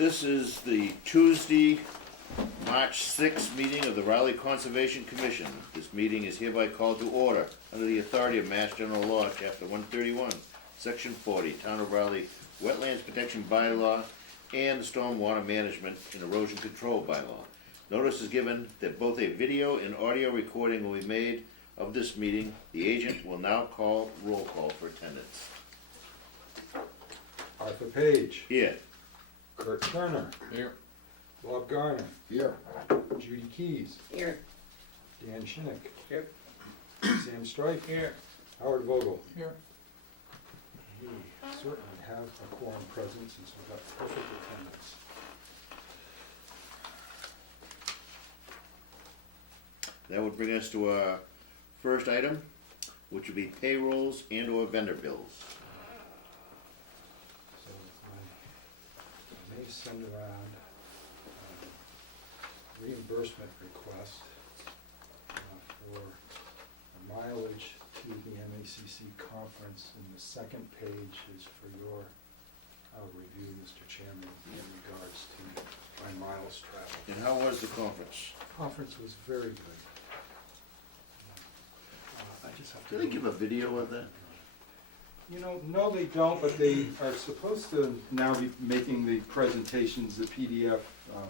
This is the Tuesday, March 6th meeting of the Raleigh Conservation Commission. This meeting is hereby called to order under the authority of Mass General Law, Chapter 131, Section 40, Town of Raleigh Wetlands Protection Bylaw, and the Stormwater Management and Erosion Control Bylaw. Notice is given that both a video and audio recording will be made of this meeting. The agent will now call roll call for attendance. Arthur Page. Here. Kurt Turner. Here. Bob Garner. Here. Judy Keys. Here. Dan Shinnick. Here. Sam Strike. Here. Howard Vogel. Here. We certainly have a quorum present since we've got perfect attendance. That would bring us to our first item, which would be payrolls and or vendor bills. So I may send around a reimbursement request for a mileage to the MACC conference, and the second page is for your review, Mr. Chairman, in regards to my miles traveled. And how was the conference? Conference was very good. I just have to. Do they give a video of that? You know, no, they don't, but they are supposed to now be making the presentations, the PDF, of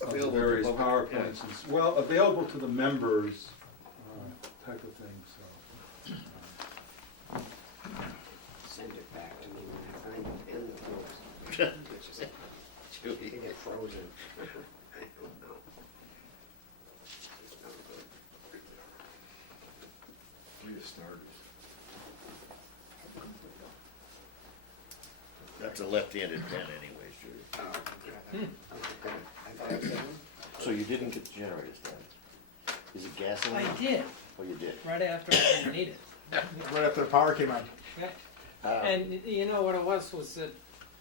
the Available to various public, PowerPoints. Well, available to the members, type of thing, so. Send it back to me when I find it in the books. Judy. They get frozen. I don't know. It's not good. We just started. That's a left-handed pen anyways, Judy. Oh, okay. I got it. So you didn't get the generator started? Is it gas in I there? did, Oh, you did? right after I didn't need it. Right after the power came on. And you know what it was that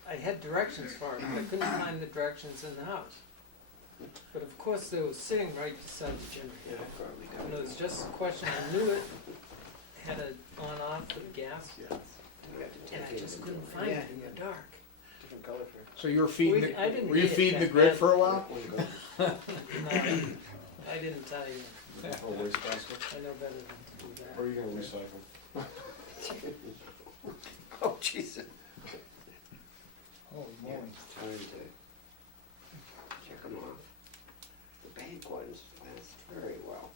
I had directions for it, but I couldn't find the directions in the house. But of course, they were sitting right beside the generator. And it was just a question, I knew it had a on-off for the gas, and I just couldn't find it in the dark. Different color for So you were feeding We- I didn't were you need it feeding the back grid then. for a while? No, I didn't tell you, Oh, waste basket. I know better than to do that. Or are you gonna recycle? Oh, Jesus. Holy Yeah, it's time to check them off. The bank ones last very well.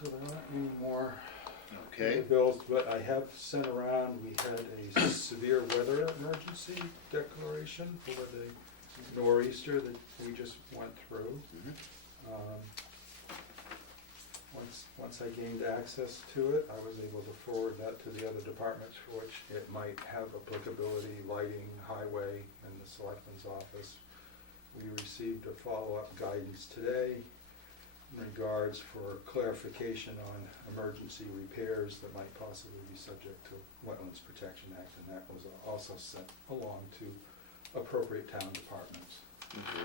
So there aren't any more Okay. bills, but I have sent around, we had a severe weather emergency declaration for the nor'easter that we just went through. Once I gained access to it, I was able to forward that to the other departments for which it might have applicability, lighting, highway, and the selectman's office. We received a follow-up guidance today in regards for clarification on emergency repairs that might possibly be subject to Wetlands Protection Act, and that was also sent along to appropriate town departments. Okay.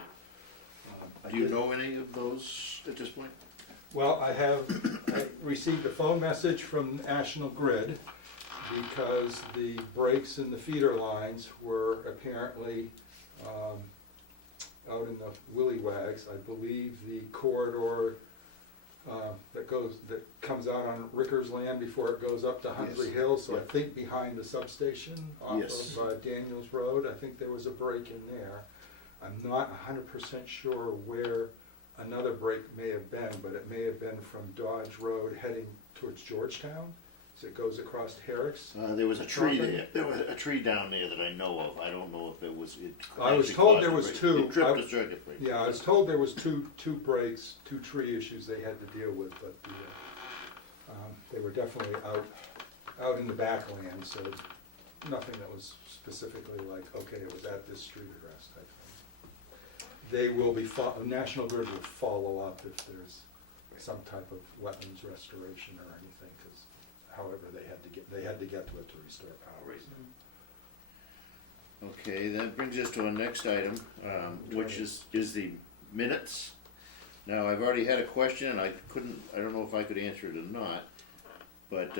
I Do you did- know any of those at this point? Well, I received a phone message from National Grid because the breaks in the feeder lines were apparently out in the willy wags. I believe the corridor that comes out on Ricker's land before it goes up to Huntley Yes. Hill, so I Yeah. think behind the substation off Yes. of Daniels Road, I think there was a break in there. I'm not 100% sure where another break may have been, but it may have been from Dodge Road heading towards Georgetown, so it goes across Herrick's. There was a tree Property? there. There was a tree down there that I know of. I don't know if it was. I was actually told caused there a was break. two. It tripped a circuit breaker. Yeah, I was told there was two breaks, two tree issues they had to deal with, but they were definitely out in the backland, so nothing that was specifically like, okay, it was at this street address type thing. They will be, National Grid will follow up if there's some type of wetlands restoration or anything, because however they had to get to it to restore power. Okay, that brings us to our next item, which is the minutes. Now, I've already had a question, and I don't know if I could answer it or not, but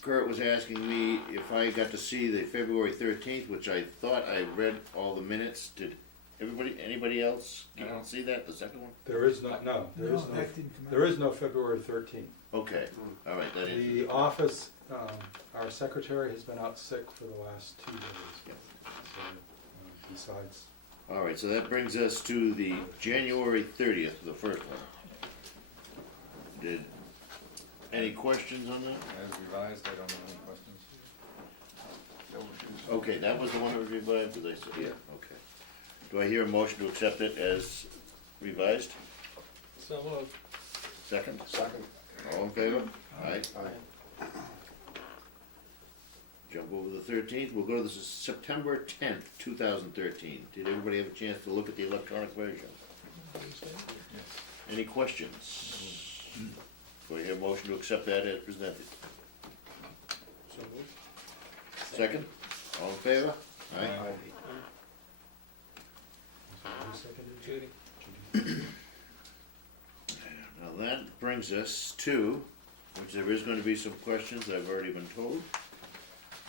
Kurt was asking me if I got to see the February 13th, which I thought I read all the minutes. Did anybody else see that, the second one? There is no, there is no, that didn't come out. there is no February 13th. Okay, all right, that is. The office, our secretary has been out sick for the last 2 days. Yeah. So, besides, All right, so that brings us to the January 30th, the first one. Did, any questions on that? As revised, I don't have any questions. Okay, that was the one that was revised, as I said, yeah, okay. Do I hear a motion to accept it as revised? So moved. Second? Second. All in favor? Aye. Aye. Jump over the 13th, we'll go to the September 10th, 2013. Did everybody have a chance to look at the electronic version? Any questions? Do I hear a motion to accept that as presented? so moved. Second? All in favor? Aye. Aye. Who seconded? Judy. Now that brings us to, which there is gonna be some questions, I've already been told.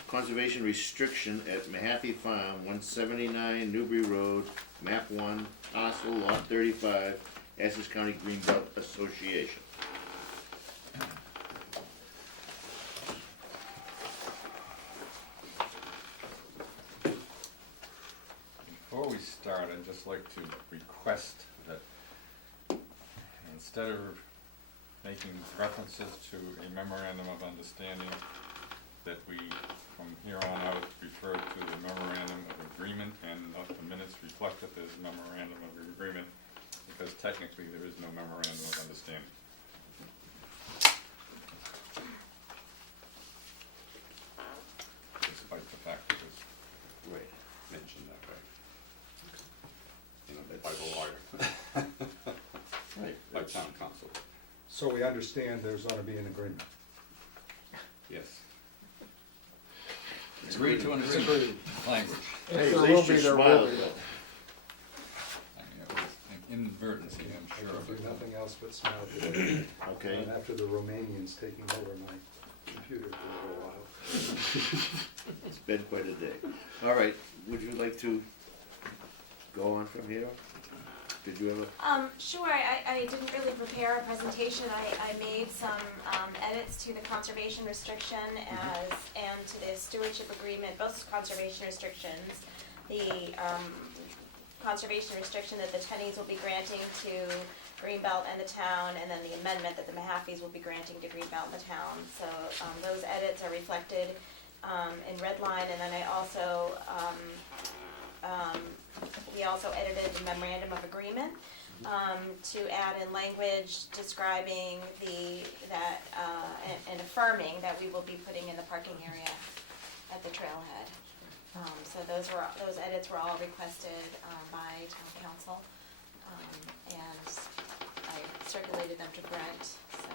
Conservation restriction at Mahaffey Farm, 179 Newbury Road, map 1, parcel lot 35, Essex County Greenbelt Association. Before we start, I'd just like to request that instead of making references to a memorandum of understanding, that we, from here on out, refer to the memorandum of agreement and let the minutes reflect that there's a memorandum of agreement, because technically there is no memorandum of understanding. Despite the fact that it's Right. mentioned that way. You know, by the lawyer, Right. by town council. So we understand there's gonna be an agreement. Yes. Agree to an agreement language. Hey, At there will least be, you there will smiled, be. though. I mean, it was an inadvertency, I'm I sure can of do it. nothing else but smile today. Okay, And after the Romanians taking over my computer for a little while. it's been quite a day. All right, would you like to go on from here? Did you have a? Sure, I didn't really prepare a presentation. I made some edits to the conservation restriction and to the stewardship agreement, both conservation restrictions. The conservation restriction that the Tennys will be granting to Greenbelt and the town, and then the amendment that the Mahaffeys will be granting to Greenbelt and the town. So those edits are reflected in red line, and then I also we also edited the memorandum of agreement to add in language describing and affirming that we will be putting in the parking area at the trailhead. So those edits were all requested by town council, and I circulated them to Brent. So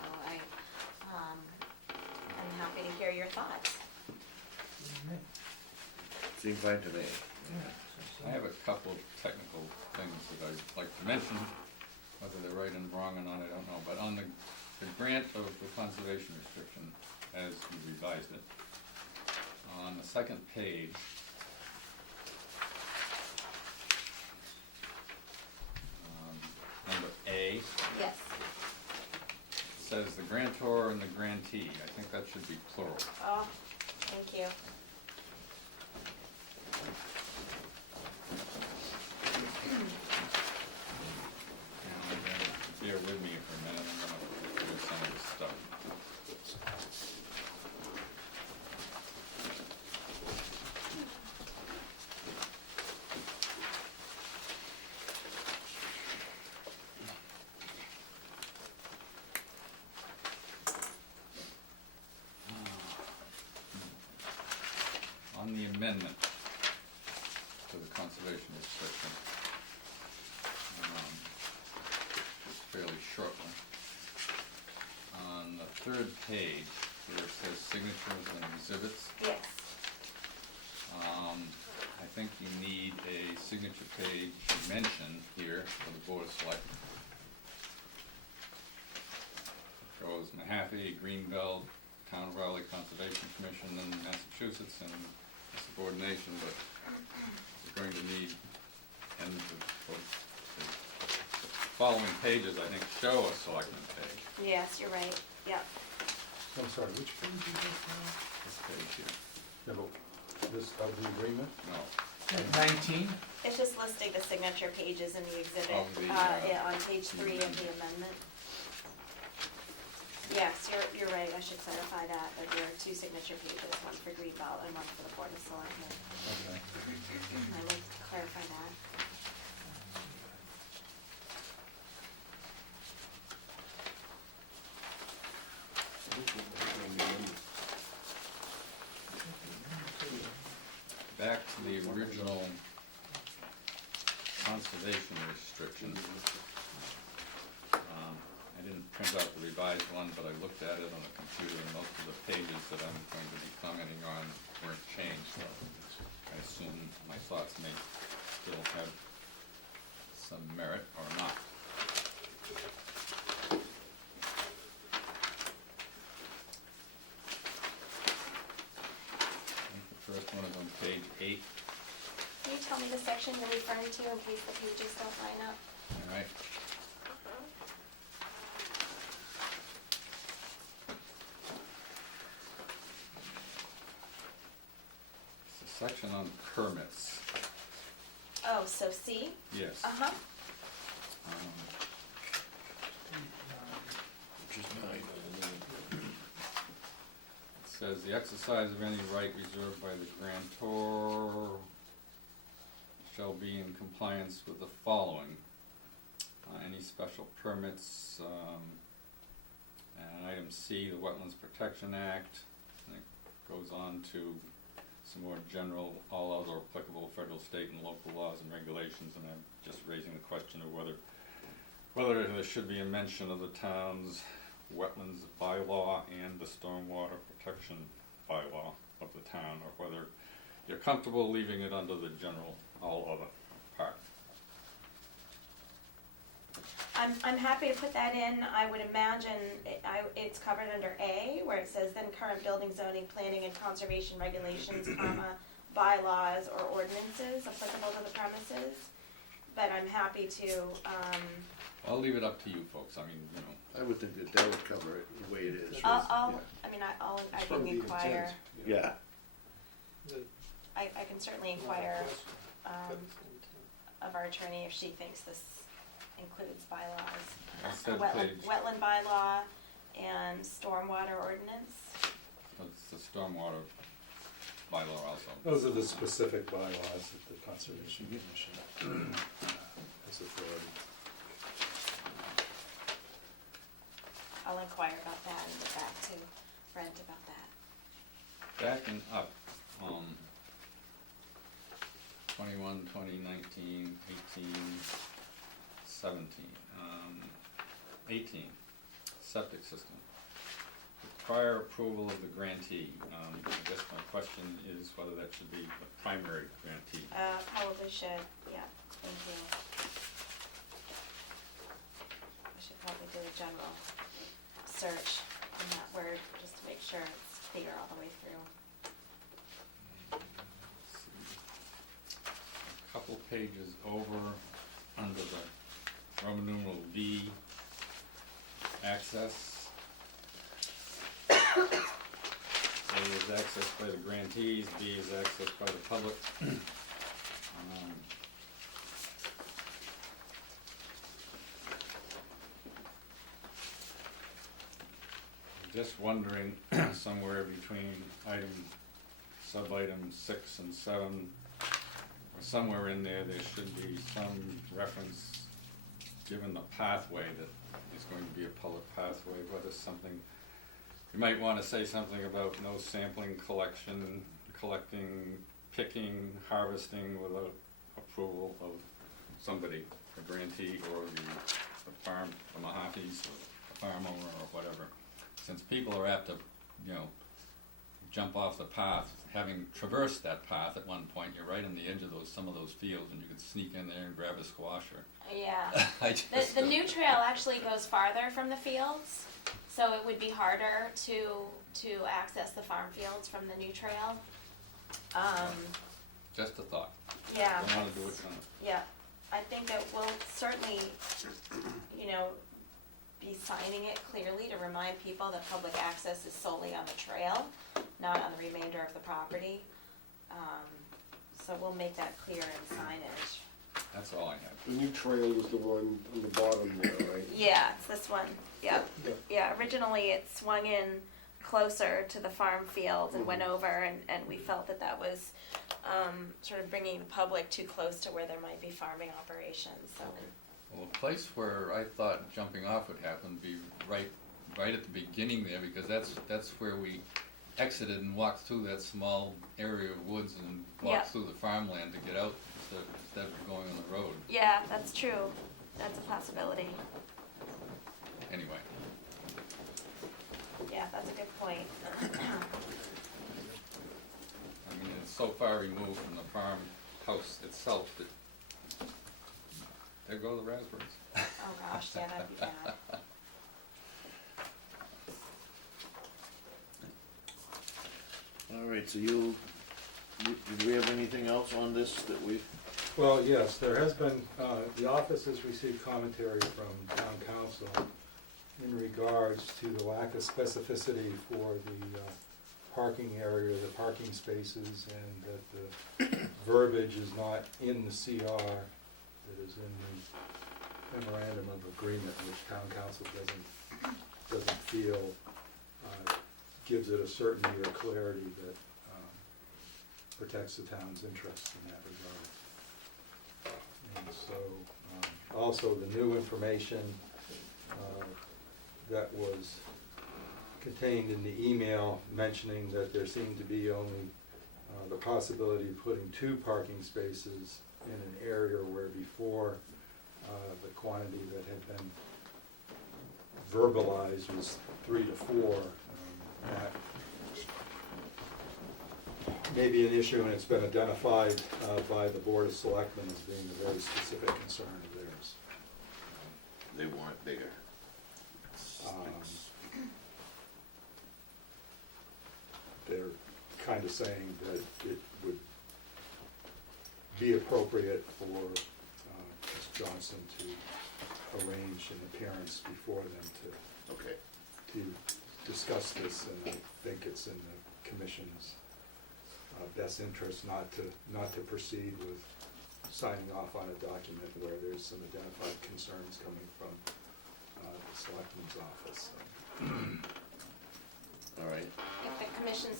I'm happy to hear your thoughts. Seemed fine to me. I have a couple of technical things that I'd like to mention, whether they're right and wrong or not, I don't know, but on the grant of the conservation restriction, as you revised it, on the second page, number A, Yes. says the grantor and the grantee. I think that should be plural. Oh, thank you. And bear with me for a minute, I'm gonna go through some of this stuff. On the amendment to the conservation restriction, just fairly short one. On the third page, where it says signatures and exhibits, Yes. I think you need a signature page mention here for the Board of Selectmen. Goes Mahaffey, Greenbelt, Town of Raleigh Conservation Commission in Massachusetts and subordination, but we're going to need, and the following pages, I think, show a selectman page. Yes, you're right, yep. I'm sorry, which page is this now? This page here. No, but this of the agreement? No. 19? It's just listing the signature pages in the exhibit, Oh, the, yeah, on page 3 of the amendment. Yes, you're right, I should clarify that there are 2 signature pages, one for Greenbelt and one for the Board of Selectmen. Okay. I will clarify that. Back to the original conservation restriction. I didn't print out the revised one, but I looked at it on the computer, and most of the pages that I'm going to be commenting on weren't changed, so I assume my thoughts may still have some merit or not. I think the first one is on page 8. Can you tell me the section you're referring to in case the pages don't line up? All right. It's a section on permits. Oh, so C? Yes. Uh-huh. Which is 9. It says the exercise of any right reserved by the grantor shall be in compliance with the following. Any special permits, and item C, the Wetlands Protection Act, and it goes on to some more general, all other applicable federal, state, and local laws and regulations, and I'm just raising the question of whether there should be a mention of the town's wetlands bylaw and the stormwater protection bylaw of the town, or whether you're comfortable leaving it under the general, all other part. I'm happy to put that in. I would imagine it's covered under A, where it says then current building, zoning, planning, and conservation regulations, comma, bylaws or ordinances applicable to the premises. But I'm happy to, I'll leave it up to you folks, I mean, you know. I would think that would cover it the way it is. I It's can from the inquire. intent, Yeah, I can certainly inquire of our attorney if she thinks this includes bylaws. I A said wetland, page, wetland bylaw and stormwater ordinance. it's the stormwater bylaw also. Those are the specific bylaws that the Conservation Commission has authority. I'll inquire about that and get back to Brent about that. Backing up, 21, 20, 19, 18, 17, 18, septic system. With prior approval of the grantee, I guess my question is whether that should be the primary grantee. Probably should, yeah, thank you. I should probably do a general search on that word, just to make sure it's clear all the way through. A couple pages over, under the Roman numeral V, access. A is accessed by the grantees, B is accessed by the public. Just wondering, somewhere between sub-item 6 and 7, or somewhere in there, there should be some reference, given the pathway that is going to be a public pathway, whether something, you might want to say something about no sampling collecting, picking, harvesting without approval of somebody, a grantee or the farm, the Mahaffey's, or the farm owner or whatever. Since people are apt to, jump off the path, having traversed that path at one point, you're right on the edge of some of those fields, and you could sneak in there and grab a squash or. Yeah. The new trail actually goes farther from the fields, So it would be harder to access the farm fields from the new trail. Just a thought. Yeah. Don't wanna do it tonight. Yeah, I think that we'll certainly, you know, be signing it clearly to remind people that public access is solely on the trail, not on the remainder of the property. So we'll make that clear in signage. That's all I have. The new trail was the one on the bottom there, right? Yeah, it's this one, yep. Yeah, originally it swung in closer to the farm field and went over, and we felt that that was sort of bringing the public too close to where there might be farming operations, so. Well, a place where I thought jumping off would happen would be right at the beginning there, because that's where we exited and walked through that small area of woods and walked Yeah. through the farmland to get out instead of going on the road. Yeah, that's true, that's a possibility, Anyway, yeah, that's a good point. I mean, it's so far removed from the farmhouse itself that there go the raspberries. Oh gosh, yeah, that'd be bad. All right, so do we have anything else on this that we, Well, yes, there has been, the office has received commentary from town council in regards to the lack of specificity for the parking area, the parking spaces, and that the verbiage is not in the CR, that is in the memorandum of agreement, which town council doesn't feel gives it a certainty or clarity that protects the town's interests in that regard. And so, also the new information that was contained in the email mentioning that there seemed to be only the possibility of putting 2 parking spaces in an area where before the quantity that had been verbalized was 3 to 4. That may be an issue, and it's been identified by the Board of Selectmen as being a very specific concern of theirs. they want bigger? They're kind of saying that it would be appropriate for Ms. Johnson to arrange an appearance before them Okay, to discuss this, and I think it's in the commission's best interest not to proceed with signing off on a document where there's some identified concerns coming from the selectman's office. all right. If the commission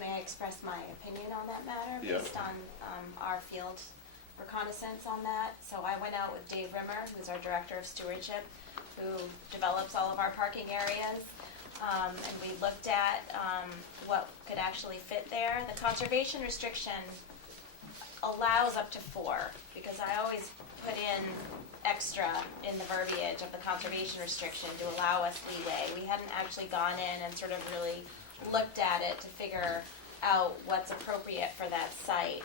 may I express my opinion on that matter? Yeah. Based on our field reconnaissance on that. So I went out with Dave Rimmer, who's our Director of Stewardship, who develops all of our parking areas. And we looked at what could actually fit there. The conservation restriction allows up to 4, because I always put in extra in the verbiage of the conservation restriction to allow us leeway. We hadn't actually gone in and sort of really looked at it to figure out what's appropriate for that site.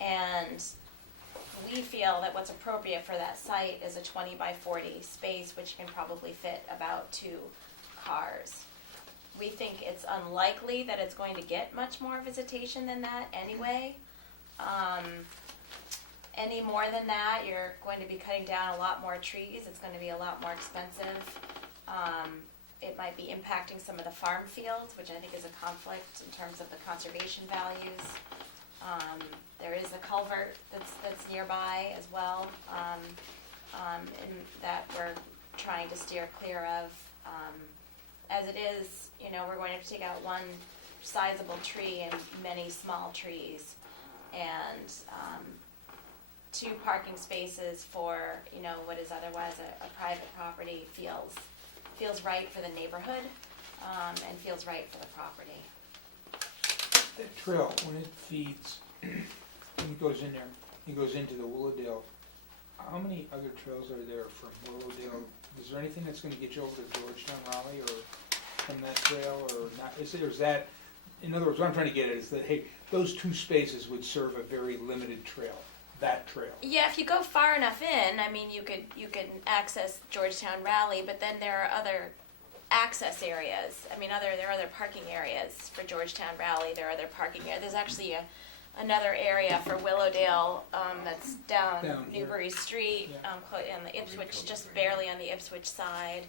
And we feel that what's appropriate for that site is a 20 by 40 space, which can probably fit about 2 cars. We think it's unlikely that it's going to get much more visitation than that anyway. Any more than that, you're going to be cutting down a lot more trees, it's going to be a lot more expensive. It might be impacting some of the farm fields, which I think is a conflict in terms of the conservation values. There is a culvert that's nearby as well, and that we're trying to steer clear of. As it is, we're going to have to take out one sizable tree and many small trees, and 2 parking spaces for, what is otherwise a private property feels right for the neighborhood, and feels right for the property. That trail, when it feeds, when it goes in there, it goes into the Willowdale, how many other trails are there from Willowdale? Is there anything that's gonna get you over to Georgetown, Raleigh, or from that trail, or not? Is that, in other words, what I'm trying to get at is that, hey, those 2 spaces would serve a very limited trail. that trail. Yeah, if you go far enough in, I mean, you can access Georgetown Rally, but then there are other access areas. I mean, there are other parking areas for Georgetown Rally. There are other parking areas. There's actually another area for Willowdale that's down Down here. Newbury Street, Yeah. on the Ipswich, just barely on the Ipswich side.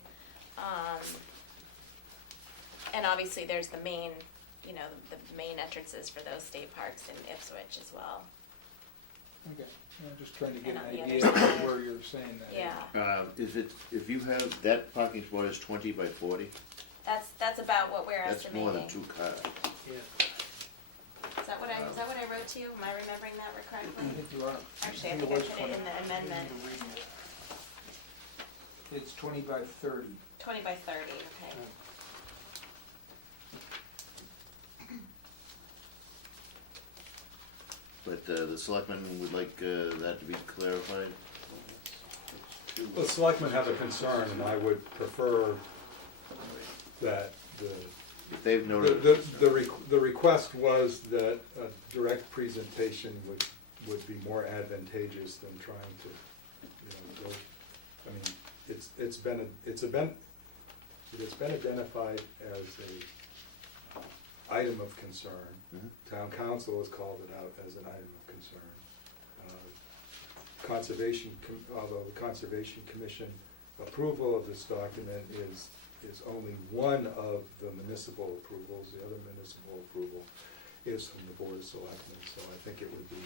And obviously, there's the main, the main entrances for those state parks in Ipswich as well. Okay, I'm just trying to get And an on the idea other side. of where you're saying that. Yeah, If you have, that parking spot is 20 by 40, that's about what we're that's more than estimating. 2 cars. Yeah. Is that what I wrote to you? Am I remembering that I correctly? think you are. Actually, I it think I was put it in the 20. amendment. It's 20 by 30. 20 by 30, okay. But the selectmen would like that to be clarified. The selectmen have a concern, and I would prefer that If they've the, noted. the request was that a direct presentation would be more advantageous than trying to, go, I mean, it has been identified as a item of concern. Mhm. Town council has called it out as an item of concern. Although the Conservation Commission approval of this document is only one of the municipal approvals. The other municipal approval is from the Board of Selectmen, so I think it would be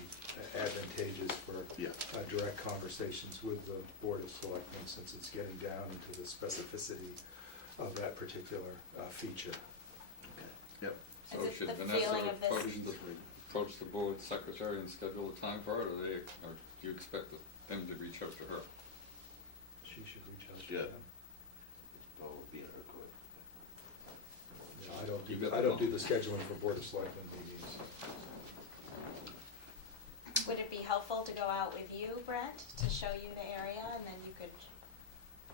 advantageous for Yeah. direct conversations with the Board of Selectmen, since it's getting down into the specificity of that particular feature. Yep. So Is it should the Vanessa feeling of this- approach the board secretary and schedule a time for it, or do you expect them to reach out to her? She should reach out to Yeah. them. Oh, be in her court. No, I don't You do, got the I don't do phone. the scheduling for Board of Selectmen meetings. Would it be helpful to go out with you, Brent, to show you the area, and then you could,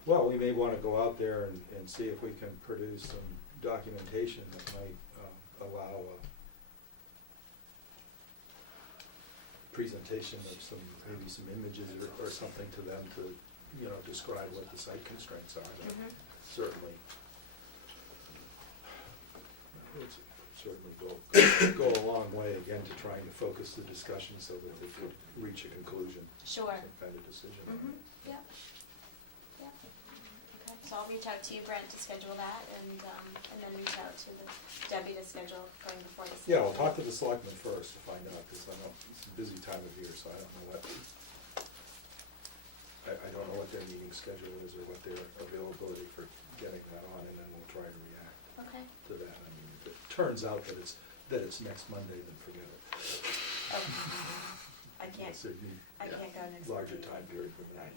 Well, we may want to go out there and see if we can produce some documentation that might allow a presentation of maybe some images or something to them to, describe what the site constraints are. That certainly, would certainly go a long way, again, to trying to focus the discussion so that we could reach a conclusion, sure. some kind of decision. Yeah. Yeah. Okay, so I'll reach out to you, Brent, to schedule that, and then reach out to Debbie to schedule going before the. Yeah, I'll talk to the selectmen first to find out, because I know it's a busy time of year, so I don't know what their meeting schedule is or what their availability for getting that on, and then we'll try to react Okay, to that. I mean, if it turns out that it's next Monday, then forget it. okay. I can't Unless it need go next. larger Monday. time period for that.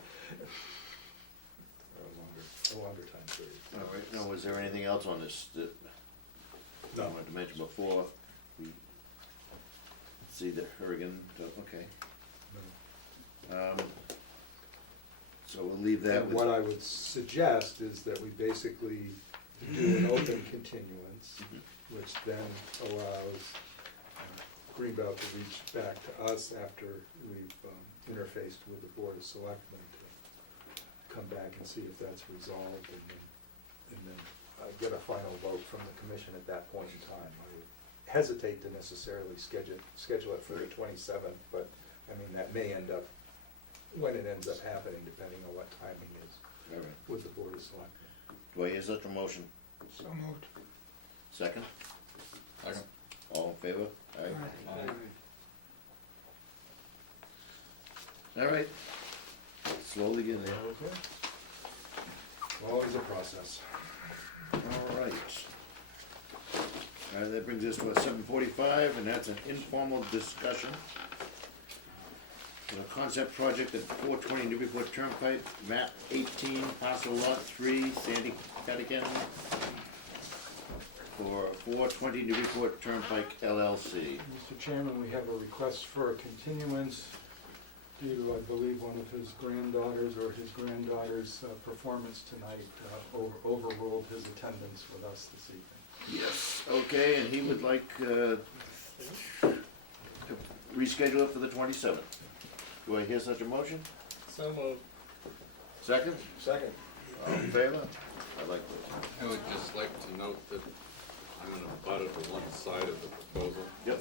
Or a longer time period. All right, now, was there anything else on this that I No. wanted to mention before? We see the Hurricane, okay. No. So we'll leave that And with. what I would suggest is that we basically do an open continuance, which then allows Greenbelt to reach back to us after we've interfaced with the Board of Selectmen to come back and see if that's resolved, and then get a final vote from the commission at that point in time. I would hesitate to necessarily schedule it for the 27th, but, I mean, that may end up, when it ends up happening, depending on what timing is All right. with the Board of Selectmen. Do I hear such a motion? So moved. Second? Second. All in favor? All right. Aye. All right. Slowly getting there. Okay. Always a process. All right. That brings us to a 7:45, and that's an informal discussion of a concept project at 420 Newburyport Turnpike, map 18, parcel lot 3, Sandy Cadigan, for 420 Newburyport Turnpike LLC. Mr. Chairman, we have a request for a continuance due to, I believe, one of his granddaughters or his granddaughter's performance tonight overruled his attendance with us this evening. Yes. Okay, and he would like to reschedule it for the 27th. Do I hear such a motion? So moved. Second? Second. All in favor? I like this. I would just like to note that I'm in a butter to one side of the proposal, Yep.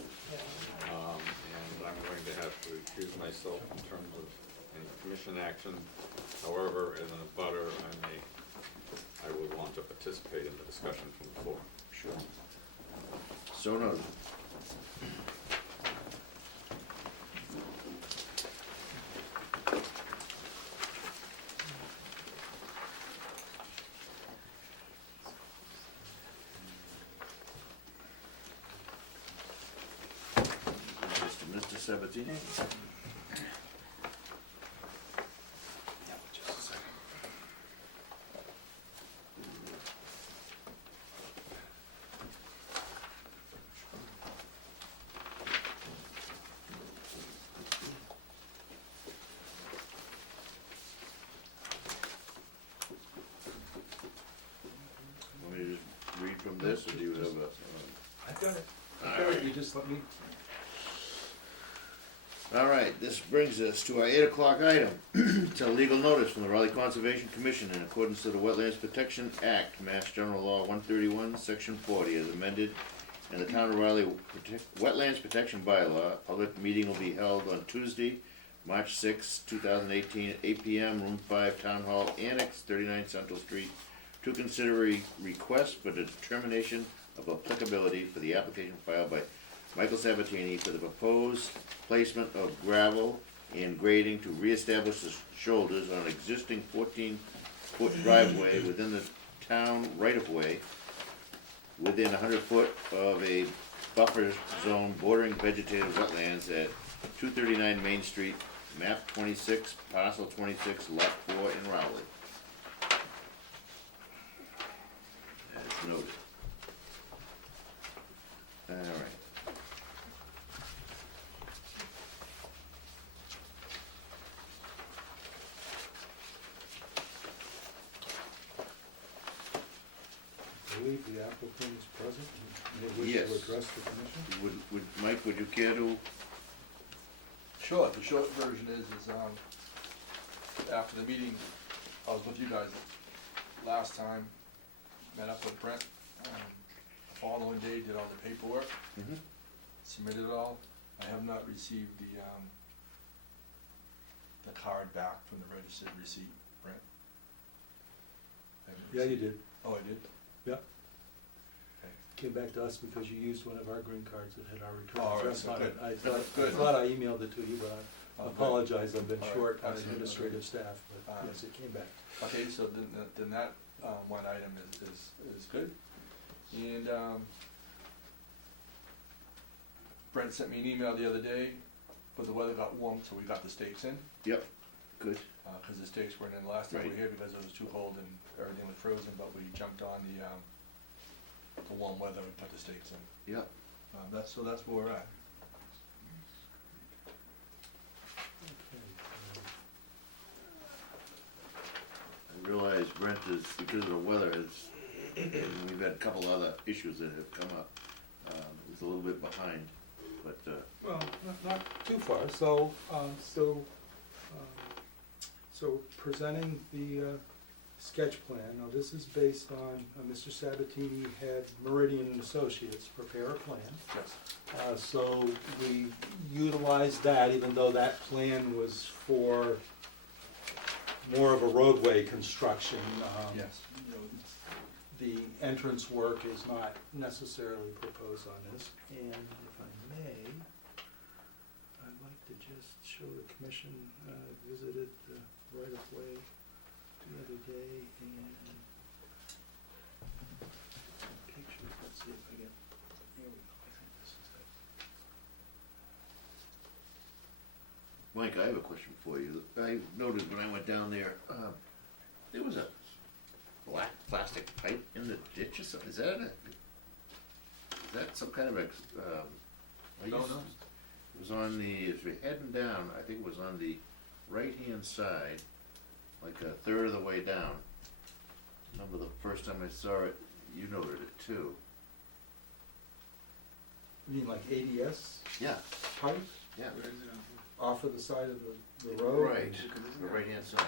and I'm going to have to recuse myself in terms of any commission action. However, as a butter, I would want to participate in the discussion from the floor. Sure. So noted. Mr. Sabatini? Just a second. Want me to just read from this, or do you have a? I've got it. All I've got it, right. you just let me, All right, this brings us to our 8 o'clock item. It's a legal notice from the Raleigh Conservation Commission in accordance to the Wetlands Protection Act, Mass General Law 131, Section 40, as amended, and the Town of Raleigh Wetlands Protection Bylaw. A public meeting will be held on Tuesday, March 6, 2018, at 8 p.m., Room 5, Town Hall, Annex 39 Central Street, to consider a request for the determination of applicability for the application filed by Michael Sabatini for the proposed placement of gravel and grading to reestablish the shoulders on existing 14-foot driveway within the town right-of-way, within 100 foot of a buffer zone bordering vegetative wetlands at 239 Main Street, map 26, parcel 26, lot 4 in Raleigh. As noted. All right. I believe the applicant is present, and they wish Yes. to address the commission. Mike, would you care to? Sure, the short version is after the meeting, I was with you guys last time, met up with Brent, the following day, did all the paperwork, submitted it all. I have not received the card back from the registered receipt, Brent. I haven't Yeah, you received- did. Oh, I did? Yeah. Okay. Came back to us because you used one of our green cards that had our return All right, address so on it. good. I Good. thought I emailed it to you, but I Oh, good. apologize, I've been All right, short on excellent. administrative staff, but Uh, yes, it came back. Okay, so then that one item is good. And Brent sent me an email the other day, but the weather got warm, so we got the stakes in. Yep, good. Because the stakes weren't in last time we were Right. here because it was too cold and everything was frozen, but we jumped on the warm weather and put the stakes in. Yep. That's where we're at. I realize Brent is, because of the weather, and we've had a couple other issues that have come up, is a little bit behind, but, Well, not too far, so presenting the sketch plan, now this is based on, Mr. Sabatini had Meridian and Associates prepare a plan. Yes. So we utilized that, even though that plan was for more of a roadway construction. Yes. You know, the entrance work is not necessarily proposed on this, and if I may, I'd like to just show the commission, visited the right-of-way the other day, and pictures, let's see if I get, here we go, I think this is it. Mike, I have a question for you. I noted when I went down there, there was a black plastic pipe in the ditch or something. Is that some kind of Don't know. It was on the, as we're heading down, I think it was on the right-hand side, like a third of the way down. I remember the first time I saw it, you noted it too. You mean like ADS Yeah, pipe? yeah. off of the side of the road. Right, the right-hand side.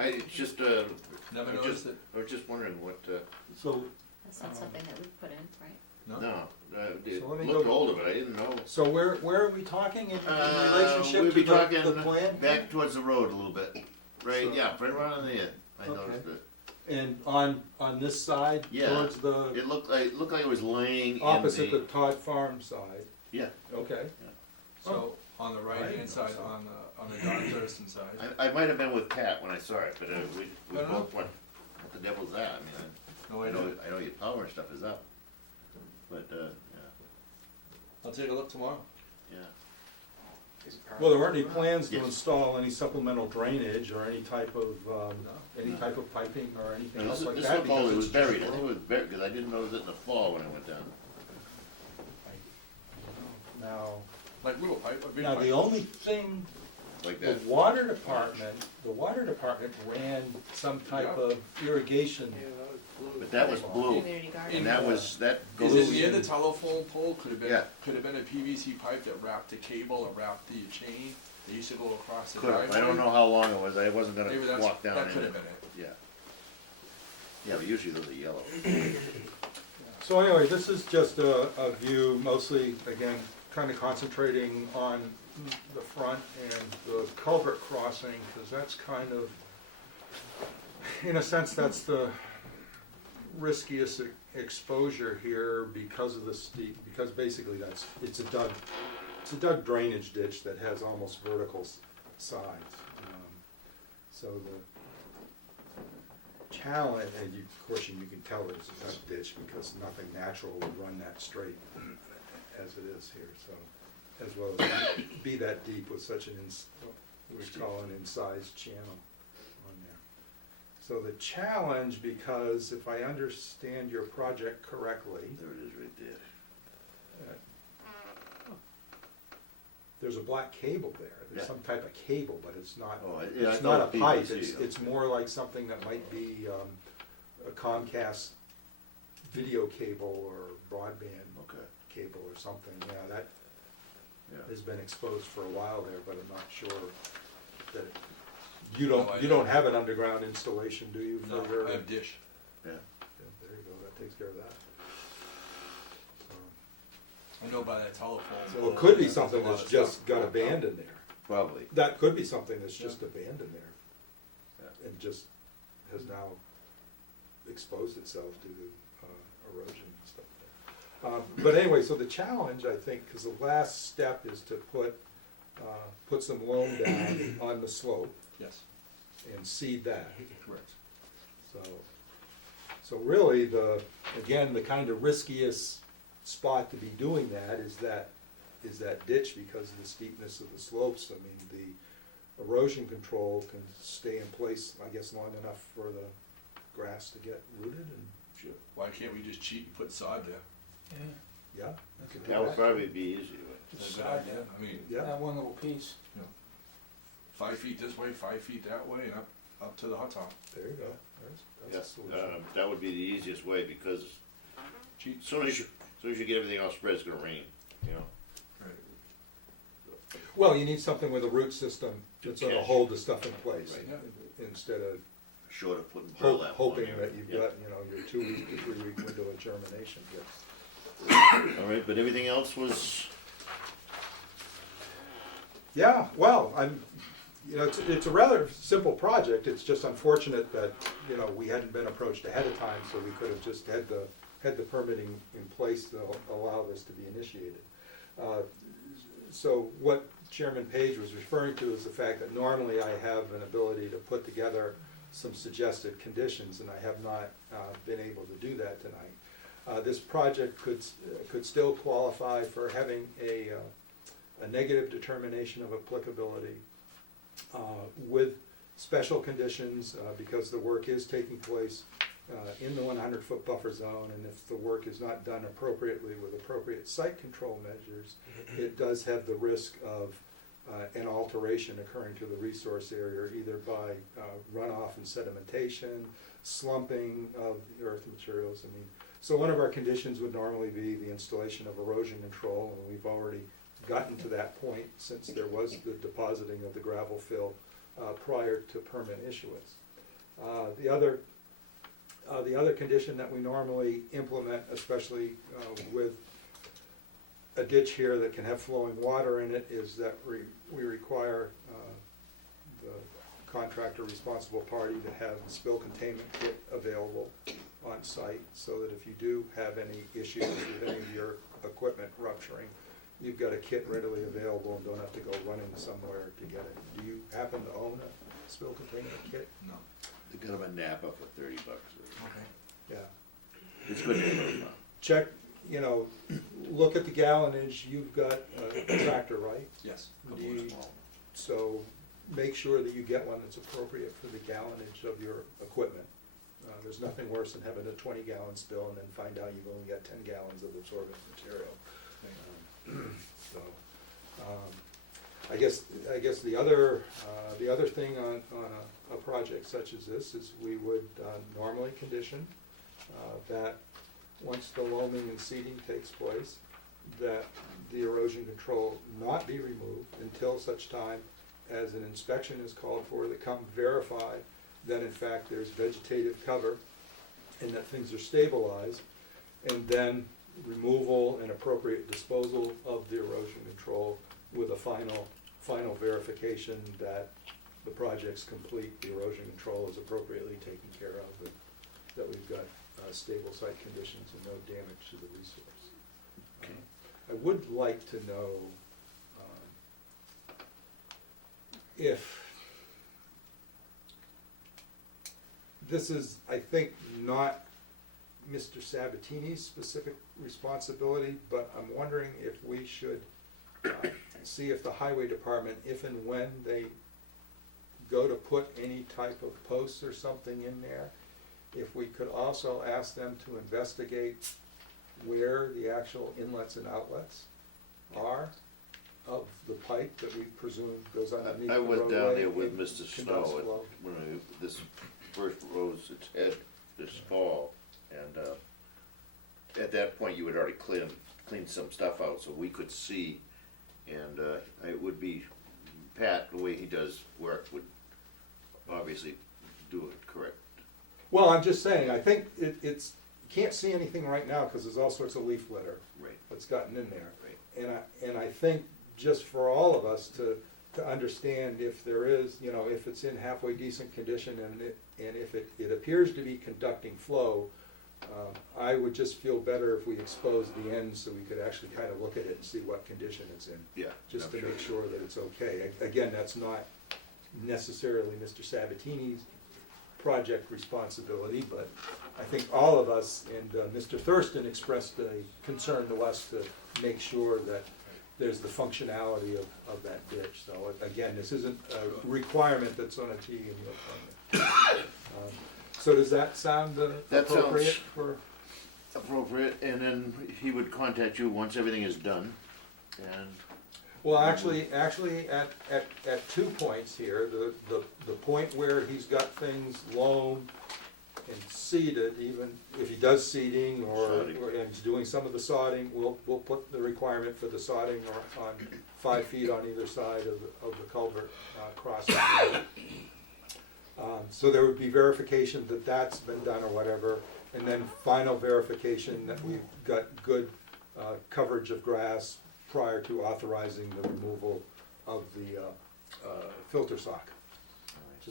It's just, Never I noticed it. was just wondering what, So, That's not something that we put in, right? no, it So let me looked go- older, but I didn't know. so where are we talking in relationship We'd to be the talking plan? back towards the road a little bit, right, So- yeah, right around there, I Okay. noticed it. And on this side, Yeah. towards the, It looked like it was laying in opposite the Todd Farm side? Yeah, Okay. So, on the I right-hand didn't side, know so. on the Don Thurston side. I might have been with Pat when I saw it, but we I don't know. both went, what the devil's that, I mean, No I idea. know your power and stuff is up, but, yeah, I'll take a look tomorrow. yeah. Well, there weren't any plans to Yes. install any supplemental drainage or any type of, piping or anything No, else this like this that? looked old, because it was it's buried, I just think it was buried, because I didn't notice it in the fall when I went down. Now, Like little pipe, a big now the pipe. only thing, Like the that. water department ran some type of irrigation. But that was blue, Community garden. and that was, that Is goes, it near the telephone pole? Could have been, Yeah. could have been a PVC pipe that wrapped the cable or wrapped the chain that used to go across the could driveway. have, I don't know how long it was, I wasn't Maybe gonna that's, walk down in that could it. have been it. Yeah. Yeah, but usually those are yellow. So anyway, this is just a view, mostly, again, kind of concentrating on the front and the culvert crossing, because that's kind of, in a sense, that's the riskiest exposure here because of the steep, because basically it's a dug drainage ditch that has almost vertical sides. So the challenge, and of course you can tell it's a dug ditch because nothing natural would run that straight as it is here, so, as well as be that deep with such an, what we call an incised channel on there. So the challenge, because if I understand your project correctly, There it is right there. there's a black cable there. There's Yeah. some type of cable, but it's not, Oh, yeah, I it's not a thought pipe. PVC, It's more like something that might be a Comcast video cable or broadband Okay, cable or something. Yeah, that yeah. has been exposed for a while there, but I'm not sure that, you No don't idea. have an underground installation, do you? No, for your- I have dish. Yeah. Yeah, there you go, that takes care of that. I know by that telephone. So it could be there's a something lot that's of just stuff got going on. abandoned there. Probably. That could be something that's just abandoned there. Yeah. And just has now exposed itself due to erosion and stuff there. But anyway, so the challenge, I think, because the last step is to put some loam down on the slope Yes, and seed that. correct. So really, the kind of riskiest spot to be doing that is that ditch because of the steepness of the slopes. I mean, the erosion control can stay in place, I guess, long enough for the grass to get rooted and, Why can't we just cheat and put sod there? yeah. you could do That would probably be easier. That's a good Sod, idea. I mean, Yeah, That one little piece. 5 feet this way, 5 feet that way, and up to the hot top. there you go. That's a Yes, solution. that would be the easiest way, because Cheat. as soon as you get everything all spread, it's gonna rain, you know? Right. Well, you need something with a root system that's gonna Catch. hold the stuff in place, Right. instead of Short of putting burlap on hoping there. that you've Yeah. got, your 2 week to 3 week window of germination. All right, but everything else was, Yeah, well, it's a rather simple project, it's just unfortunate that, we hadn't been approached ahead of time, so we could have just had the permitting in place to allow this to be initiated. So what Chairman Page was referring to is the fact that normally I have an ability to put together some suggested conditions, and I have not been able to do that tonight. This project could still qualify for having a negative determination of applicability with special conditions because the work is taking place in the 100-foot buffer zone, and if the work is not done appropriately with appropriate site control measures, it does have the risk of an alteration occurring to the resource area, either by runoff and sedimentation, slumping of the earth materials. So one of our conditions would normally be the installation of erosion control, and we've already gotten to that point since there was the depositing of the gravel fill prior to permit issuance. The other condition that we normally implement, especially with a ditch here that can have flowing water in it, is that we require the contractor responsible party to have a spill containment kit available on site, so that if you do have any issues with any of your equipment rupturing, you've got a kit readily available and don't have to go running somewhere to get it. Do you happen to own a spill containment kit? No. They got them at Napa for $30. Okay. Yeah. It's good to know. Check, you know, look at the gallonage. You've got a tractor, right? Yes. Do you- So make sure that you get one that's appropriate for the gallonage of your equipment. There's nothing worse than having a 20-gallon spill and then find out you've only got 10 gallons of absorbent material. So, I guess the other thing on a project such as this is we would normally condition that once the loaming and seeding takes place, that the erosion control not be removed until such time as an inspection is called for, that come verify that in fact there's vegetative cover and that things are stabilized, and then removal and appropriate disposal of the erosion control with a final verification that the project's complete, the erosion control is appropriately taken care of, and that we've got stable site conditions and no damage to the resource. Okay. I would like to know if this is, I think, not Mr. Sabatini's specific responsibility, but I'm wondering if we should see if the highway department, if and when they go to put any type of posts or something in there, if we could also ask them to investigate where the actual inlets and outlets are of the pipe that we presume goes underneath the I roadway. went down there with and Mr. conducts Snow flow. when this first rose its head this fall, and at that point you had already cleaned some stuff out so we could see, and it would be, Pat, the way he does work, would obviously do it correct. Well, I'm just saying, I think it's, you can't see anything right now because there's all sorts of leaf litter Right. that's gotten in there. Right. And I think just for all of us to understand if there is, you know, if it's in halfway decent condition and if it appears to be conducting flow, I would just feel better if we exposed the ends so we could actually kind of look at it and see what condition it's in. Yeah. Just to I'm make sure that it's okay. Again, that's not necessarily Mr. Sabatini's project responsibility, but I think all of us, and Mr. Thurston expressed a concern to us to make sure that there's the functionality of that ditch. So again, this isn't a requirement that's on a TD and no permit. So does that sound That appropriate sounds for? appropriate, and then he would contact you once everything is done, and Well, actually, at 2 points here, the point where he's got things loam and seeded, even if he does seeding Sodding. and he's doing some of the sodding, we'll put the requirement for the sodding on 5 feet on either side of the culvert crossing. So there would be verification that that's been done or whatever, and then final verification that we've got good coverage of grass prior to authorizing the removal of the filter sock.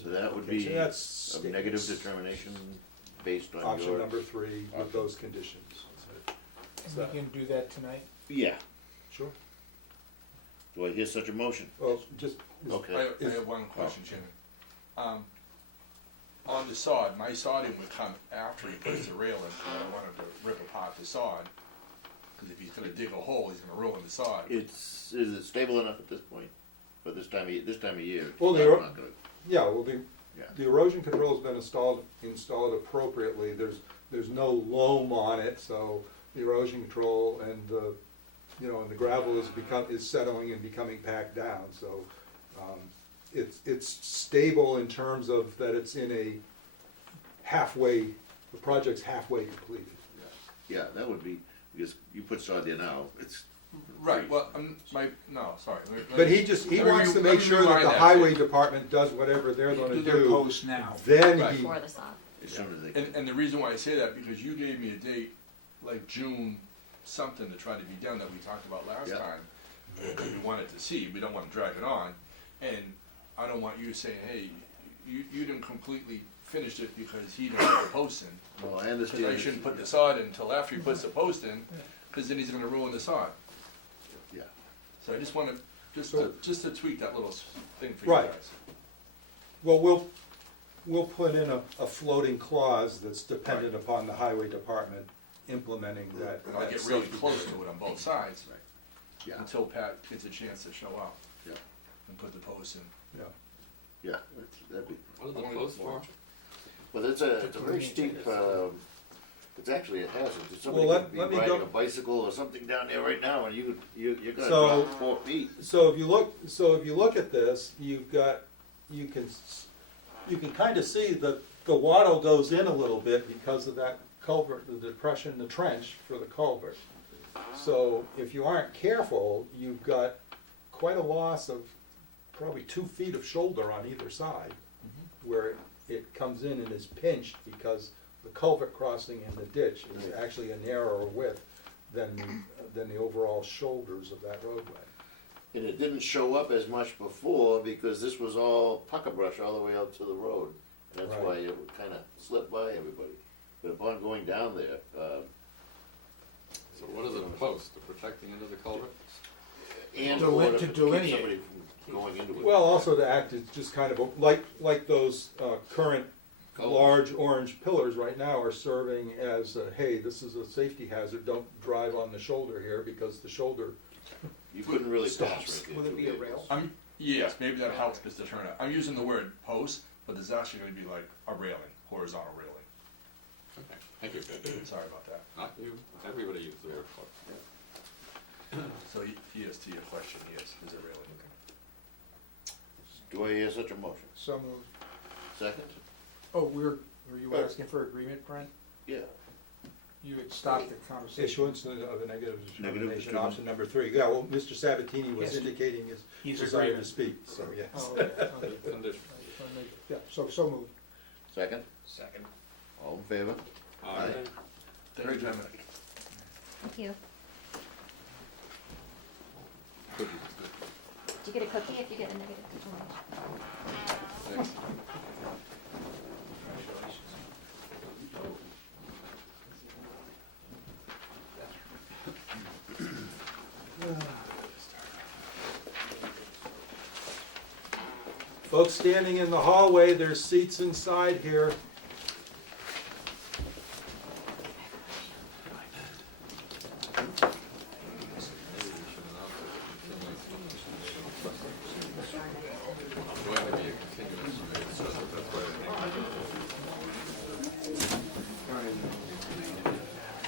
so that would be That's a negative statements. determination based on Option your. number 3 with those conditions. And we can do that tonight? Yeah, Sure. do I hear such a motion? Well, just. Okay. I have one question, Chairman. On the sod, my sodding would come after he puts the rail in, so I don't want him to rip apart the sod. Cause if he's gonna dig a hole, he's gonna ruin the sod. Is it stable enough at this point, for this time of year? Well, I'm not gonna- Yeah, well, Yeah. the erosion control's been installed appropriately. There's no loam on it, so the erosion control and the gravel is settling and becoming packed down, so, it's stable in terms of that it's in a the project's halfway completed. Yeah, that would be, because you put sod there now, it's Right, well, no, sorry. But he wants to make sure that the highway department does whatever they're gonna Do their do. posts now. Then Right. he, Before the sod. As soon as they can. And the reason why I say that, because you gave me a date, like June something to try to be done that we talked about last Yeah. time. That we wanted to see, we don't wanna drag it on, and I don't want you saying, hey, you didn't completely finish it because he didn't put the post in. Well, I Cause understand. I shouldn't put the sod in until after he puts the post in, cause then he's gonna ruin the sod. Yeah. So I just wanna, just to tweak that little thing for you Right. guys. well, we'll put in a floating clause that's dependent upon the highway department implementing that. And I'll get really close to it on both sides. Right. Yeah. Until Pat gets a chance to show up. Yeah. And put the post in. Yeah. Yeah, that'd be, What are the posts for? but it's a very steep, it's actually a hazard. Well, Somebody let could be me riding go- a bicycle or something down there right now, and you're gonna So- drop 4 feet. So if you look at this, you can kind of see that the wattle goes in a little bit because of that culvert, the depression, the trench for the culvert. So if you aren't careful, you've got quite a loss of probably 2 feet of shoulder on either side, where it comes in and is pinched because the culvert crossing in the ditch is actually a narrower width than the overall shoulders of that roadway. And it didn't show up as much before because this was all pucker brush all the way out to the road. And that's Right. why it would kinda slip by everybody. But upon going down there, So what are the posts, to protect the end of the culvert? and To or to to keep delineate. somebody from going into it. Well, also to act as just kind of like those current Colors. large orange pillars right now are serving as, hey, this is a safety hazard, don't drive on the shoulder here because the shoulder, You couldn't really pass Stops. right there. Will it through be a vehicles. rail? Yes, maybe that helps just to turn it. I'm using the word post, but there's actually gonna be like a railing, horizontal railing. Okay, thank you. Sorry about that. Not you, everybody uses the word post. So yes, to your question, yes, there's a railing. Do I hear such a motion? So moved. Second? Oh, were you asking for agreement, Brent? Yeah. You had stopped the conversation. issuance of a negative determination, determination. option number 3. Yeah, well, Mr. Sabatini was Yes. indicating his He's desire agreeing. to speak, so yes. Oh, okay. Condition. Yeah, so moved. Second? Second. All in favor? Aye. Thank you, Dominic. Thank you. Cookies. Do you get a cookie if you get a negative determination? Thanks. Folks standing in the hallway, there's seats inside here. Going to be a continuous, so that's why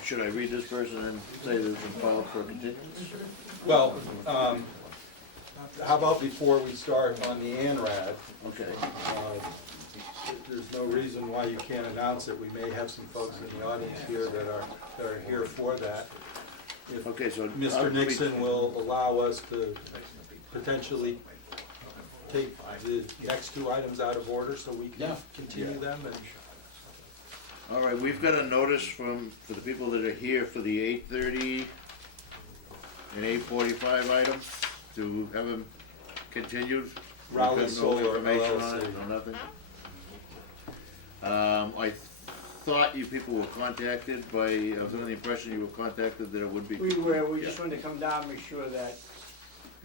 Should I read this person and say that it's been filed for a continuance? Well, how about before we start on the ANRAD? Okay. There's no reason why you can't announce it. We may have some folks in the audience here that are here for that. If Okay, so. Mr. Nixon will allow us to potentially take the next 2 items out of order so we can continue them and. All right, we've got a notice for the people that are here for the 8:30 and 8:45 items to have them continued. Raleigh We've got Solar no information on LLC. it, no nothing. I thought you people were contacted by, I was under the impression you were contacted that it would be. We just wanted to come down and make sure that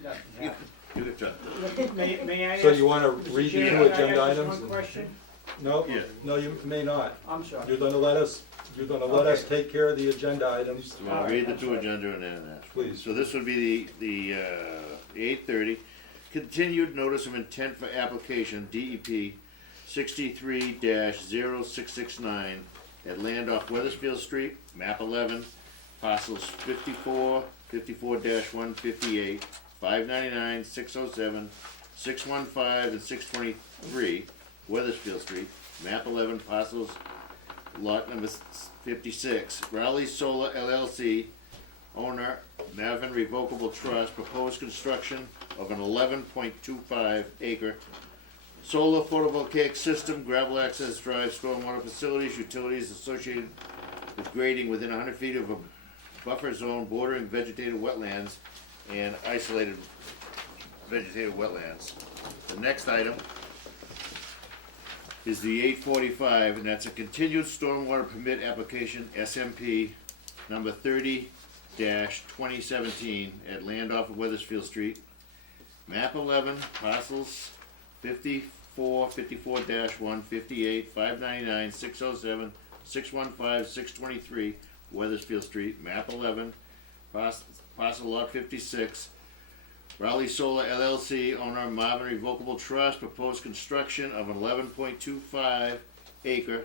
nothing You happened. you get to, May I ask? So you want to Mr. read the Chairman, 2 can I agenda ask just items? one question? No, Yeah. no, you may not. I'm sorry. You're gonna let us take care of the agenda items. so I'll read the 2 agenda and then ask. Please. So this would be the 8:30, continued notice of intent for application, DEP 63-0669 at land off Weathersfield Street, map 11, parcels 54, 54-1, 58, 599, 607, 615, and 623, Weathersfield Street, map 11, parcels lot number 56, Raleigh Solar LLC, owner, Mavin Revocable Trust, proposed construction of an 11.25 acre solar photovoltaic system, gravel access drive, stormwater facilities, utilities associated with grading within 100 feet of a buffer zone bordering vegetated wetlands and isolated vegetated wetlands. The next item is the 845, and that's a continued stormwater permit application, SMP number 30-2017 at land off of Weathersfield Street, map 11, parcels 54, 54-1, 58, 599, 607, 615, 623, Weathersfield Street, map 11, parcel lot 56, Raleigh Solar LLC, owner Marvin Revocable Trust, proposed construction of an 11.25 acre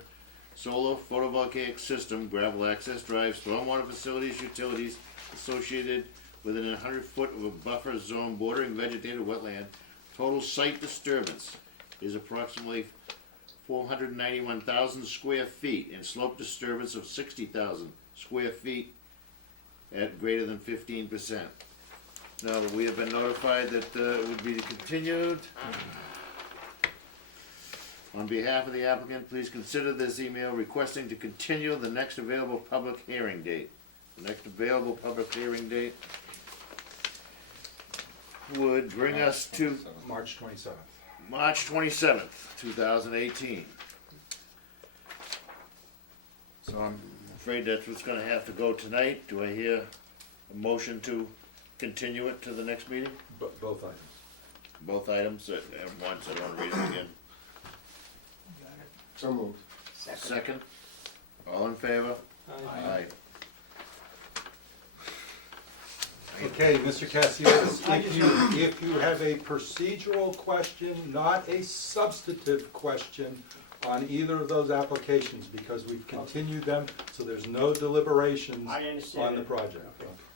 solar photovoltaic system, gravel access drive, stormwater facilities, utilities associated within 100 foot of a buffer zone bordering vegetated wetland. Total site disturbance is approximately 491,000 square feet and slope disturbance of 60,000 square feet at greater than 15%. Now, we have been notified that it would be continued. On behalf of the applicant, please consider this email requesting to continue the next available public hearing date. The next available public hearing date would bring us to March 27th. March 27th, 2018. So I'm afraid that's what's gonna have to go tonight. Do I hear a motion to continue it to the next meeting? Both items. Both items at once, I don't wanna read them again. So moved. Second, all in favor? Aye. Okay, Mr. Cassius, if you have a procedural question, not a substantive question on either of those applications, because we've continued them, so there's no deliberations I understand. on the project.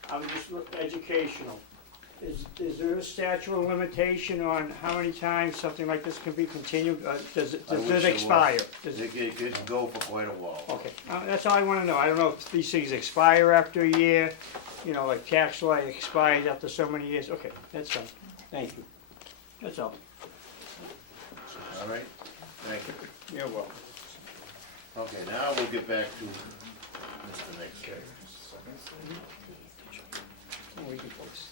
I'm just educational. Is there a statute of limitation on how many times something like this can be continued? Does I wish it there was. expire? Does it- It could go for quite a while. Okay, that's all I wanna know. I don't know if these things expire after a year, you know, like tax law expires after so many years. Okay, that's fine. Thank you. That's all. All right, thank you. You're welcome. Okay, now we'll get back to Mr. Nix. We can focus.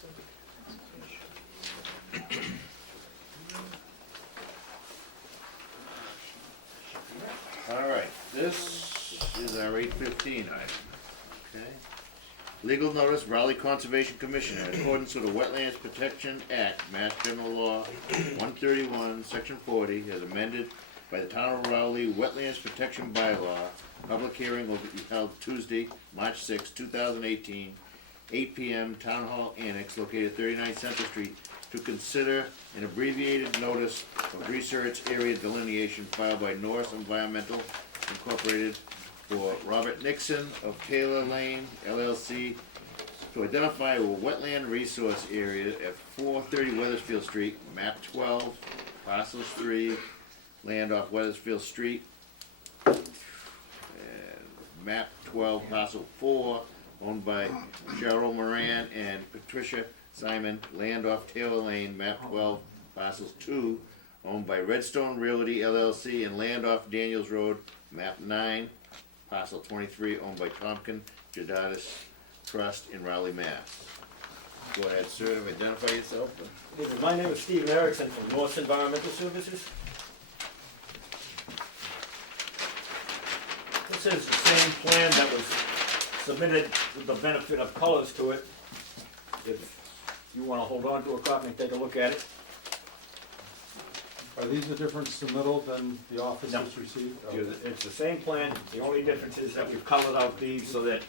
All right, this is our 815 item, okay? Legal notice, Raleigh Conservation Commission, in accordance with the Wetlands Protection Act, Mass General Law 131, Section 40, as amended by the Town of Raleigh Wetlands Protection Bylaw. Public hearing will be held Tuesday, March 6, 2018, 8 p.m., Town Hall Annex, located 39 Central Street, to consider an abbreviated notice of research area delineation filed by Norris Environmental Incorporated for Robert Nixon of Taylor Lane LLC to identify a wetland resource area at 430 Weathersfield Street, map 12, parcels 3, land off Weathersfield Street, and map 12, parcel 4, owned by Cheryl Moran and Patricia Simon, land off Taylor Lane, map 12, parcels 2, owned by Redstone Realty LLC, and land off Daniels Road, map 9, parcel 23, owned by Tompkin Jadatis Trust in Raleigh, Mass. Go ahead, sir, identify yourself. My name is Steve Erickson from North Environmental Services. This is the same plan that was submitted with the benefit of colors to it. If you want to hold on to a copy and take a look at it. Are these a different submittal than the office No. has received? It's the same plan, the only difference is that we've colored out these so that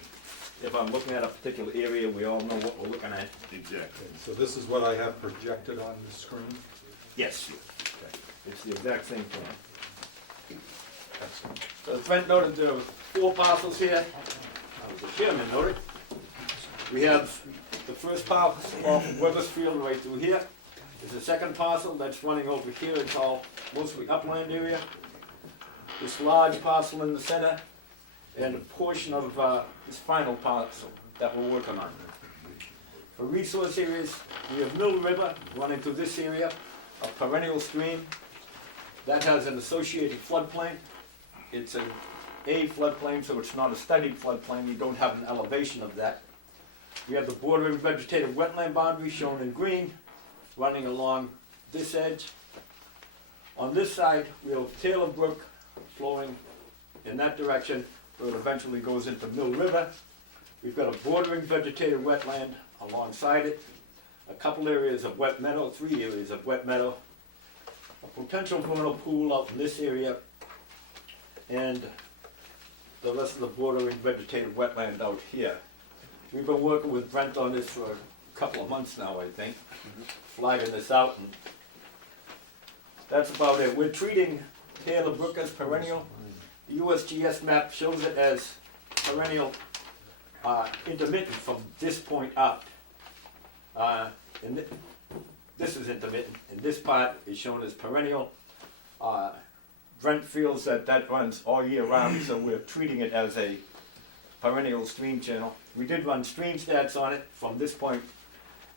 if I'm looking at a particular area, we all know what we're looking at. Exactly. So this is what I have projected on the screen? Yes, it's the exact same plan. Excellent. So the Trent noted there were 4 parcels here. The chairman noted. We have the first parcel off of Weathersfield right through here. There's a second parcel that's running over here. It's all mostly upland area. This large parcel in the center, and a portion of this final parcel that we're working on. For resource areas, we have Mill River running through this area, a perennial stream that has an associated floodplain. It's an A floodplain, so it's not a studied floodplain. We don't have an elevation of that. We have the bordering vegetative wetland boundary shown in green, running along this edge. On this side, we have Taylor Brook flowing in that direction, where it eventually goes into Mill River. We've got a bordering vegetative wetland alongside it, a couple areas of wet meadow, 3 areas of wet meadow, a potential vernal pool out in this area, and the rest of the bordering vegetative wetland out here. We've been working with Brent on this for a couple of months now, I think, flagging this out, and that's about it. We're treating Taylor Brook as perennial. The USGS map shows it as perennial intermittent from this point up. This is intermittent, and this part is shown as perennial. Brent feels that that runs all year round, so we're treating it as a perennial stream channel. We did run stream stats on it from this point,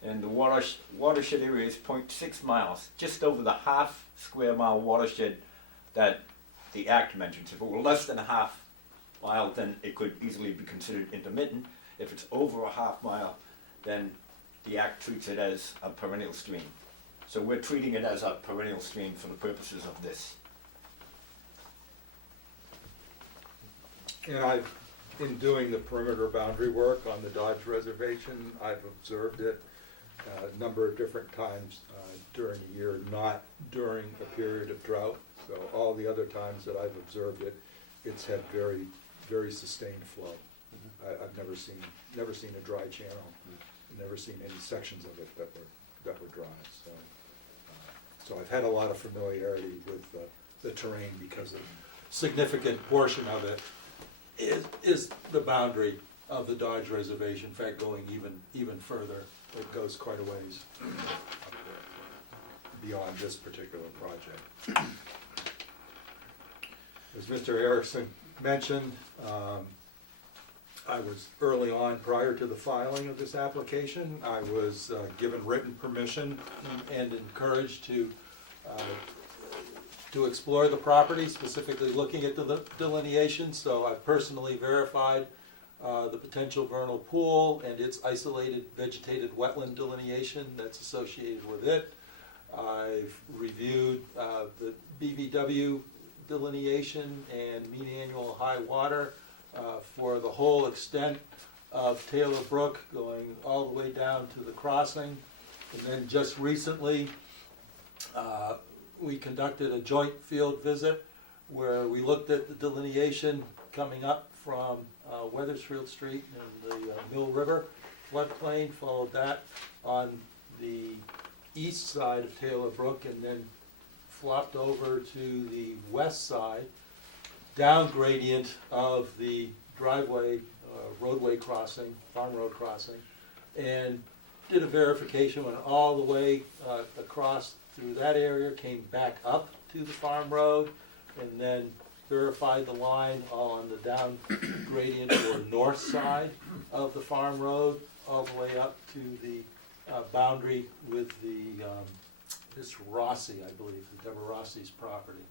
and the watershed area is 0.6 miles, just over the half square mile watershed that the Act mentions. If it were less than a half mile, then it could easily be considered intermittent. If it's over a half mile, then the Act treats it as a perennial stream. So we're treating it as a perennial stream for the purposes of this. And in doing the perimeter boundary work on the Dodge Reservation, I've observed it a number of different times during the year, not during a period of drought. So all the other times that I've observed it, it's had very, very sustained flow. I've never seen a dry channel, never seen any sections of it that were dry. So I've had a lot of familiarity with the terrain because a significant portion of it is the boundary of the Dodge Reservation. In fact, going even further, it goes quite a ways up there, beyond this particular project. As Mr. Erickson mentioned, I was early on, prior to the filing of this application, I was given written permission and encouraged to explore the property, specifically looking at the delineation. So I personally verified the potential vernal pool and its isolated vegetated wetland delineation that's associated with it. I've reviewed the BVW delineation and mean annual high water for the whole extent of Taylor Brook, going all the way down to the crossing. And then just recently, we conducted a joint field visit where we looked at the delineation coming up from Weathersfield Street and the Mill River floodplain, followed that on the east side of Taylor Brook, and then flopped over to the west side, down gradient of the driveway, roadway crossing, farm road crossing, and did a verification, went all the way across through that area, came back up to the farm road, and then verified the line on the down gradient or north side of the farm road, all the way up to the boundary with the this Rossi, I believe, Deborah Rossi's property.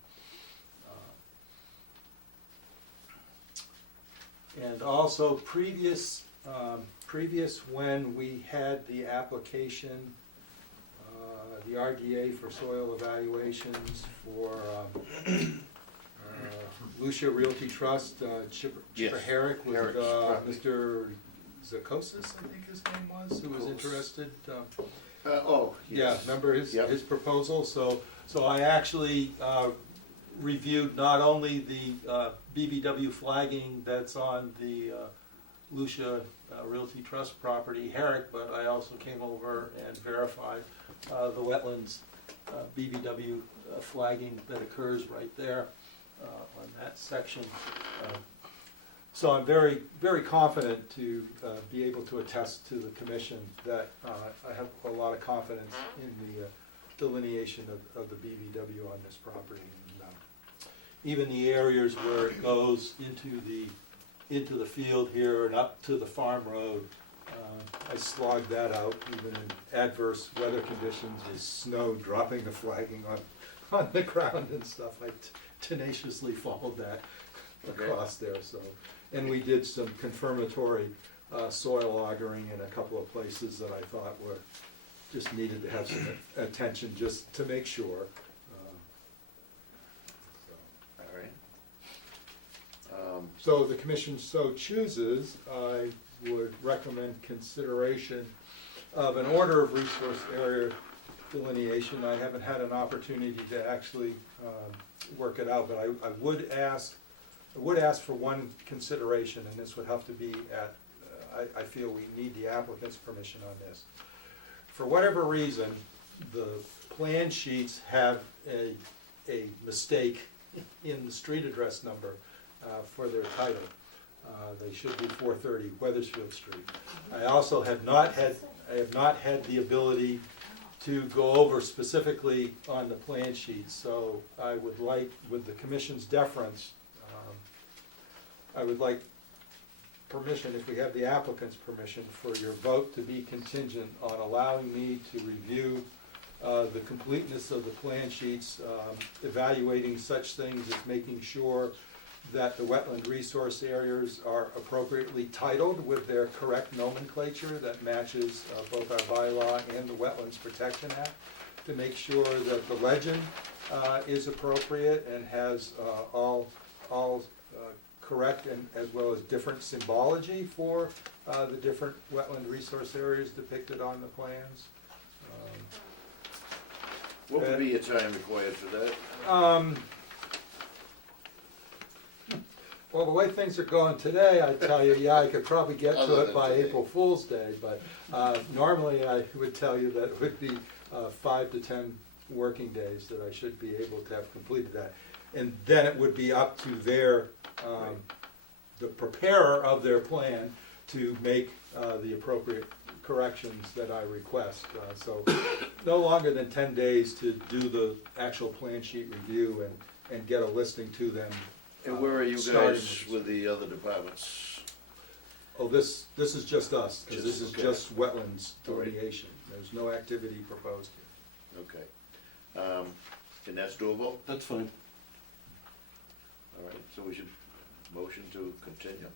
And also previous when we had the application, the RDA for soil evaluations for Lucia Realty Trust, Chipper Yes. Herrick with Herrick's property. Mr. Zakosis, I think his name was, who was interested. Oh, Yeah, yes. remember his Yep. his proposal? So I actually reviewed not only the BBW flagging that's on the Lucia Realty Trust property, Herrick, but I also came over and verified the wetlands BBW flagging that occurs right there on that section. So I'm very, very confident to be able to attest to the commission that I have a lot of confidence in the delineation of the BVW on this property. And, even the areas where it goes into the into the field here and up to the farm road. I slogged that out even in adverse weather conditions with snow dropping the flagging on the ground and stuff. I tenaciously followed that across there, so. And we did some confirmatory soil augering in a couple of places that I thought were, just needed to have some attention just to make sure. All right. So the commission so chooses, I would recommend consideration of an order of resource area delineation. I haven't had an opportunity to actually work it out, but I would ask for one consideration, and this would have to be at, I feel we need the applicant's permission on this. For whatever reason, the plan sheets have a mistake in the street address number for their title. They should be 430 Weathersfield Street. I also have not had the ability to go over specifically on the plan sheet, so I would like, with the commission's deference, I would like permission, if we have the applicant's permission, for your vote to be contingent on allowing me to review the completeness of the plan sheets, evaluating such things as making sure that the wetland resource areas are appropriately titled with their correct nomenclature that matches both our bylaw and the Wetlands Protection Act, to make sure that the legend is appropriate and has all correct, and as well as different symbology for the different wetland resource areas depicted on the plans. What would be your time required for that? Well, the way things are going today, I tell you, yeah, I could probably get to Other it than by today. April Fool's Day, but normally I would tell you that it would be 5 to 10 working days that I should be able to have completed that. And then it would be up to their, the preparer of their plan to make the appropriate corrections that I request. So no longer than 10 days to do the actual plan sheet review and get a listing to them. And where are you starting guys with the other departments? Oh, this is just us, because Just- this is okay. just wetlands All right. delineation. There's no activity proposed here. Okay. And that's doable? That's fine. All right, so we should motion to continue.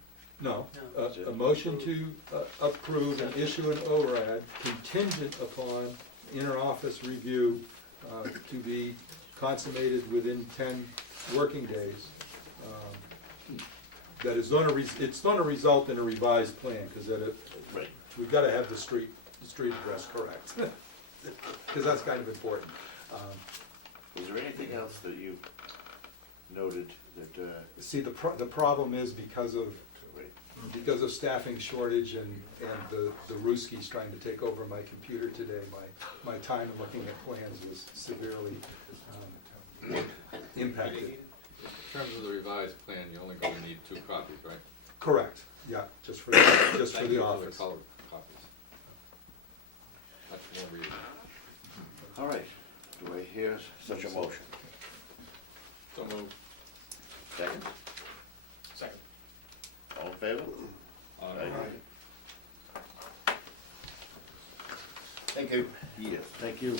No, No. a motion to approve and issue an ORAD contingent upon inter-office review to be consummated within 10 working days. That is gonna, it's gonna result in a revised plan, because Right. we've gotta have the street address correct. Because that's kind of important. Was there anything else that you noted that, See, the problem is because of wait, staffing shortage and the Ruskies trying to take over my computer today, my time in looking at plans was severely impacted. In terms of the revised plan, you're only gonna need 2 copies, right? Correct, yeah, just for Thank the you office. for the color copies. Much more reading. all right, do I hear such a motion? So moved. Second? Second. All in favor? Thank you. Yes, thank you.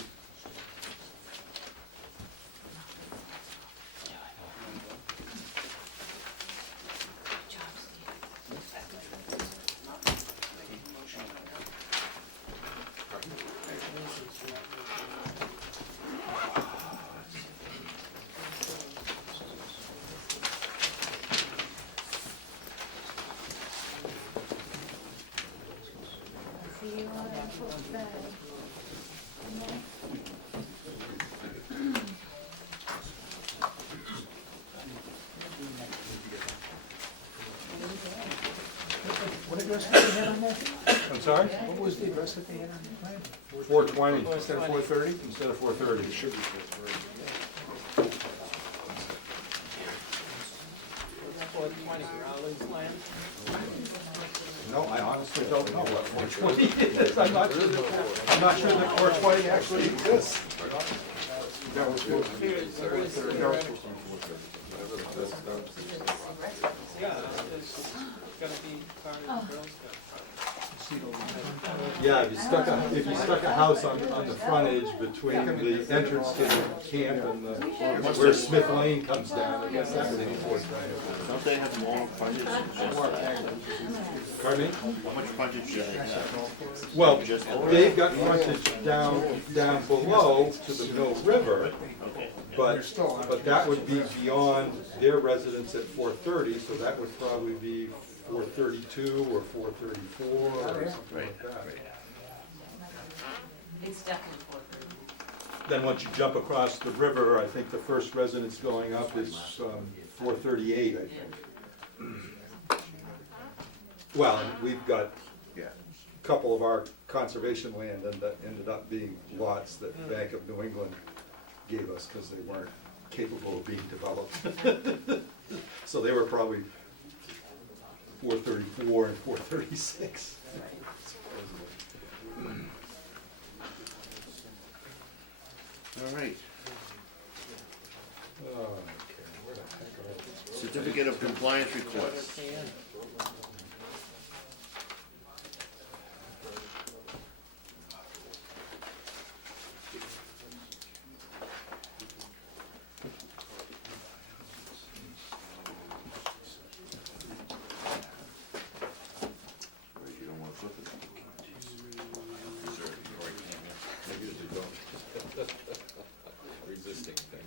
See you on April 3rd. What address did they have on that? I'm sorry? What was the address that they had on the plan? 420 instead of 430? Instead of 430. It should be 430. 420 Rowley's land. No, I honestly don't know what 420 is. I'm not sure that 420 actually exists. That was supposed to be. Here, there is That was theoretic- supposed to be 4:30. Yeah, it's gotta be part of the Girl Scout. Yeah, if you stuck a house on the frontage between the entrance to the camp and where Smith Lane comes down, I guess that would be 4:30. Don't they have more frontage than just that? Pardon me? How much frontage do they have? Well, Just they've got frontage down below to the Mill River, Okay. but that would be beyond their residence at 4:30, so that would probably be 4:32 or 4:34 or something like that. It's definitely 4:30. Then once you jump across the river, I think the first residence going up is 4:38, I think. Well, and we've got Yeah. a couple of our conservation land that ended up being lots that Bank of New England gave us because they weren't capable of being developed. So they were probably 4:34 and 4:36. All right. Okay, where the heck are these? Certificate of compliance request. You don't wanna flip it? Resisting thing.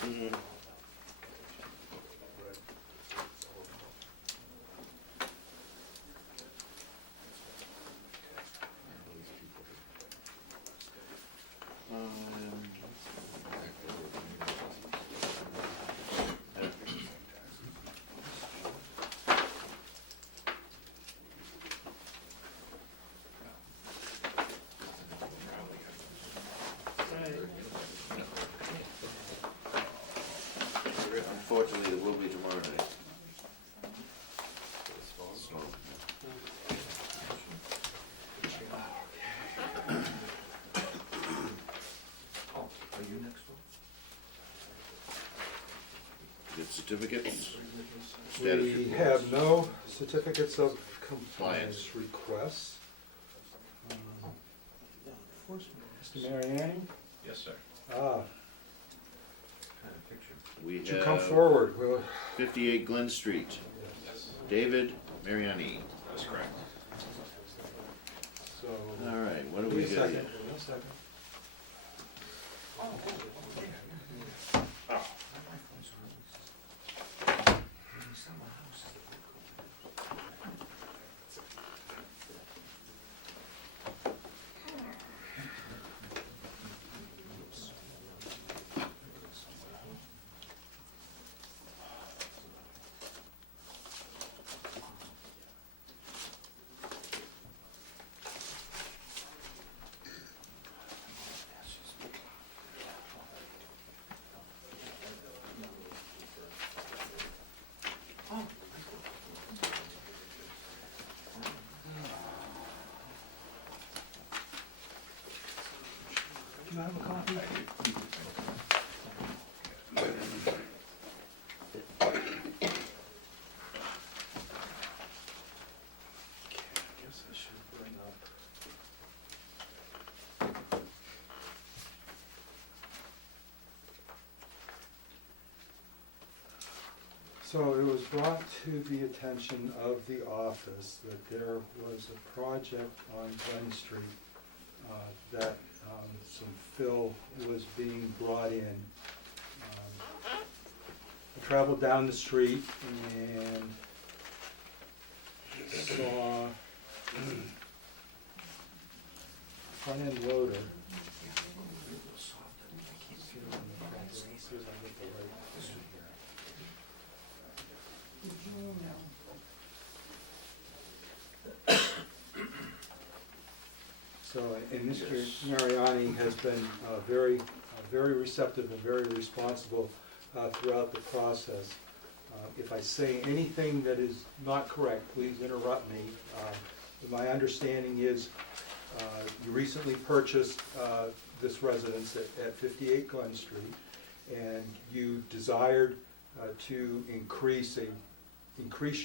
Mhm. Unfortunately, it will be tomorrow night. So, get certificates? Status We reports. have no certificates of compliance requests. Mr. Mariani? Yes, sir. We Would you come have forward? We'll- 58 Glen Street. David Mariani. That's correct. So, All right, what do give we me a got second. here? Give me a second. Do you have a copy? I guess I should bring up. So it was brought to the attention of the office that there was a project on Glen Street that some fill was being brought in. I traveled down the street and saw front end loader. So in this case, Mariani has been very receptive and very responsible throughout the process. If I say anything that is not correct, please interrupt me. My understanding is you recently purchased this residence at 58 Glen Street, and you desired to increase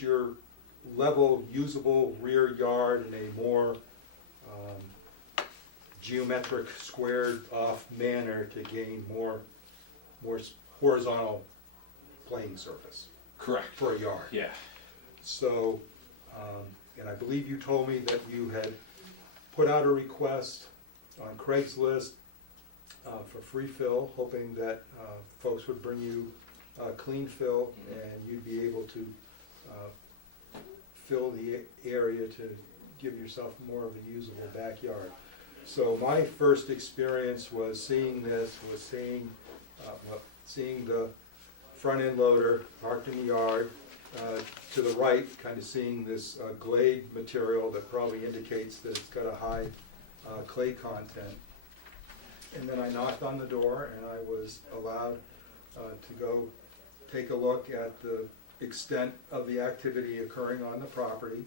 your level usable rear yard in a more geometric squared off manner to gain more horizontal playing surface. Correct. For a yard. Yeah. So, and I believe you told me that you had put out a request on Craigslist for free fill, hoping that folks would bring you clean fill, and you'd be able to fill the area to give yourself more of a usable backyard. So my first experience was seeing this, seeing the front end loader parked in the yard. To the right, kind of seeing this glade material that probably indicates that it's got a high clay content. And then I knocked on the door, and I was allowed to go take a look at the extent of the activity occurring on the property,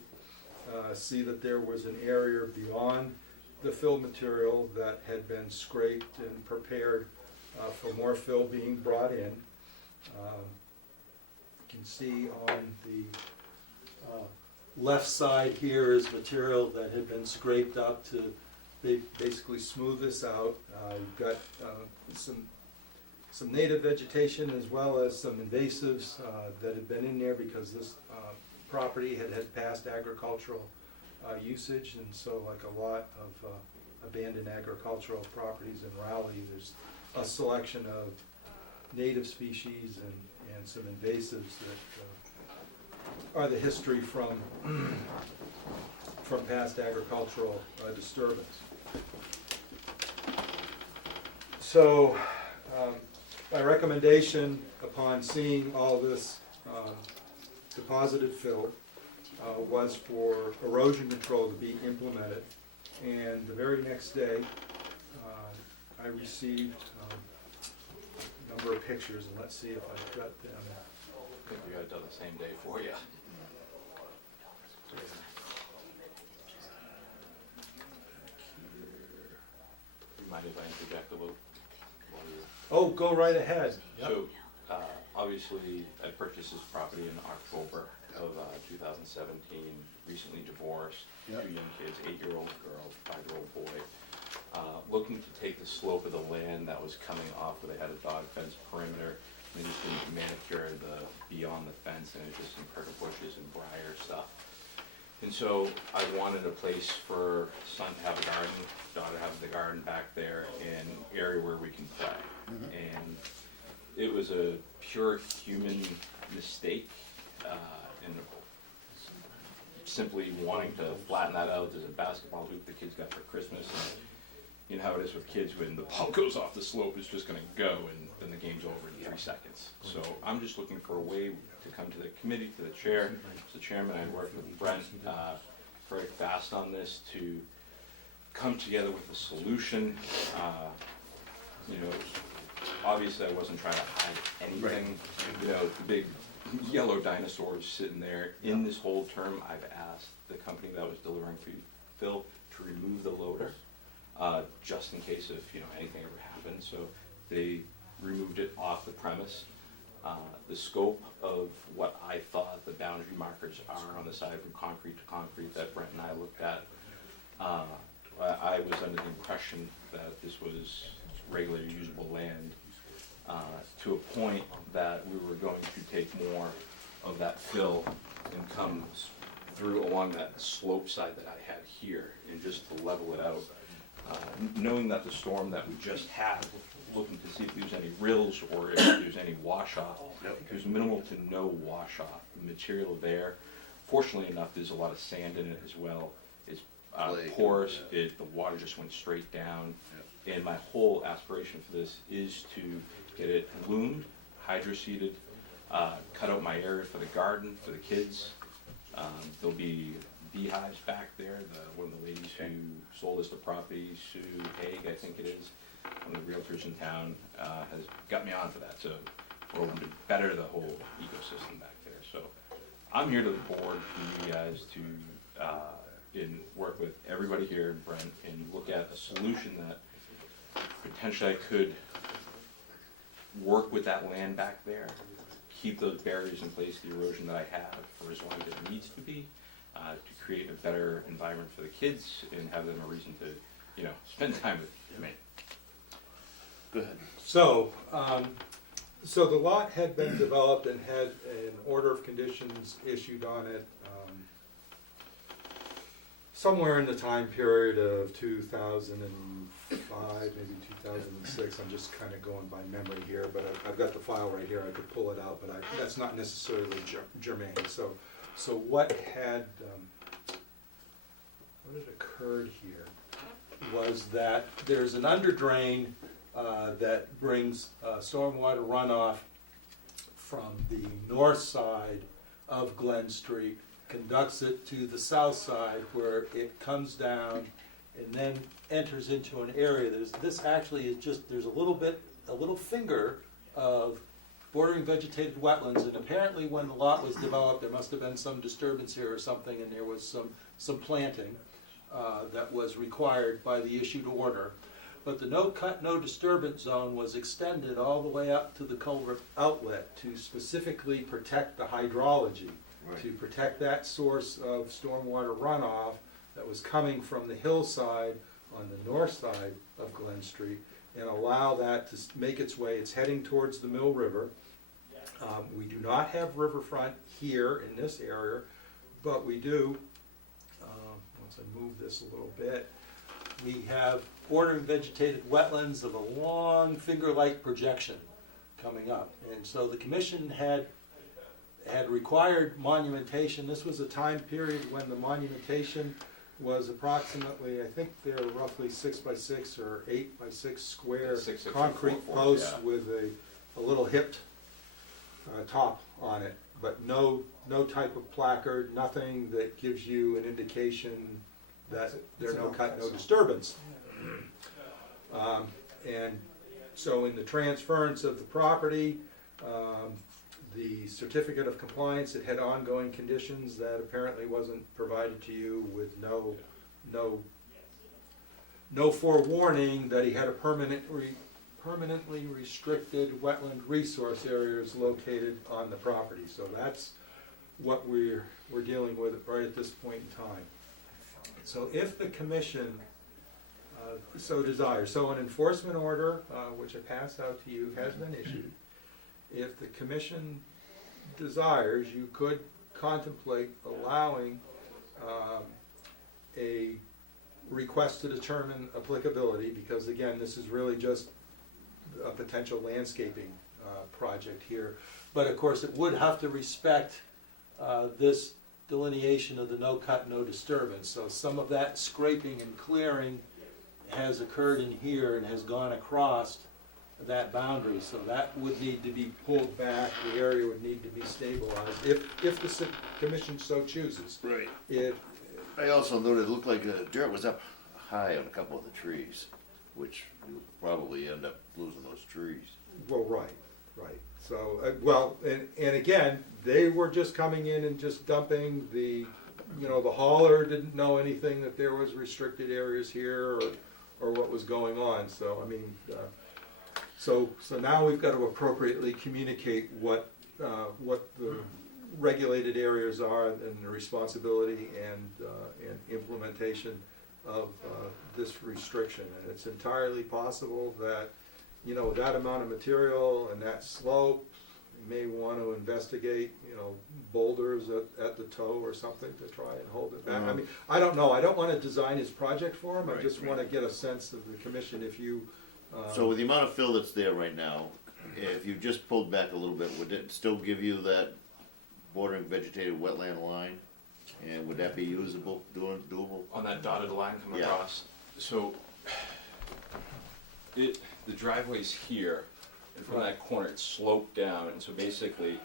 see that there was an area beyond the fill material that had been scraped and prepared for more fill being brought in. You can see on the left side here is material that had been scraped up to basically smooth this out. You've got some native vegetation as well as some invasives that had been in there because this property had past agricultural usage, and so like a lot of abandoned agricultural properties in Raleigh, there's a selection of native species and some invasives that are the history from past agricultural disturbance. So my recommendation upon seeing all this deposited fill was for erosion control to be implemented, and the very next day I received a number of pictures, and let's see if I've got them. I think we got it done the same day for you. Mind if I interject a little? Oh, go right ahead. Yep. So, obviously, I purchased this property in October of 2017, recently divorced, Yep. 2 young kids, 8-year-old girl, 5-year-old boy. Looking to take the slope of the land that was coming off where they had a dog fence perimeter, and they just didn't manicure the beyond the fence, and it was just some prickle bushes and briar stuff. And so I wanted a place for son to have a garden, daughter to have the garden back there, and area where we can play. And it was a pure human mistake, and simply wanting to flatten that out. There's a basketball hoop the kids got for Christmas, and you know how it is with kids, when the ball goes off the slope, it's just gonna go, and then the game's over in 3 seconds. So I'm just looking for a way to come to the committee, to the chair, as the chairman. I worked with Brent very fast on this to come together with a solution. You know, obviously I wasn't trying to hide anything. You know, the big yellow dinosaurs sitting there. In this whole term, I've asked the company that was delivering fill to remove the loader, just in case if anything ever happened. So they removed it off the premise. The scope of what I thought the boundary markers are on the side from concrete to concrete that Brent and I looked at, I was under the impression that this was regular usable land, to a point that we were going to take more of that fill and come through along that slope side that I had here, and just to level it out. Knowing that the storm that we just had, looking to see if there's any rills or if there's any wash off. There's minimal to no wash off. The material there, fortunately enough, there's a lot of sand in it as well. It's porous, the water just went straight down. And my whole aspiration for this is to get it loomed, hydro-seeded, cut out my area for the garden, for the kids. There'll be beehives back there. One of the ladies who sold us the property, Sue Haig, I think it is, one of the realtors in town, has got me on for that. So we're hoping to better the whole ecosystem back there. I'm here to the board for you guys to, work with everybody here in Brent and look at a solution that potentially I could work with that land back there, keep those barriers in place, the erosion that I have for as long as it needs to be, to create a better environment for the kids and have them a reason to, spend time with me. Go ahead. So, so the lot had been developed and had an order of conditions issued on it somewhere in the time period of 2005, maybe 2006. I'm just kind of going by memory here, but I've got the file right here. I could pull it out, but that's not necessarily germane. So what had occurred here was that there's an underdrain that brings stormwater runoff from the north side of Glen Street, conducts it to the south side where it comes down and then enters into an area. This actually is just, there's a little finger of bordering vegetated wetlands, and apparently when the lot was developed there must have been some disturbance here or something, and there was some planting that was required by the issued order. But the no cut, no disturbance zone was extended all the way up to the culvert outlet to specifically protect the hydrology, Right. to protect that source of stormwater runoff that was coming from the hillside on the north side of Glen Street, and allow that to make its way. It's heading towards the Mill River. We do not have riverfront here in this area, but we do, once I move this a little bit, we have bordering vegetated wetlands of a long finger-like projection coming up. And so the commission had required monumentation. This was a time period when the monumentation was approximately, I think they're roughly 6 by 6 or 8 by 6 square 6 by concrete 4, posts yeah. with a little hipped top on it, but no type of placard, nothing that gives you an indication that there's no cut, no disturbance. And so in the transference of the property, the certificate of compliance, it had ongoing conditions that apparently wasn't provided to you, with no forewarning that he had a permanently restricted wetland resource areas located on the property. So that's what we're dealing with right at this point in time. So if the commission so desires, so an enforcement order, which I passed out to you, has been issued. If the commission desires, you could contemplate allowing a request to determine applicability, because again, this is really just a potential landscaping project here. But of course, it would have to respect this delineation of the no cut, no disturbance. So some of that scraping and clearing has occurred in here and has gone across that boundary. So that would need to be pulled back. The area would need to be stabilized if the commission so chooses. Right. If I also noted it looked like the dirt was up high on a couple of the trees, which you'll probably end up losing those trees. Well, right. So, well, and again, they were just coming in and just dumping the hauler didn't know anything that there was restricted areas here or what was going on. So, I mean, so now we've got to appropriately communicate what the regulated areas are and the responsibility and implementation of this restriction. And it's entirely possible that that amount of material and that slope, you may want to investigate, boulders at the toe or something to try and hold it back. I mean, I don't know. I don't want to design his project for him. I just want to get a sense of the commission. If you So with the amount of fill that's there right now, if you just pulled back a little bit, would it still give you that bordering vegetated wetland line? And would that be usable, doable? On that dotted line coming Yeah. across, so the driveway's here, and from that corner it's sloped down, and so basically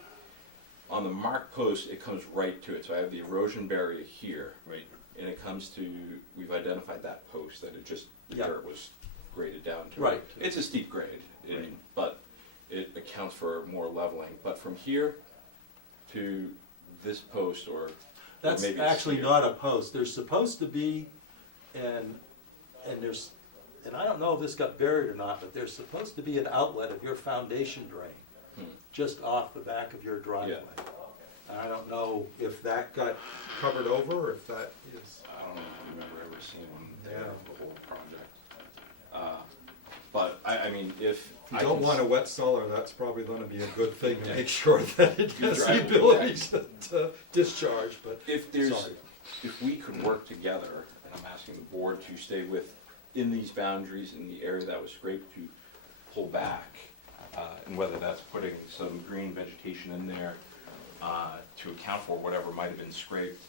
on the marked post it comes right to it. So I have the erosion barrier here, Right. and it comes to, we've identified that post that it just, the Yeah. dirt was graded down to. Right. It's a steep grade, Right. but it accounts for more leveling. But from here to this post or That's maybe it's actually here. not a post. There's supposed to be, and there's, and I don't know if this got buried or not, but there's supposed to be an outlet of your foundation drain just off the back of your driveway. And I don't know if that got covered over or if that is. I don't remember ever seeing one there Yeah. of the whole project. But I mean, if If you I don't can want a wet cellar, that's probably gonna be a good thing to make sure that it Your has the driveway, ability to discharge, but, If there's, sorry. if we could work together, and I'm asking the board to stay in these boundaries, in the area that was scraped, to pull back, and whether that's putting some green vegetation in there, to account for whatever might have been scraped.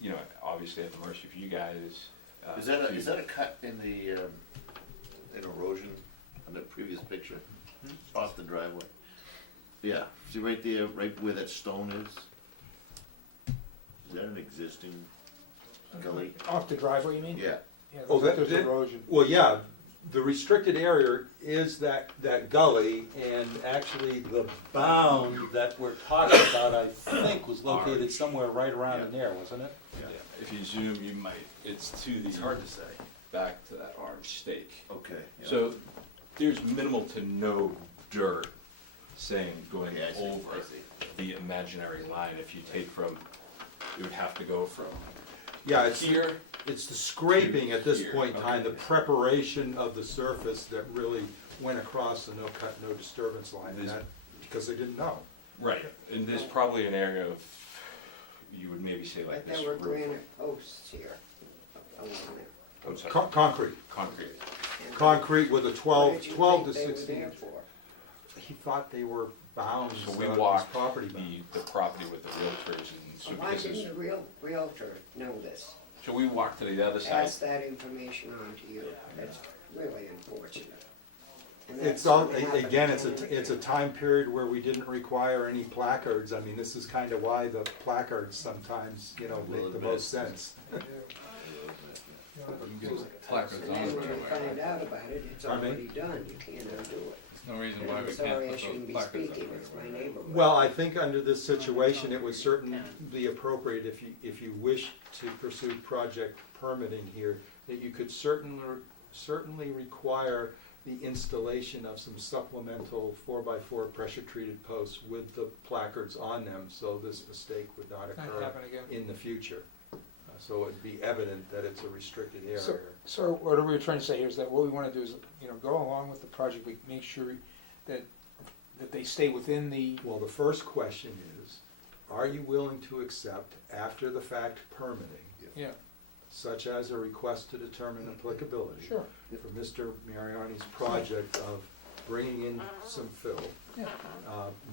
You know, obviously at the mercy of you guys. Is that to- a cut in the, in erosion on that previous picture? Off the driveway? Yeah, see right there, right where that stone is? Is that an existing gully? Off the driveway, you mean? Yeah. Yeah, Oh, there's erosion. well, yeah, the restricted area is that gully, and actually the Bound that we're talking about, I think, was located somewhere right around in there, wasn't it? Yeah, if you zoom, you might, it's to the. It's hard to say. Back to that orange stake. Okay. yeah. So there's minimal to no dirt saying going Okay, I see, over I see. the imaginary line. If you take from, you would have to go from Yeah, it's, here. it's the scraping at this Here, point in time, okay. the preparation of the surface that really went across the no cut, no disturbance line, and This- that, because they didn't know. Right, and there's probably an area of, you would maybe say like But this there were roof. granite posts here, along there. I'm sorry, Concrete, concrete. And concrete with a what 12 did you to think they were 16. there for? He thought they were bounds, So we his walked property bound. the property with the realtors and so Why because didn't it's, the realtor know this? so we walked to the other side. Pass that information on to you, that's really unfortunate. And that's It's all, gonna happen again, it's again and it's a again. time period where we didn't require any placards. I mean, this is kind of why the placards sometimes, you know, make the most sense. You can get placards And on then it when right you away. find out about it, it's Pardon me? already done, you can't undo it. There's no reason And why I'm we sorry can't I put shouldn't those be placards up speaking, right it's away. my neighborhood. Well, I think under this situation, it would certainly be appropriate if you wish to pursue project permitting here, that you could certainly require the installation of some supplemental 4x4 pressure-treated posts with the placards on them, so this mistake would not Not occur happen again. in the future. So it'd be evident that it's a restricted area. So what we're trying to say here is that what we wanna do is, go along with the project, we make sure that they stay within the, Well, the first question is, are you willing to accept after-the-fact permitting, yeah, such as a request to determine applicability sure, for Mr. Mariani's project of bringing in some fill, yeah,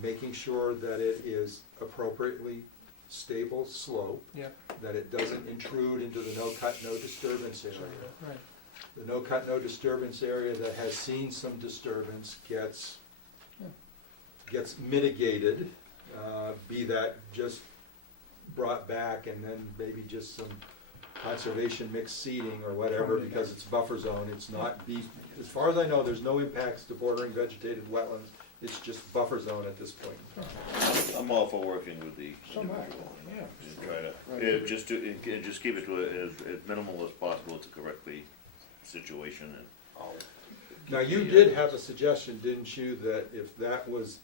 making sure that it is appropriately stable slope, yeah, that it doesn't intrude into the no-cut, no-disturbance area. right. The no-cut, no-disturbance area that has seen some disturbance gets mitigated, be that just brought back and then maybe just some conservation mixed seeding or whatever, because it's buffer zone, it's not as far as I know, there's no impacts to bordering vegetated wetlands, it's just buffer zone at this point. I'm all for working with the So much, individual. yeah. And try to, just keep it to as minimal as possible to correct the situation and all. Now, you did have a suggestion, didn't you, that if that was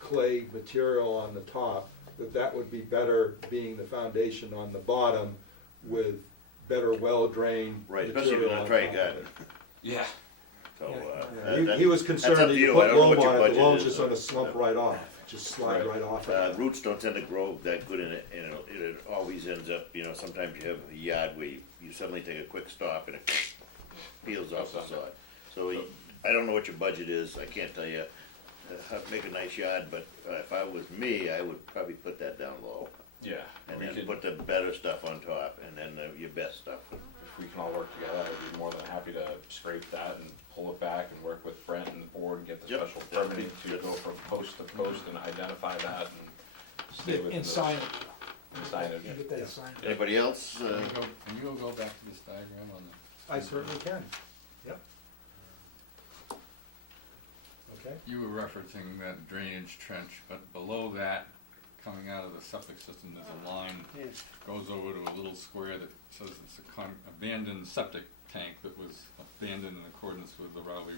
clay material on the top, that would be better being the foundation on the bottom with better well-drained Right, material especially if you're on gonna try top a of garden. it. Yeah. So, Yeah, he was concerned up that to you you. I put don't know loam what your on it, the budget loam's is, just gonna slump right off, just slide Right. right off. of it. Roots don't tend to grow that good in it, and it always ends up, sometimes you have a yard where you suddenly take a quick stop and it peels off the sod. So I don't know what your budget is, I can't tell you how to make a nice yard, but if I was me, I would probably put that down low. Yeah. And We then could, put the better stuff on top, and then your best stuff. if we can all work together, I'd be more than happy to scrape that and pull it back and work with Brent and the board and get the Yep, special that'd permitting be- to go from post to post and identify that and stay within And those. sign it. And sign it. Get that signed. Anybody else? Can you go back to this diagram on the? I certainly can, yep. Okay. You were referencing that drainage trench, but below that, coming out of the septic system, there's a line, goes over to a little square that says it's a abandoned septic tank that was abandoned in accordance with the Raleigh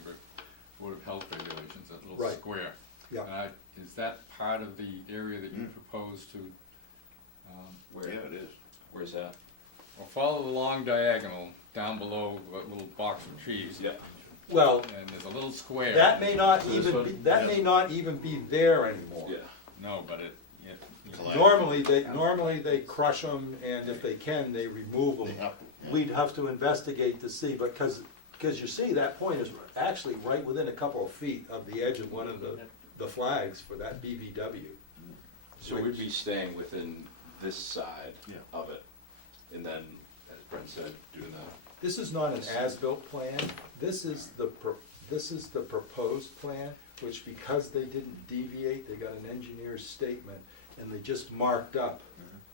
Board of Health regulations, that little Right. square. Yeah. Is that part of the area that you propose to, Where, Yeah, it is. where's that? well, follow the long diagonal down below that little box of trees? Yeah. Well, And there's a little square. that may not So this even one? be, that may not even be there anymore. Yeah. No, but it, Normally they crush them, and if they can, they remove They them. have to, yeah. We'd have to investigate to see, but because you see, that point is actually right within a couple of feet of the edge of one of the flags for that BVW. So we'd be staying within this side Yeah. of it, and then, as Brent said, doing the, This is not an as-built plan, this is the proposed plan, which because they didn't deviate, they got an engineer's statement, and they just marked up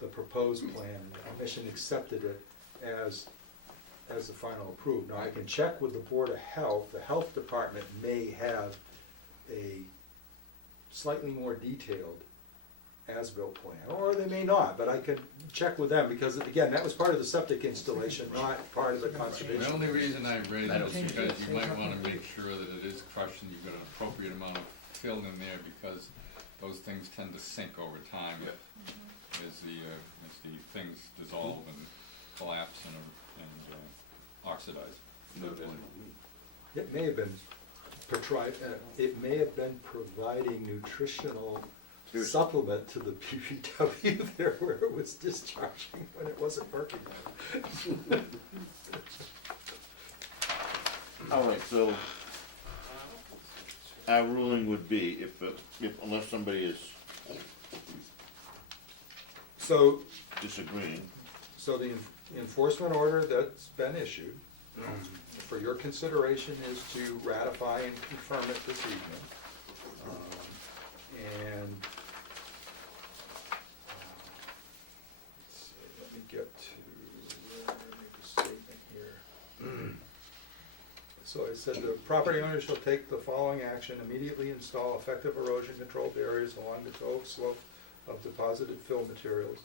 the proposed plan. The commission accepted it as the final approved. Now, I can check with the Board of Health, the Health Department may have a slightly more detailed as-built plan, or they may not, but I could check with them, because again, that was part of the septic installation, not part of the conservation. The only reason I raise it is because you might wanna make sure that it is crushed and you've got an appropriate amount of fill in there, because those things tend to sink over time as the things dissolve and collapse and oxidize. It may have been providing nutritional supplement to the PPW there where it was discharging when it wasn't working. All right, so our ruling would be if unless somebody is So, disagreeing, so the enforcement order that's been issued for your consideration is to ratify and confirm it this evening. And let's see, let me get to the statement here. So I said the property owner shall take the following action: immediately install effective erosion control barriers along the toe slope of deposited fill materials.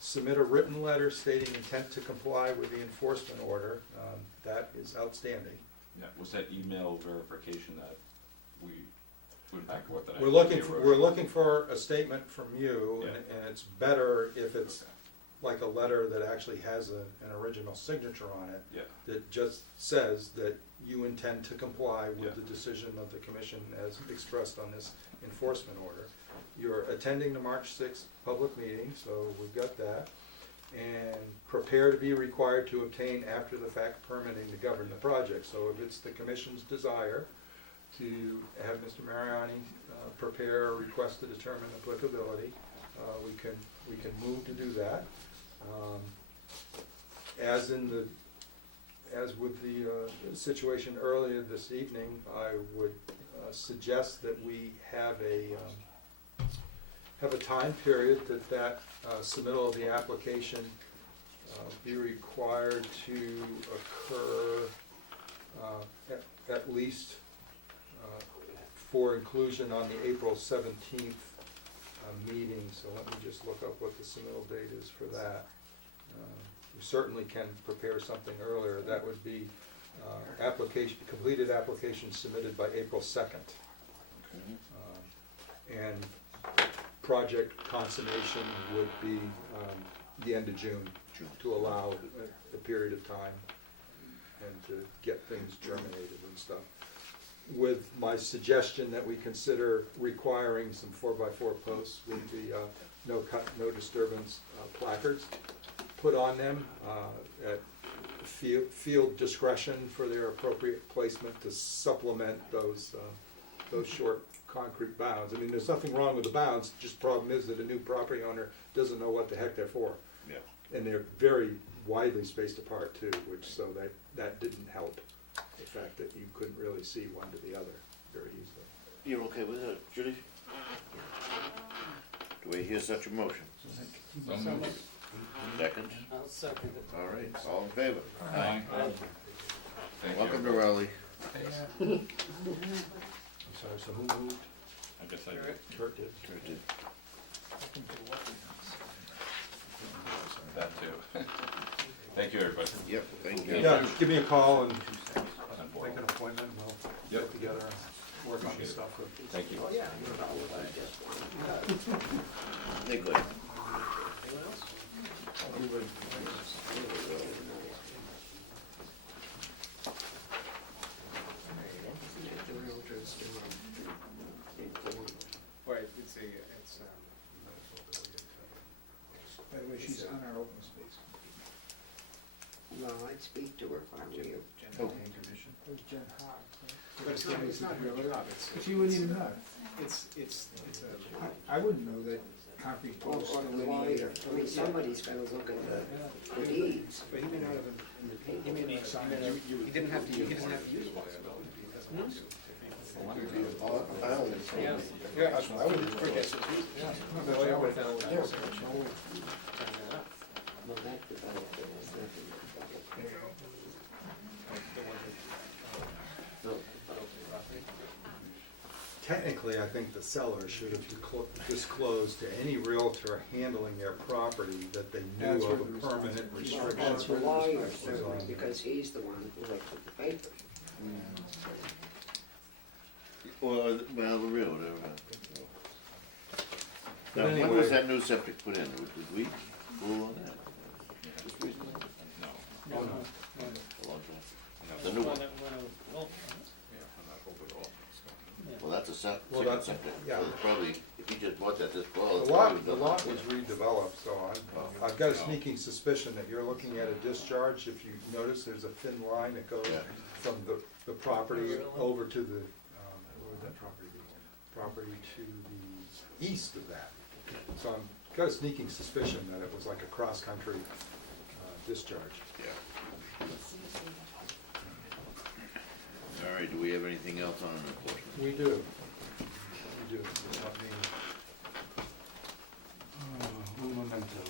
Submit a written letter stating intent to comply with the enforcement order. That is outstanding. yeah, was that email verification that we went back and what that? We're looking for a statement from you, Yeah. and it's better if it's like a letter that actually has an original signature on it. Yeah. That just says that you intend to comply with Yeah. the decision of the commission as expressed on this enforcement order. You're attending the March 6th public meeting, so we've got that. And prepare to be required to obtain after-the-fact permitting to govern the project. So if it's the commission's desire to have Mr. Mariani prepare a request to determine applicability, we can move to do that. As with the situation earlier this evening, I would suggest that we have a time period that submittal of the application be required to occur at least for inclusion on the April 17th meeting. So let me just look up what the submittal date is for that. You certainly can prepare something earlier. That would be completed application submitted by April 2nd. And project consummation would be the end of June to allow a period of time and to get things germinated and stuff. With my suggestion that we consider requiring some 4x4 posts with the no cut, no disturbance placards put on them at field discretion for their appropriate placement to supplement those short concrete bounds. I mean, there's nothing wrong with the bounds, just problem is that a new property owner doesn't know what the heck they're for. yeah. And they're very widely spaced apart too, so that didn't help, the fact that you couldn't really see one to the other very easily. You're okay with that, Judy? Do we hear such a motion? So moved. Second? I'll second it. All right, all in favor? Aye. Thank you. Welcome to Raleigh. sorry, so who moved? I guess I did. Kurt did. Kurt did. That too. Thank you, everybody. Yep, thank you. Yeah, give me a call and On board. make an appointment, and we'll get together and work on the stuff with. Thank you. Oh, yeah, no problem, I just wanted They're good. the realtors to inform. Right, it's, by the way, she's on our open space. Well, I'd speak to her if I were you. Oh. It was Jen Hogg, right? But it's not her job, it's. But she wouldn't even know. It's I wouldn't know that concrete Or posts. or the lawyer, I mean, somebody's gotta look at the deeds. But he may not have, he may not have, he didn't have to, he doesn't have to use one, if he doesn't want to. Yeah, that's what I would forget to do. Yeah. No, that's what I would have done. Well, that developer has nothing to do. Technically, I think the seller should have disclosed to any realtor handling their property that they knew of a permanent restriction. That's the lawyer, certainly, because he's the one who looks at the papers. Well, the real, whatever. But Now, when anyway- was that new septic put in? Did we rule on that? Just recently? No. Oh, no. A long time. The new one. Yeah, I'm not hoping at all. Well, that's a Well, second that's- septic. yeah. So probably, if you just bought that this fall. The lot was redeveloped, so I've got a sneaking suspicion that you're looking at a discharge. If you notice, there's a thin line that goes Yeah. from the property over to the, where would that property be? Property to the east of that. So I've got a sneaking suspicion that it was like a cross-country discharge. Yeah. All right, do we have anything else on enforcement? We do. We do. Just let me, un momento.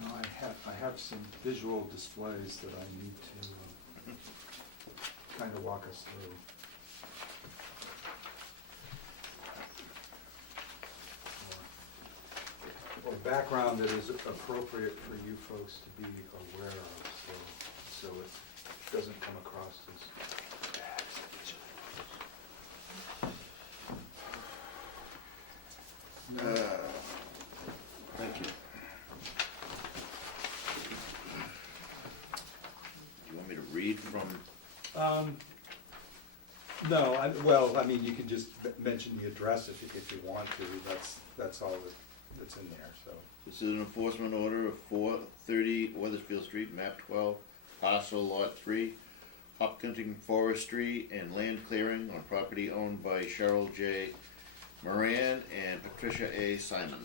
Now, I have some visual displays that I need to kind of walk us through. Or background that is appropriate for you folks to be aware of, so it doesn't come across as. Thank you. Do you want me to read from? No, well, I mean, you can just mention the address if you want to, that's all that's in there, so. This is an enforcement order of 430 Weathersfield Street, map 12, parcel lot 3, Hopkinton Forestry and land clearing on property owned by Cheryl J. Moran and Patricia A. Simon.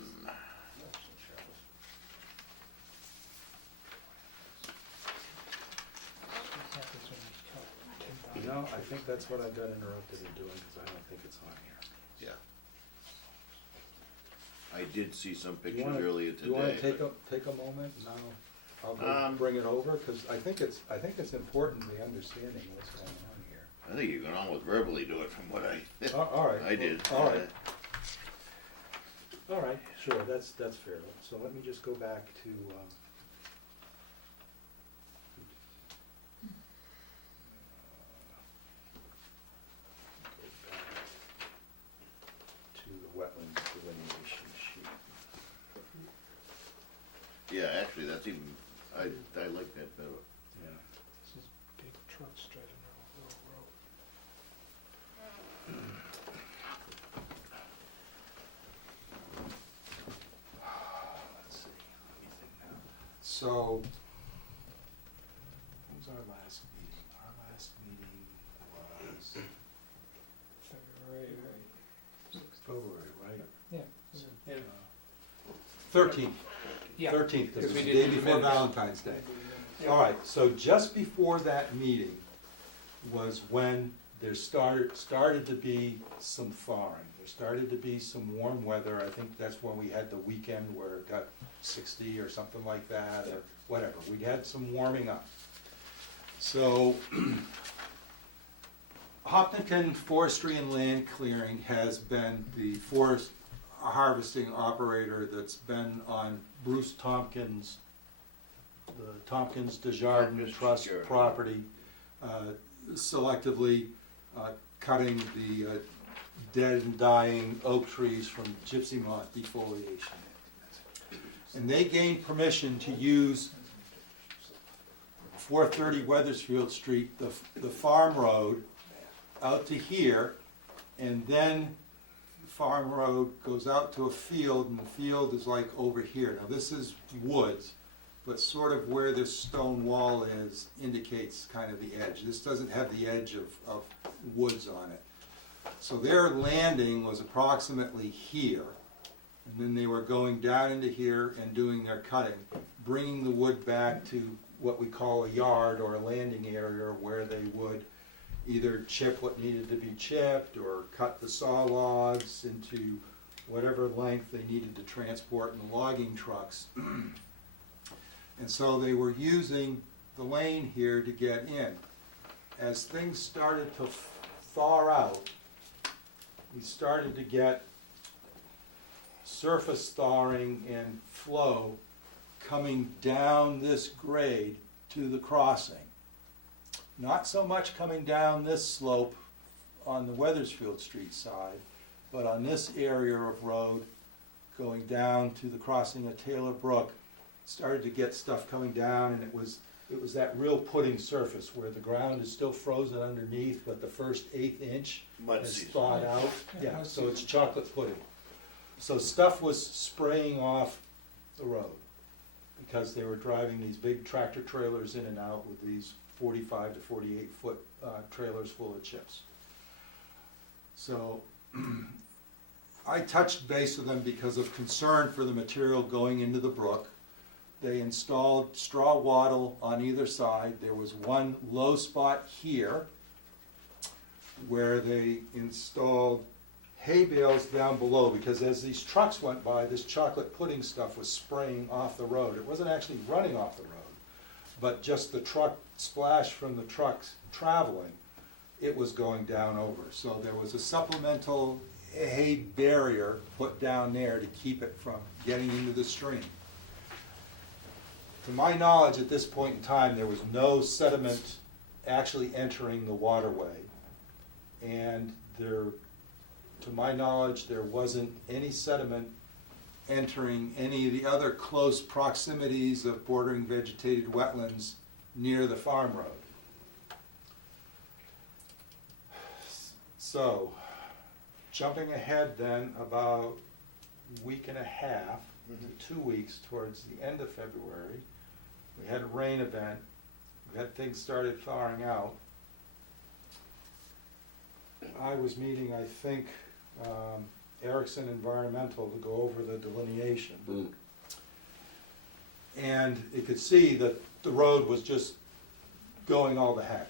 You know, I think that's what I got interrupted in doing, because I don't think it's on here. Yeah. I did see some Do pictures you wanna- earlier Do you wanna today. take a moment, and I'll go bring it over, because I think it's important the understanding of what's going on here. I think you can almost verbally do it from what I, All right. I did. All right. All right, sure, that's fair. So let me just go back to, the wetlands delineation sheet. Yeah, actually, that's even, I like that better. Yeah. This is big trucks driving around Little Road. Let's see, let me think now. So, what was our last meeting? Our last meeting was February, right? Yeah. Yeah. 13th. Yeah. 13th, because it's we the did day the before minutes. Valentine's Day. All right, so just before that meeting was when there started to be some thawing. There started to be some warm weather. I think that's when we had the weekend where it got 60 or something like that, or whatever. We had some warming up. So Hopkinton Forestry and Land Clearing has been the forest harvesting operator that's been on Bruce Tompkins, the Tompkins Desjardins Trust Sure. property, selectively cutting the dead and dying oak trees from gypsy moth defoliation. And they gained permission to use 430 Weathersfield Street, the farm road, out to here, and then farm road goes out to a field, and the field is like over here. Now this is woods, but sort of where this stone wall is indicates kind of the edge. This doesn't have the edge of woods on it. So their landing was approximately here, and then they were going down into here and doing their cutting, bringing the wood back to what we call a yard or a landing area where they would either chip what needed to be chipped or cut the saw logs into whatever length they needed to transport in the logging trucks. And so they were using the lane here to get in. As things started to thaw out, we started to get surface thawing and flow coming down this grade to the crossing. Not so much coming down this slope on the Weathersfield Street side, but on this area of road going down to the crossing of Taylor Brook, started to get stuff coming down, and it was that real pudding surface where the ground is still frozen underneath, but the first 1/8 inch Mud has season. thawed out. Yeah, so it's chocolate pudding. So stuff was spraying off the road because they were driving these big tractor trailers in and out with these 45 to 48 foot trailers full of chips. So I touched base with them because of concern for the material going into the brook. They installed straw wattle on either side. There was one low spot here where they installed hay bales down below, because as these trucks went by, this chocolate pudding stuff was spraying off the road. It wasn't actually running off the road, but just the truck splash from the trucks traveling, it was going down over. So there was a supplemental hay barrier put down there to keep it from getting into the stream. To my knowledge, at this point in time, there was no sediment actually entering the waterway. And there, to my knowledge, there wasn't any sediment entering any of the other close proximities of bordering vegetated wetlands near the farm road. So, jumping ahead then about a week and a half to 2 weeks towards the end of February, we had a rain event. We had things started thawing out. I was meeting, I think, Erickson Environmental to go over the delineation. And you could see that the road was just going all to heck.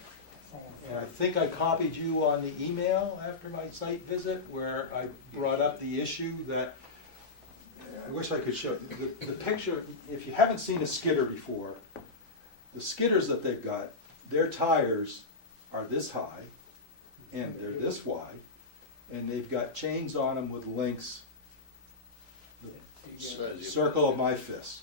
And I think I copied you on the email after my site visit where I brought up the issue that, I wish I could show you. The picture, if you haven't seen a skidder before, the skidders that they've got, their tires are this high and they're this wide, and they've got chains on them with links the circle of my fist.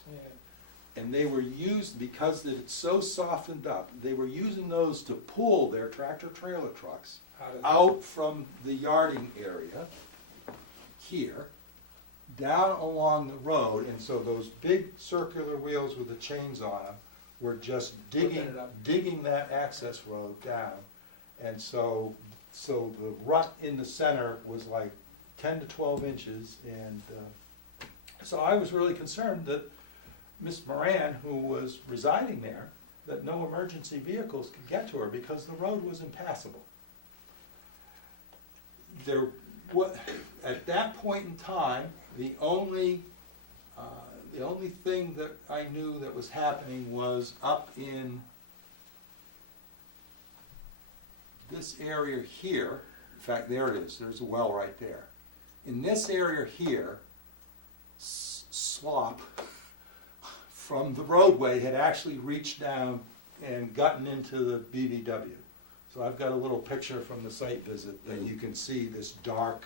And they were used, because it's so softened up, they were using those to pull their tractor trailer trucks out from the yarding area here, down along the road, and so those big circular wheels with the chains on them were just digging that access road down. And so the rut in the center was like 10 to 12 inches, and so I was really concerned that Miss Moran, who was residing there, that no emergency vehicles could get to her because the road was impassable. At that point in time, the only The only thing that I knew that was happening was up in this area here. In fact, there it is. There's a well right there. In this area here, slop from the roadway had actually reached down and gotten into the BVW. So I've got a little picture from the site visit that you can see this dark,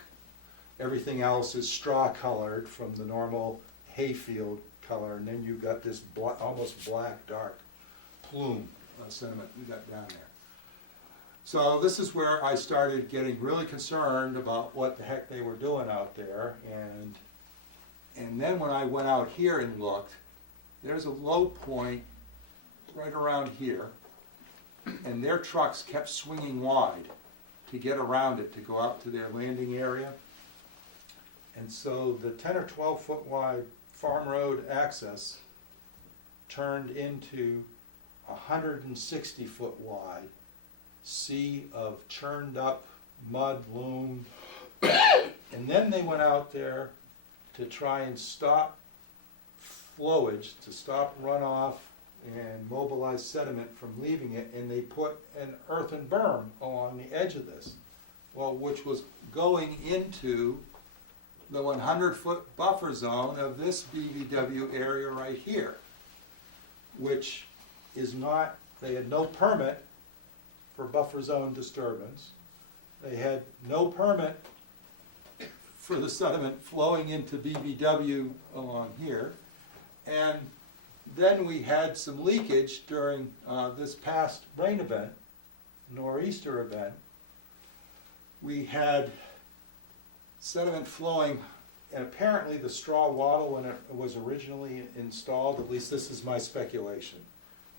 everything else is straw colored from the normal hayfield color, and then you've got this almost black dark plume of sediment you got down there. So this is where I started getting really concerned about what the heck they were doing out there, and then when I went out here and looked, there's a low point right around here, and their trucks kept swinging wide to get around it, to go out to their landing area. And so the 10 or 12 foot wide farm road access turned into 160 foot wide sea of churned up mud, loam, and then they went out there to try and stop flowage, to stop runoff and mobilize sediment from leaving it, and they put an earthen berm along the edge of this, well, which was going into the 100-foot buffer zone of this BVW area right here, which is not, they had no permit for buffer zone disturbance. They had no permit for the sediment flowing into BVW along here. And then we had some leakage during this past rain event, nor'easter event. We had sediment flowing, and apparently the straw wattle, when it was originally installed, at least this is my speculation,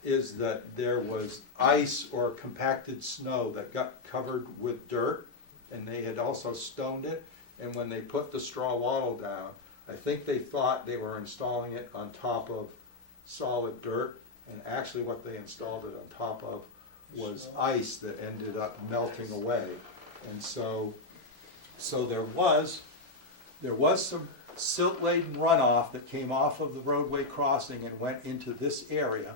is that there was ice or compacted snow that got covered with dirt, and they had also stoned it, and when they put the straw wattle down, I think they thought they were installing it on top of solid dirt, and actually what they installed it on top of was ice that ended up melting away. And so there was some silt-laden runoff that came off of the roadway crossing and went into this area.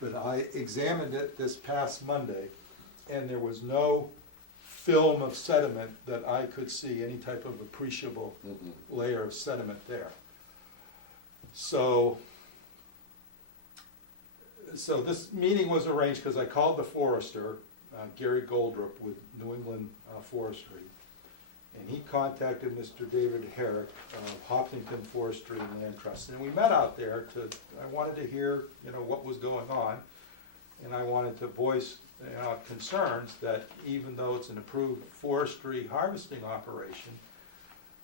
But I examined it this past Monday, and there was no film of sediment that I could see, any type of appreciable layer of sediment there. So this meeting was arranged because I called the forester, Gary Goldrup with New England Forestry, and he contacted Mr. David Herrick of Hopkinton Forestry and Land Trust, and we met out there I wanted to hear, what was going on, and I wanted to voice concerns that even though it's an approved forestry harvesting operation,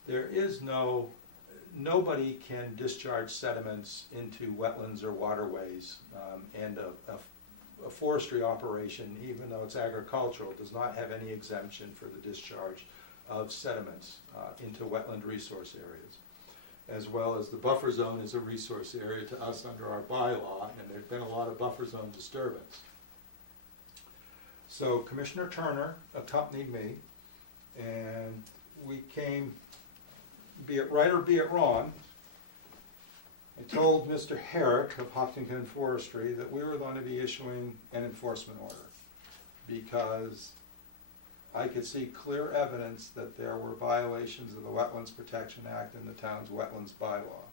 there is nobody can discharge sediments into wetlands or waterways, and a forestry operation, even though it's agricultural, does not have any exemption for the discharge of sediments into wetland resource areas, as well as the buffer zone is a resource area to us under our bylaw, and there's been a lot of buffer zone disturbance. So Commissioner Turner accompanied me, and we came, be it right or be it wrong, I told Mr. Herrick of Hopkinton Forestry that we were going to be issuing an enforcement order because I could see clear evidence that there were violations of the Wetlands Protection Act and the town's wetlands bylaw.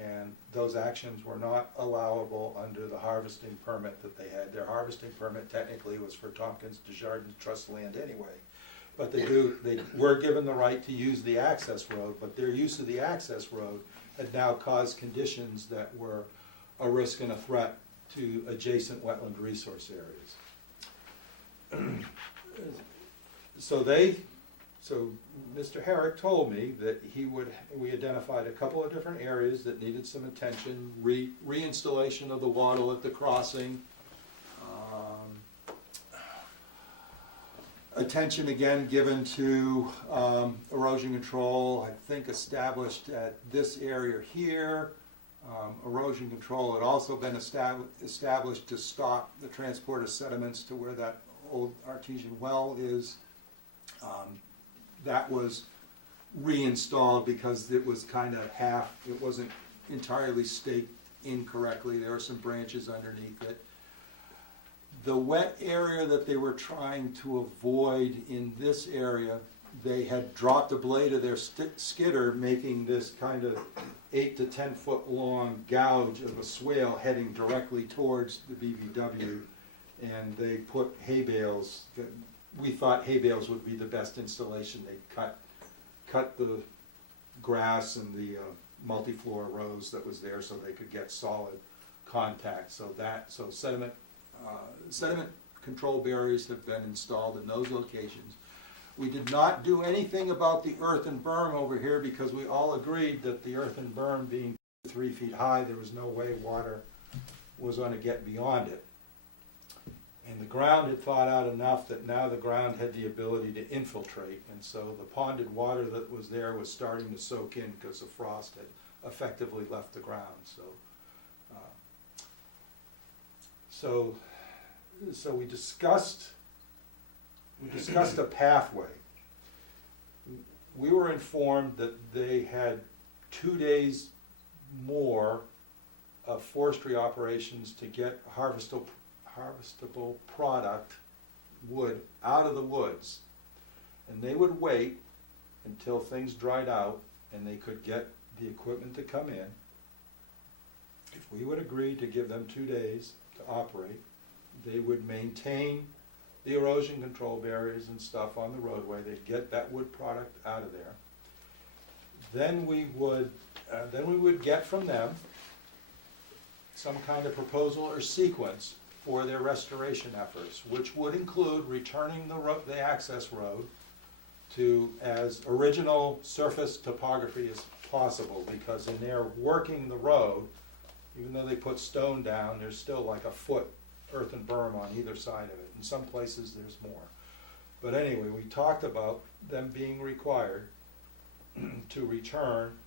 And those actions were not allowable under the harvesting permit that they had. Their harvesting permit technically was for Tompkins Desjardins Trust land anyway. But they were given the right to use the access road, but their use of the access road had now caused conditions that were a risk and a threat to adjacent wetland resource areas. So Mr. Herrick told me that we identified a couple of different areas that needed some attention, reinstallation of the wattle at the crossing, attention again given to erosion control, I think established at this area here. Erosion control had also been established to stop the transport of sediments to where that old artesian well is. That was reinstalled because it was kind of half, it wasn't entirely staked incorrectly. There were some branches underneath it. The wet area that they were trying to avoid in this area, they had dropped a blade of their skidder, making this kind of 8 to 10 foot long gouge of a swale heading directly towards the BVW, and they put hay bales. We thought hay bales would be the best installation. They cut the grass and the multi-floor rows that was there so they could get solid contact. So sediment control barriers have been installed in those locations. We did not do anything about the earthen berm over here because we all agreed that the earthen berm being 3 feet high, there was no way water was going to get beyond it. And the ground had thawed out enough that now the ground had the ability to infiltrate, and so the ponded water that was there was starting to soak in because the frost had effectively left the ground. So we discussed a pathway. We were informed that they had 2 days more of forestry operations to get harvestable product, wood, out of the woods. And they would wait until things dried out and they could get the equipment to come in. If we would agree to give them 2 days to operate, they would maintain the erosion control barriers and stuff on the roadway. They'd get that wood product out of there. Then we would get from them some kind of proposal or sequence for their restoration efforts, which would include returning the access road to as original surface topography as possible, because in their working the road, even though they put stone down, there's still like a foot earthen berm on either side of it. In some places there's more. But anyway, we talked about them being required to return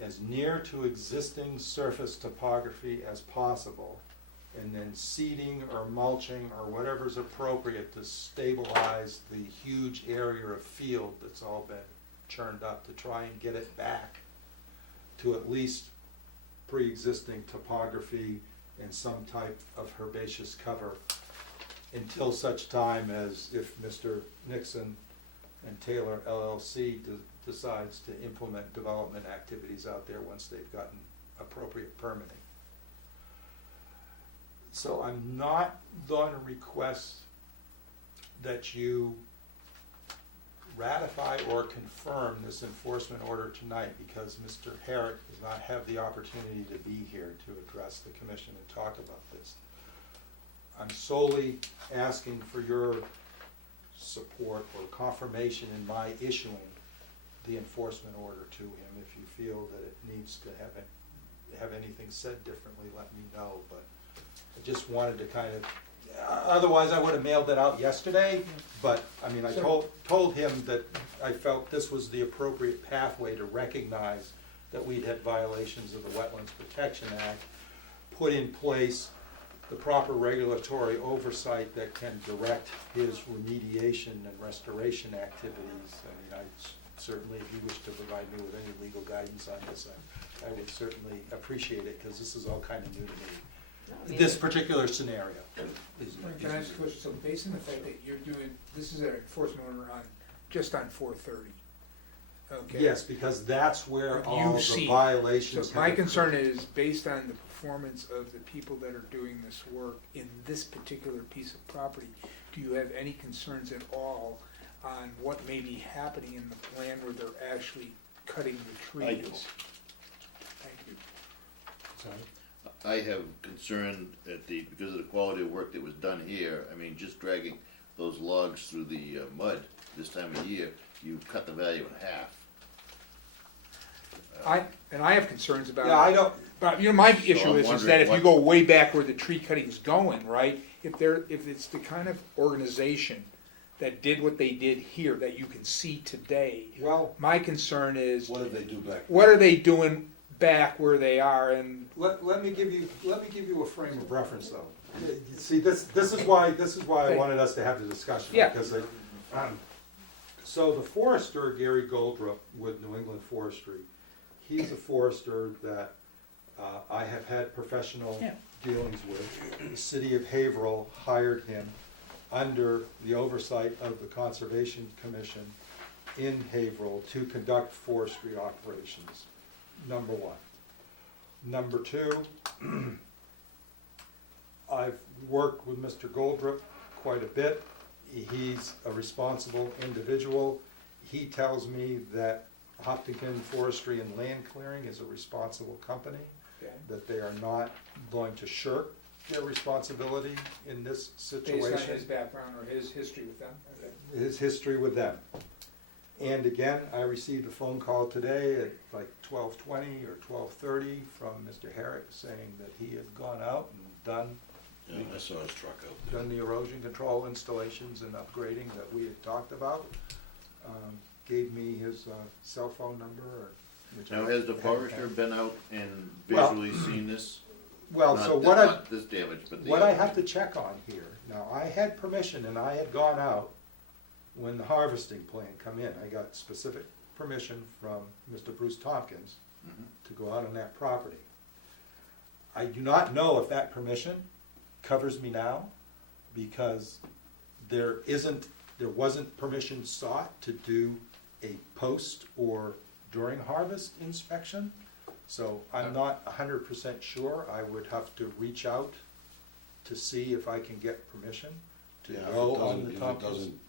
as near to existing surface topography as possible, and then seeding or mulching or whatever's appropriate to stabilize the huge area of field that's all been churned up, to try and get it back to at least pre-existing topography and some type of herbaceous cover until such time as if Mr. Nixon and Taylor LLC decides to implement development activities out there once they've gotten appropriate permitting. So I'm not going to request that you ratify or confirm this enforcement order tonight, because Mr. Herrick does not have the opportunity to be here to address the commission and talk about this. I'm solely asking for your support or confirmation in my issuing the enforcement order to him. If you feel that it needs to have anything said differently, let me know. But I just wanted to kind of, otherwise I would have mailed it out yesterday, but I mean, I told him that I felt this was the appropriate pathway to recognize that we'd had violations of the Wetlands Protection Act, put in place the proper regulatory oversight that can direct his remediation and restoration activities. I mean, certainly, if you wish to provide me with any legal guidance on this, I would certainly appreciate it, because this is all kind of new to me. This particular scenario. Can I ask a question? So based on the fact that you're doing, this is an enforcement order just on 430. Okay. Yes, because that's where What all you've the seen. violations So my have concern occurred. is based on the performance of the people that are doing this work in this particular piece of property. Do you have any concerns at all on what may be happening in the plan where they're actually cutting the trees? I do. Thank you. Sorry? I have concern because of the quality of work that was done here. I mean, just dragging those logs through the mud this time of year, you cut the value in half. I have concerns about. Yeah, I don't. But my So issue I'm is wondering that if you what- go way back where the tree cutting's going, right? If it's the kind of organization that did what they did here that you can see today, Well, my concern is What did they do back? what are they doing back where they are? And let me give you a frame of reference, though. See, this is why I wanted us to have the discussion. Yeah. Because so the forester, Gary Goldrup with New England Forestry, he's a forester that I have had professional dealings with. The city of Haverhill hired him under the oversight of the Conservation Commission in Haverhill to conduct forestry operations, number one. Number two, I've worked with Mr. Goldrup quite a bit. He's a responsible individual. He tells me that Hopkinton Forestry and Land Clearing is a responsible company, that they are not going to shirk their responsibility in this situation. Based on his background or his history with them? Okay. His history with them. And again, I received a phone call today at like 12:20 or 12:30 from Mr. Herrick saying that he had gone out and done I saw his truck out there. done the erosion control installations and upgrading that we had talked about. Gave me his cell phone number. Now, has the forester been out and Well- visually seen this? Well, Not so that- what I, not this damage, but the. what I have to check on here, now, I had permission and I had gone out when the harvesting plan come in. I got specific permission from Mr. Bruce Tompkins to go out on that property. I do not know if that permission covers me now, because there wasn't permission sought to do a post or during harvest inspection. So I'm not 100% sure. I would have to reach out to see if I can get permission to Yeah, go on the if it Tompkins. doesn't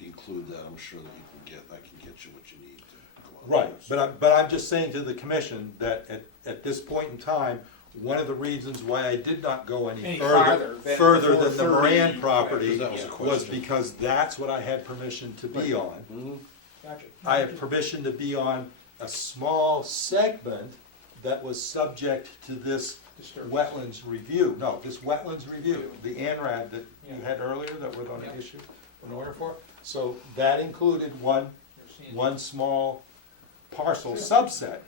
include that, I'm sure that I can get you what you need to go out. Right, but I'm just saying to the commission that at this point in time, one of the reasons why I did not go any Any further farther than the 430, Moran property Because that was a was question. because that's what I had permission to be on. Mhm. Gotcha. I have permission to be on a small segment that was subject to this Disturbance. wetlands review. No, this wetlands review, the ANRAD that you Yeah. had earlier that we're gonna Yeah. issue an order for. So that included one small parcel subset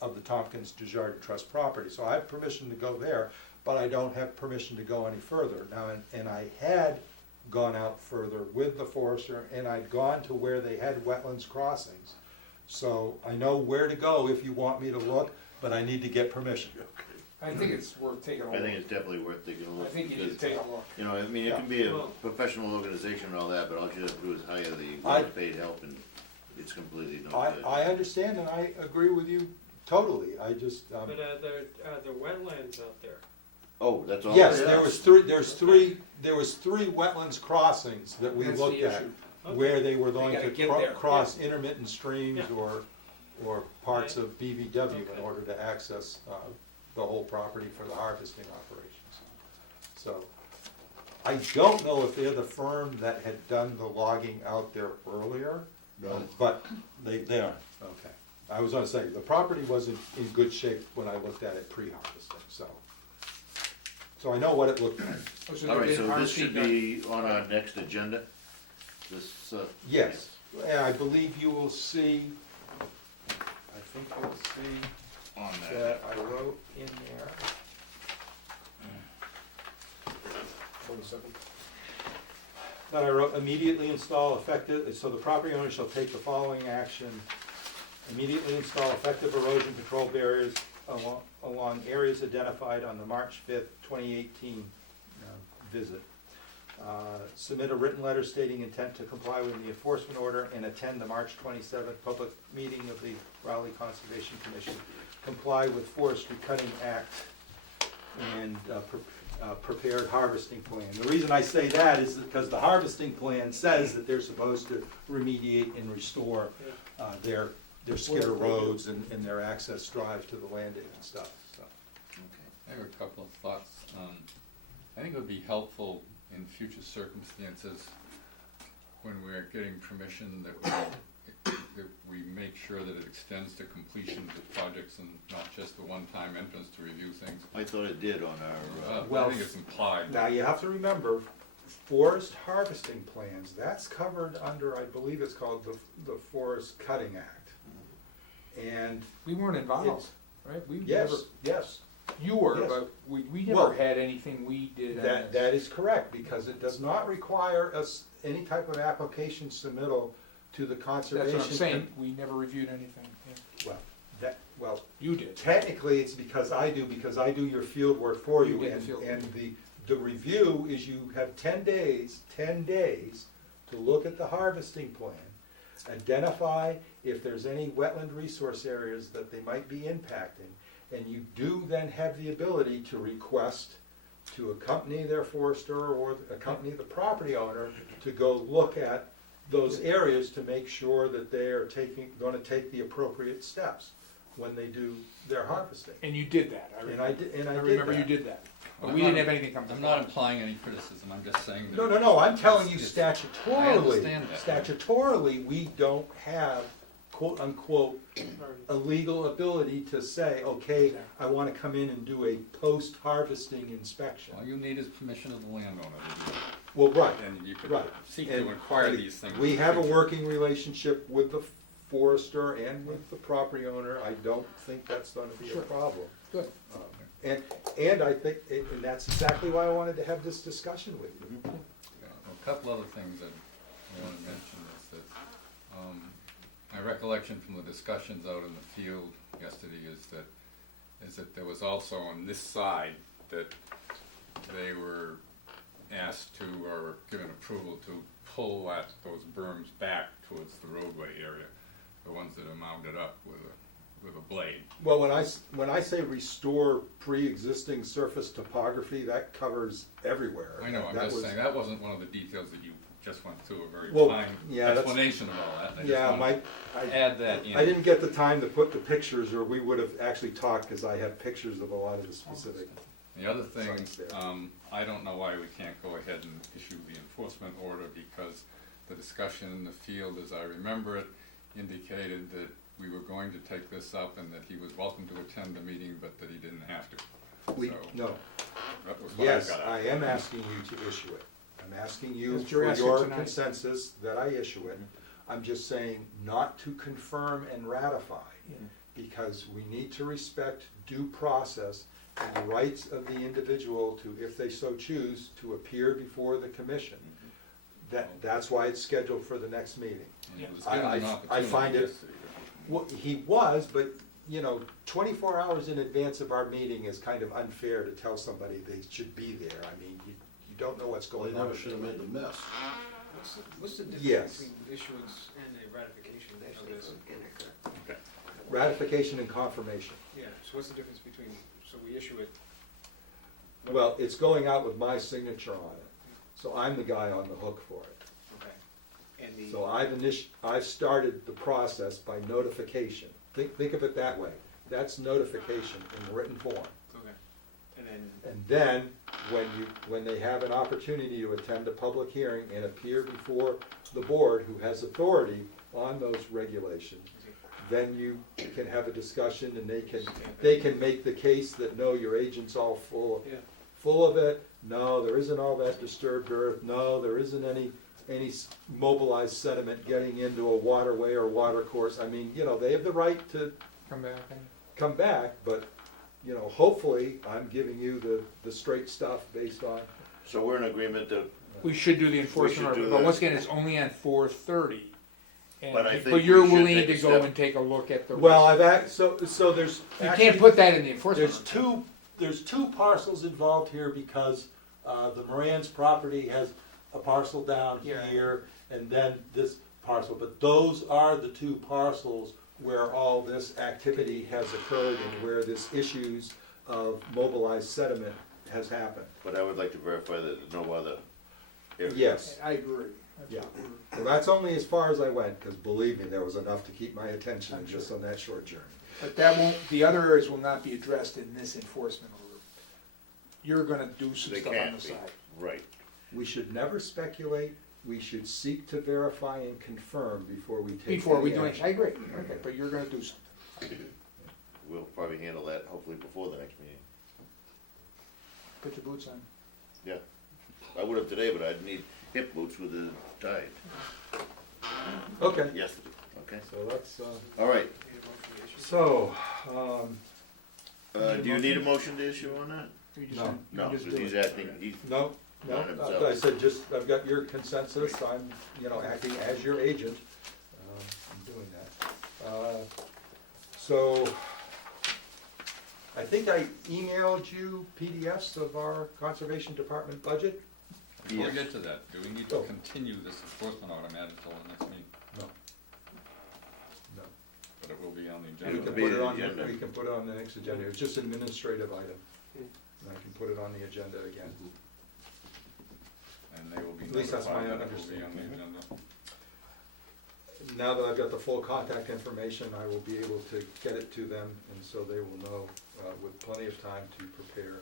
of the Tompkins Desjardins Trust property. So I have permission to go there, but I don't have permission to go any further. Now, and I had gone out further with the forester, and I'd gone to where they had wetlands crossings. So I know where to go if you want me to look, but I need to get permission. I think it's worth taking a I look. think it's definitely worth taking a I look. think you need to because, take a look. You know, I mean, it can be a professional organization and all that, but all you have to do is hire the paid help and it's completely no good. I understand and I agree with you totally. I just, But are there wetlands out there? Oh, that's all? yes, it there is. was three wetlands crossings that we That's the looked at, issue. where they were going gotta to get there. cross intermittent streams Yeah. or parts of BVW in Okay. order to access the whole property for the harvesting operations. So, I don't know if they're the firm that had done the logging out there earlier, but they are, okay. I was gonna say, the property wasn't in good shape when I looked at it pre-harvesting, so I know what it looked like. Oh, so All there've right, been so harm this should feedback. be on our next agenda? This, Yes, and I believe you will see, I think you'll see on that I wrote in there. 27. That I wrote immediately install effective, so the property owner shall take the following action. Immediately install effective erosion control barriers along areas identified on the March 5th, 2018 visit. Submit a written letter stating intent to comply with the enforcement order and attend the March 27th public meeting of the Raleigh Conservation Commission. Comply with Forestry Cutting Act and prepared harvesting plan. The reason I say that is because the harvesting plan says that they're supposed to remediate and restore their skidder roads and their access drive to the landing and stuff, so. I have a couple of thoughts. I think it would be helpful in future circumstances, when we're getting permission, that we make sure that it extends to completion of the projects and not just a one-time entrance to review things. I thought it did on our, I think it's implied. Now, you have to remember, forest harvesting plans, that's covered under, I believe it's called the Forest Cutting Act. And We weren't involved, right? We yes, never, yes, you were, Yes. but we Well, never had anything we did on that this. is correct, because it does not require us any type of application submittal to the conservation. That's what I'm saying, we never reviewed anything, yeah. Well, well, You did. technically, it's because I do your field work for You you, did the field and the review is you have 10 days to look at the harvesting plan, identify if there's any wetland resource areas that they might be impacting, and you do then have the ability to request to accompany their forester or accompany the property owner to go look at those areas to make sure that they are gonna take the appropriate steps when they do their harvesting. And you did that, I And remember. I did I remember you that. did that. But I'm we not- didn't have anything come to I'm not light. implying any criticism, I'm just saying that. No, I'm telling you It's- I statutorily, understand that. statutorily, we don't have quote unquote a legal ability to say, okay, I wanna come in and do a post-harvesting inspection. All you need is permission of the landowner to do it. Well, right, And you could right. seek And to acquire these things. we in the have a future. working relationship with the forester and with the property owner. I don't think that's gonna be a Sure. problem. Good. And I think, and that's exactly why I wanted to have this discussion with you. A couple other things that I want to mention is that, my recollection from the discussions out in the field yesterday is that there was also on this side that they were asked to, or given approval to pull those berms back towards the roadway area, the ones that are mounted up with a blade. Well, when I say restore pre-existing surface topography, that covers everywhere. I know, I'm That just was- saying, that wasn't one of the details that you just went through, a very Well, fine yeah, that's- explanation of all that. I just Yeah, wanted to add that in. I didn't get the time to put the pictures, or we would have actually talked, because I have pictures of a lot of the specific. The other thing, sites there. I don't know why we can't go ahead and issue the enforcement order, because the discussion in the field, as I remember it, indicated that we were going to take this up and that he was welcome to attend the meeting, but that he didn't have to. So, No, that was what I yes, got out I of it. am asking you to issue it. I'm asking you That's what you're for asking your tonight. consensus that I issue it. I'm just saying not to confirm and ratify, Yeah. because we need to respect due process and the rights of the individual to, if they so choose, to appear before the commission. That's why it's scheduled for the next meeting. And he was I- given an I opportunity find it- yesterday. Well, he was, but, 24 hours in advance of our meeting is kind of unfair to tell somebody they should be there. I mean, you don't know what's Well, going they on. never should have made the mess. What's the difference Yes. between issuance and a ratification of Especially this? from Henniker. Ratification and confirmation. Yeah, so what's the difference between, so we issue it? Well, it's going out with my signature on it, so I'm the guy on the hook for it. Okay. And the. So I've started the process by notification. Think of it that way. That's notification in written form. Okay. And then, And then, when they have an opportunity to attend a public hearing and appear before the board who has authority on those regulations, then you can have a discussion and they can make the case that, no, your agent's all yeah, full of it, no, there isn't all that disturbed earth, no, there isn't any mobilized sediment getting into a waterway or water course. I mean, they have the right to Come back. but, hopefully, I'm giving you the straight stuff based on. So we're in agreement that, We should do the enforcement should order, do but that. once again, it's only on 4:30. But I think But you're we should willing take to a go step- and take a look at the. Well, so there's. You actually- can't put that in the enforcement order. There's two parcels involved here because the Moran's property has a parcel down Yeah. here and then this parcel, but those are the two parcels Where all this activity has occurred and where this issues of mobilized sediment has happened. but I would like to verify that no other area. Yes, I agree. yeah. Well, that's only as far as I went, because believe me, there was enough to keep my attention just on that short journey. But that won't, the other areas will not be addressed in this enforcement order. You're gonna do some They stuff on can't the be, side. right. We should never speculate, we should seek to verify and confirm before we take Before we any do action. anything, I agree, okay, but you're gonna do something. We'll probably handle that hopefully before the next meeting. Put your boots on. Yeah. I would have today, but I'd need hip boots with the tide. Okay, Yesterday, okay? so that's, All right. so, Do you need a motion to issue on that? You just- No. you No, just because do he's it. acting, he's, no, Not himself. I said I've got your consensus, I'm, acting as your agent, I'm doing that. So, I think I emailed you PDFs of our Conservation Department budget. Before we Yes. get to that, do we need to Oh. continue this enforcement automatic till the next meeting? No. No. But it will be on the We agenda. can be put it the on, agenda. we can put it on the next agenda, it's just an administrative item. And I can put it on the agenda again. And they will be At least that's notified my that it will be on the understanding. agenda. Now that I've got the full contact information, I will be able to get it to them, and so they will know, with plenty of time to prepare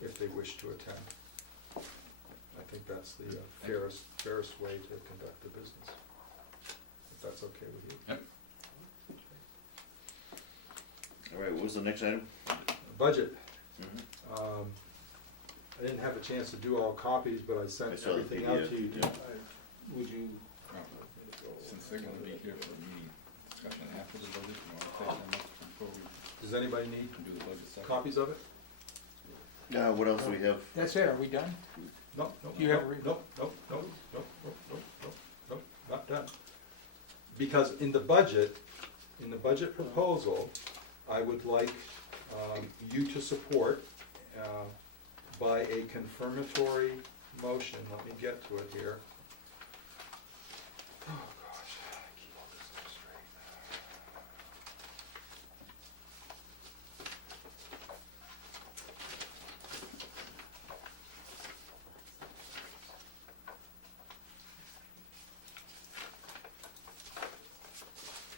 if they wish to attend. I think that's the fairest way to conduct the business, if that's okay with you. Yep. All right, what was the next item? Budget. Mhm. I didn't have a chance to do all copies, but I I sent saw the everything out PDF, to you. yeah. Would you, Since they're gonna be here for the meeting discussion after the budget, you wanna take them up before we Does anybody need can do the budget second? copies of it? What else do we have? that's it, are we done? No, no, Do you have a no, re- no, no, no, no, no, no, no, no, not done. Because in the budget proposal, I would like you to support by a confirmatory motion, let me get to it here. Oh, gosh, keep all this up straight.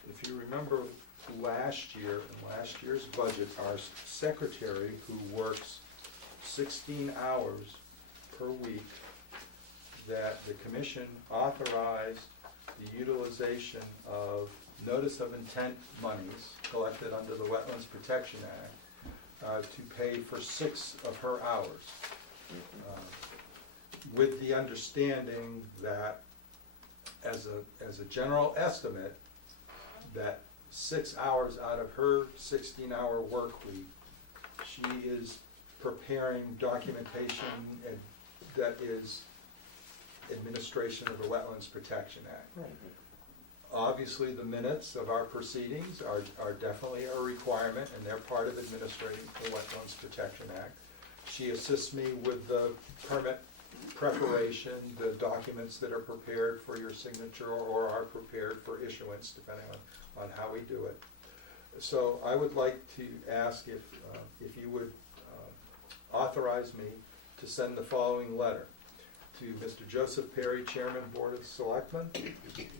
If you remember last year, in last year's budget, our secretary, who works 16 hours per week, that the commission authorized the utilization of notice of intent monies collected under the Wetlands Protection Act to pay for 6 of her hours. With the understanding that, as a general estimate, that 6 hours out of her 16-hour work week, she is preparing documentation that is administration of the Wetlands Protection Act. Right. Obviously, the minutes of our proceedings are definitely a requirement, and they're part of administrating the Wetlands Protection Act. She assists me with the permit preparation, the documents that are prepared for your signature or are prepared for issuance, depending on how we do it. So I would like to ask if you would authorize me to send the following letter to Mr. Joseph Perry, Chairman, Board of Selectmen,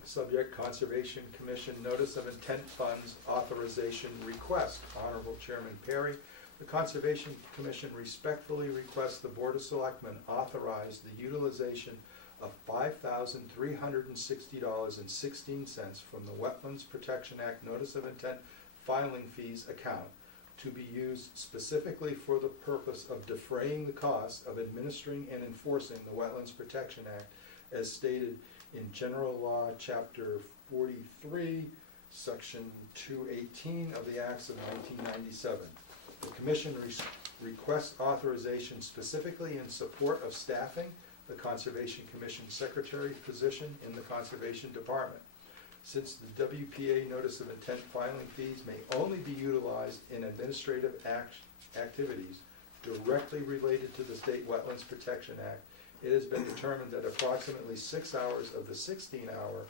subject Conservation Commission Notice of Intent Funds Authorization Request. Honorable Chairman Perry, the Conservation Commission respectfully requests the Board of Selectmen authorize the utilization of $5,360.16 from the Wetlands Protection Act Notice of Intent filing fees account to be used specifically for the purpose of defraying the costs of administering and enforcing the Wetlands Protection Act as stated in General Law, Chapter 43, Section 218 of the Acts of 1997. The Commission requests authorization specifically in support of staffing the Conservation Commission Secretary position in the Conservation Department. Since the WPA Notice of Intent filing fees may only be utilized in administrative activities directly related to the State Wetlands Protection Act, it has been determined that approximately 6 hours of the 16-hour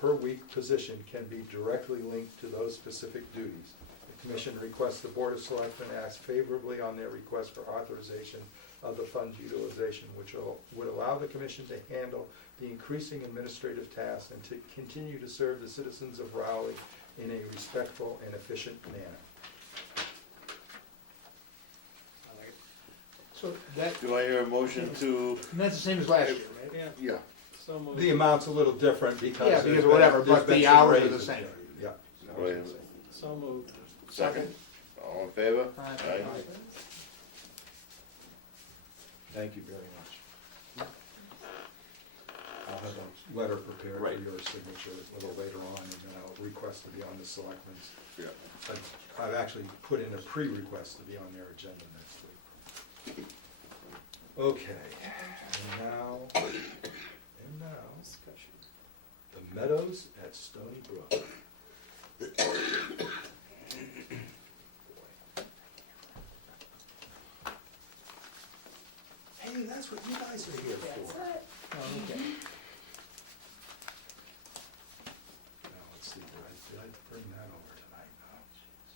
per week position can be directly linked to those specific duties. The Commission requests the Board of Selectmen act favorably on their request for authorization of the funds utilization, which would allow the Commission to handle the increasing administrative tasks and to continue to serve the citizens of Rowley in a respectful and efficient manner. So that, Do I hear a motion to, and that's the same as last year, right? Yeah, yeah, so moved. The amount's a little different because. Yeah, there's because been- whatever, there's but been the some hours are the raises. same. Yeah. do I have So moved. a second? All in favor? Aye. Thank you very much. I'll have a letter prepared for Right. your signature a little later on, and then I'll request to be on the selectmen's. Yeah. I've actually put in a pre-request to be on their agenda next week. Okay, and now, the Meadows at Stony Brook. that's what you guys are here for. Oh, okay. Now, let's see, did I bring that over tonight? Oh, jeez.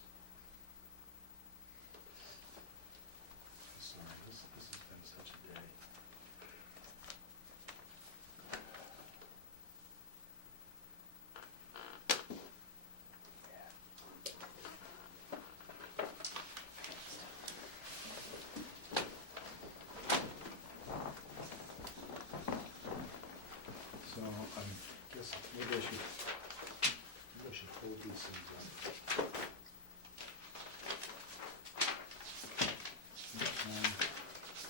I'm sorry, this has been such a day. So, I guess maybe I should hold these things up.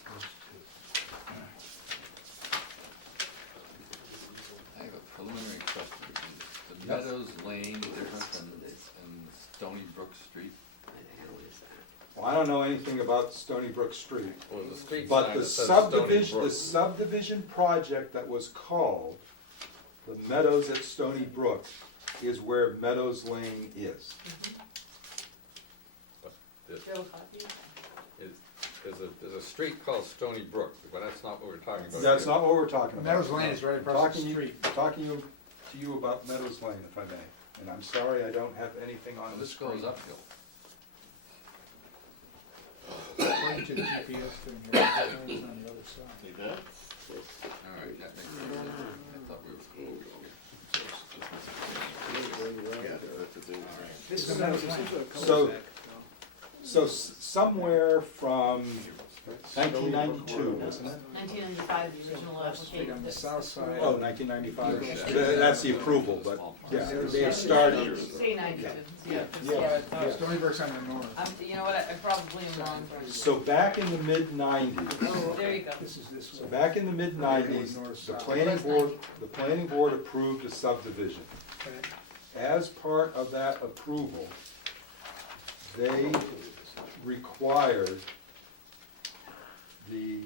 Those two. I have a preliminary question. Is the Meadows Lane different than Stony Brook Street? What the hell is that? Well, I don't know anything about Stony Brook Street, Or the street but sign the that says Stony subdivision, Brook? the subdivision project that was called the Meadows at Stony Brook is where Meadows Lane is. But there's a street called Stony Brook, but that's not what we're talking about. That's here. not what we're talking about. Meadows Lane is right I'm across the talking street. to you about Meadows Lane, if I may, and I'm sorry I don't have anything on Well, the this screen. goes uphill. According to the GPS thing here, Meadows Lane is on the other side. See that? All right, that makes sense. I thought we were over here. Yeah, that's what they were saying. This is Meadows Lane. So somewhere from 1992, wasn't it? 1995, the original Straight application. on the south side. Oh, 1995. That's the approval, but yeah, they have started. Say 97, yeah. Yeah. Stony Brook's on the north. You know what, I probably am wrong. So back in the mid-90s, Oh, there you go. This is this so way. back in the mid-90s, the planning board approved a subdivision. Okay. As part of that approval, they required the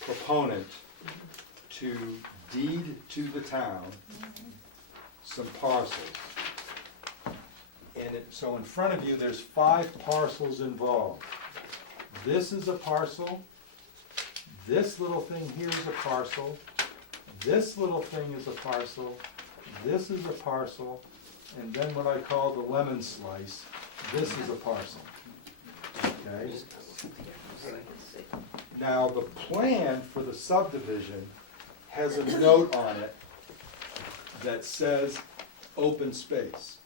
proponent to deed to the town some parcels. And so in front of you, there's 5 parcels involved. This is a parcel, this little thing here is a parcel, this little thing is a parcel, this is a parcel, and then what I call the lemon slice, this is a parcel. Okay? Now, the plan for the subdivision has a note on it that says open space.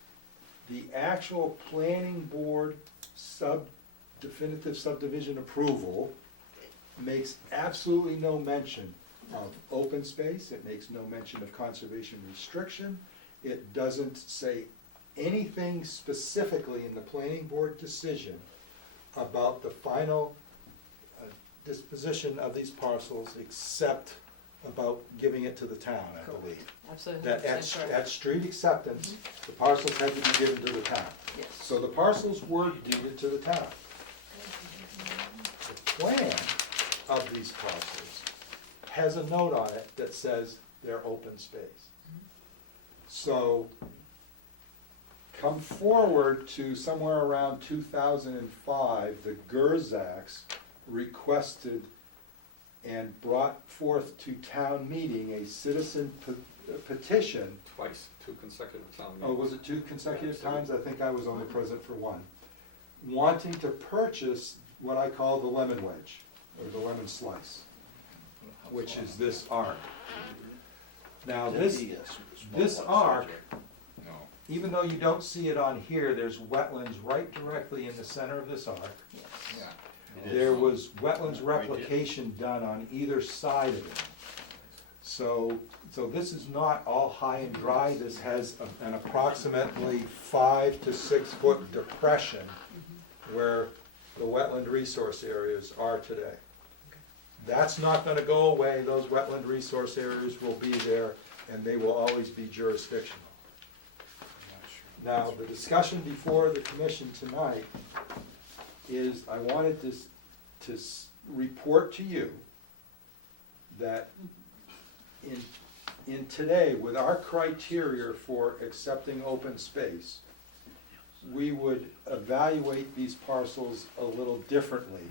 The actual planning board definitive subdivision approval makes absolutely no mention of open space, it makes no mention of conservation restriction, it doesn't say anything specifically in the planning board decision about the final disposition of these parcels, except about giving it to the town, I believe. Absolutely. That at street acceptance, the parcels had to be given to the town. Yes. So the parcels were deeded to the town. The plan of these parcels has a note on it that says they're open space. So come forward to somewhere around 2005, the Gerzaks requested and brought forth to town meeting a citizen petition. Twice, 2 consecutive town meetings. Oh, was it 2 consecutive times? I think I was only present for 1. Wanting to purchase what I call the lemon wedge, or the lemon slice, which is this arc. Now, this arc, No. even though you don't see it on here, there's wetlands right directly in the center of this arc. Yeah. There was wetlands replication done on either side of it. So this is not all high and dry, this has an approximately 5 to 6 foot depression where the wetland resource areas are today. That's not gonna go away, those wetland resource areas will be there, and they will always be jurisdictional. Now, the discussion before the commission tonight is, I wanted to report to you that in today, with our criteria for accepting open space, we would evaluate these parcels a little differently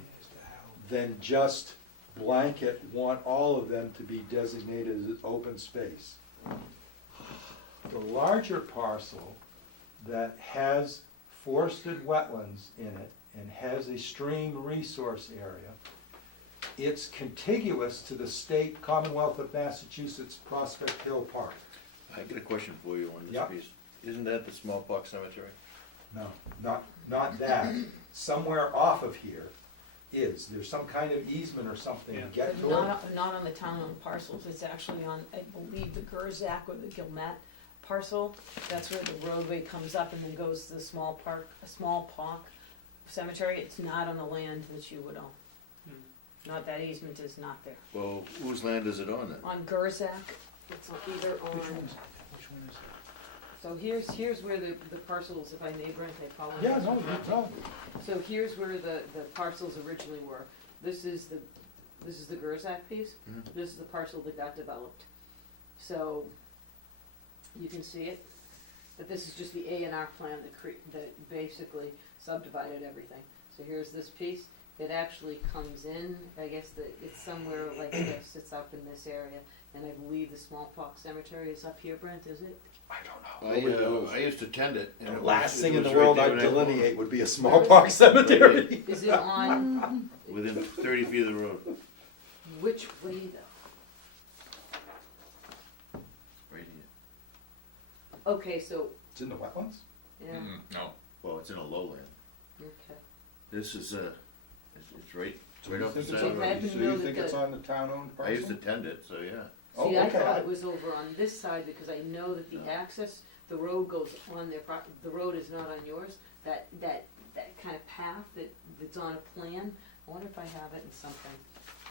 than just blanket want all of them to be designated as open space. The larger parcel that has forested wetlands in it and has a stream resource area, it's contiguous to the state Commonwealth of Massachusetts Prospect Hill Park. I got a question for you on this Yep. piece. Isn't that the smallpox cemetery? No, not that. Somewhere off of here there's some kind of easement or something to get to it. Not on the town-owned parcels, it's actually on, I believe, the Gerzak or the Gilmet parcel. That's where the roadway comes up and then goes to the small park cemetery. It's not on the land that you would own. Not, that easement is not there. Well, whose land is it on then? On Gerzak, it's either on. Which one is it? So here's where the parcels, if I may, Brent, I apologize. Yeah, no. So here's where the parcels originally were. This is the Gerzak piece. Mhm. This is the parcel that got developed. So you can see it, but this is just the A&R plan that basically subdivided everything. So here's this piece. It actually comes in, I guess it's somewhere like this. It's up in this area. And I believe the smallpox cemetery is up here, Brent, is it? I don't know. I used to attend it. and The it last was- thing it in the was right world there I'd in that corner. delineate would be a smallpox cemetery. Is it on, Within 30 feet of the road. which way though? Right here. Okay, so, It's in the wetlands? yeah, No, Well, it's in a lowland. okay. This is, it's right So you off the think it's side of the on- road. didn't So know you that think it's the- on the town-owned I parcel? used to attend it, so yeah. Oh, See, I okay. thought it was over on this side because I know that the No. access, the road goes on their the road is not on yours. That kind of path that's on a plan, I wonder if I have it in something,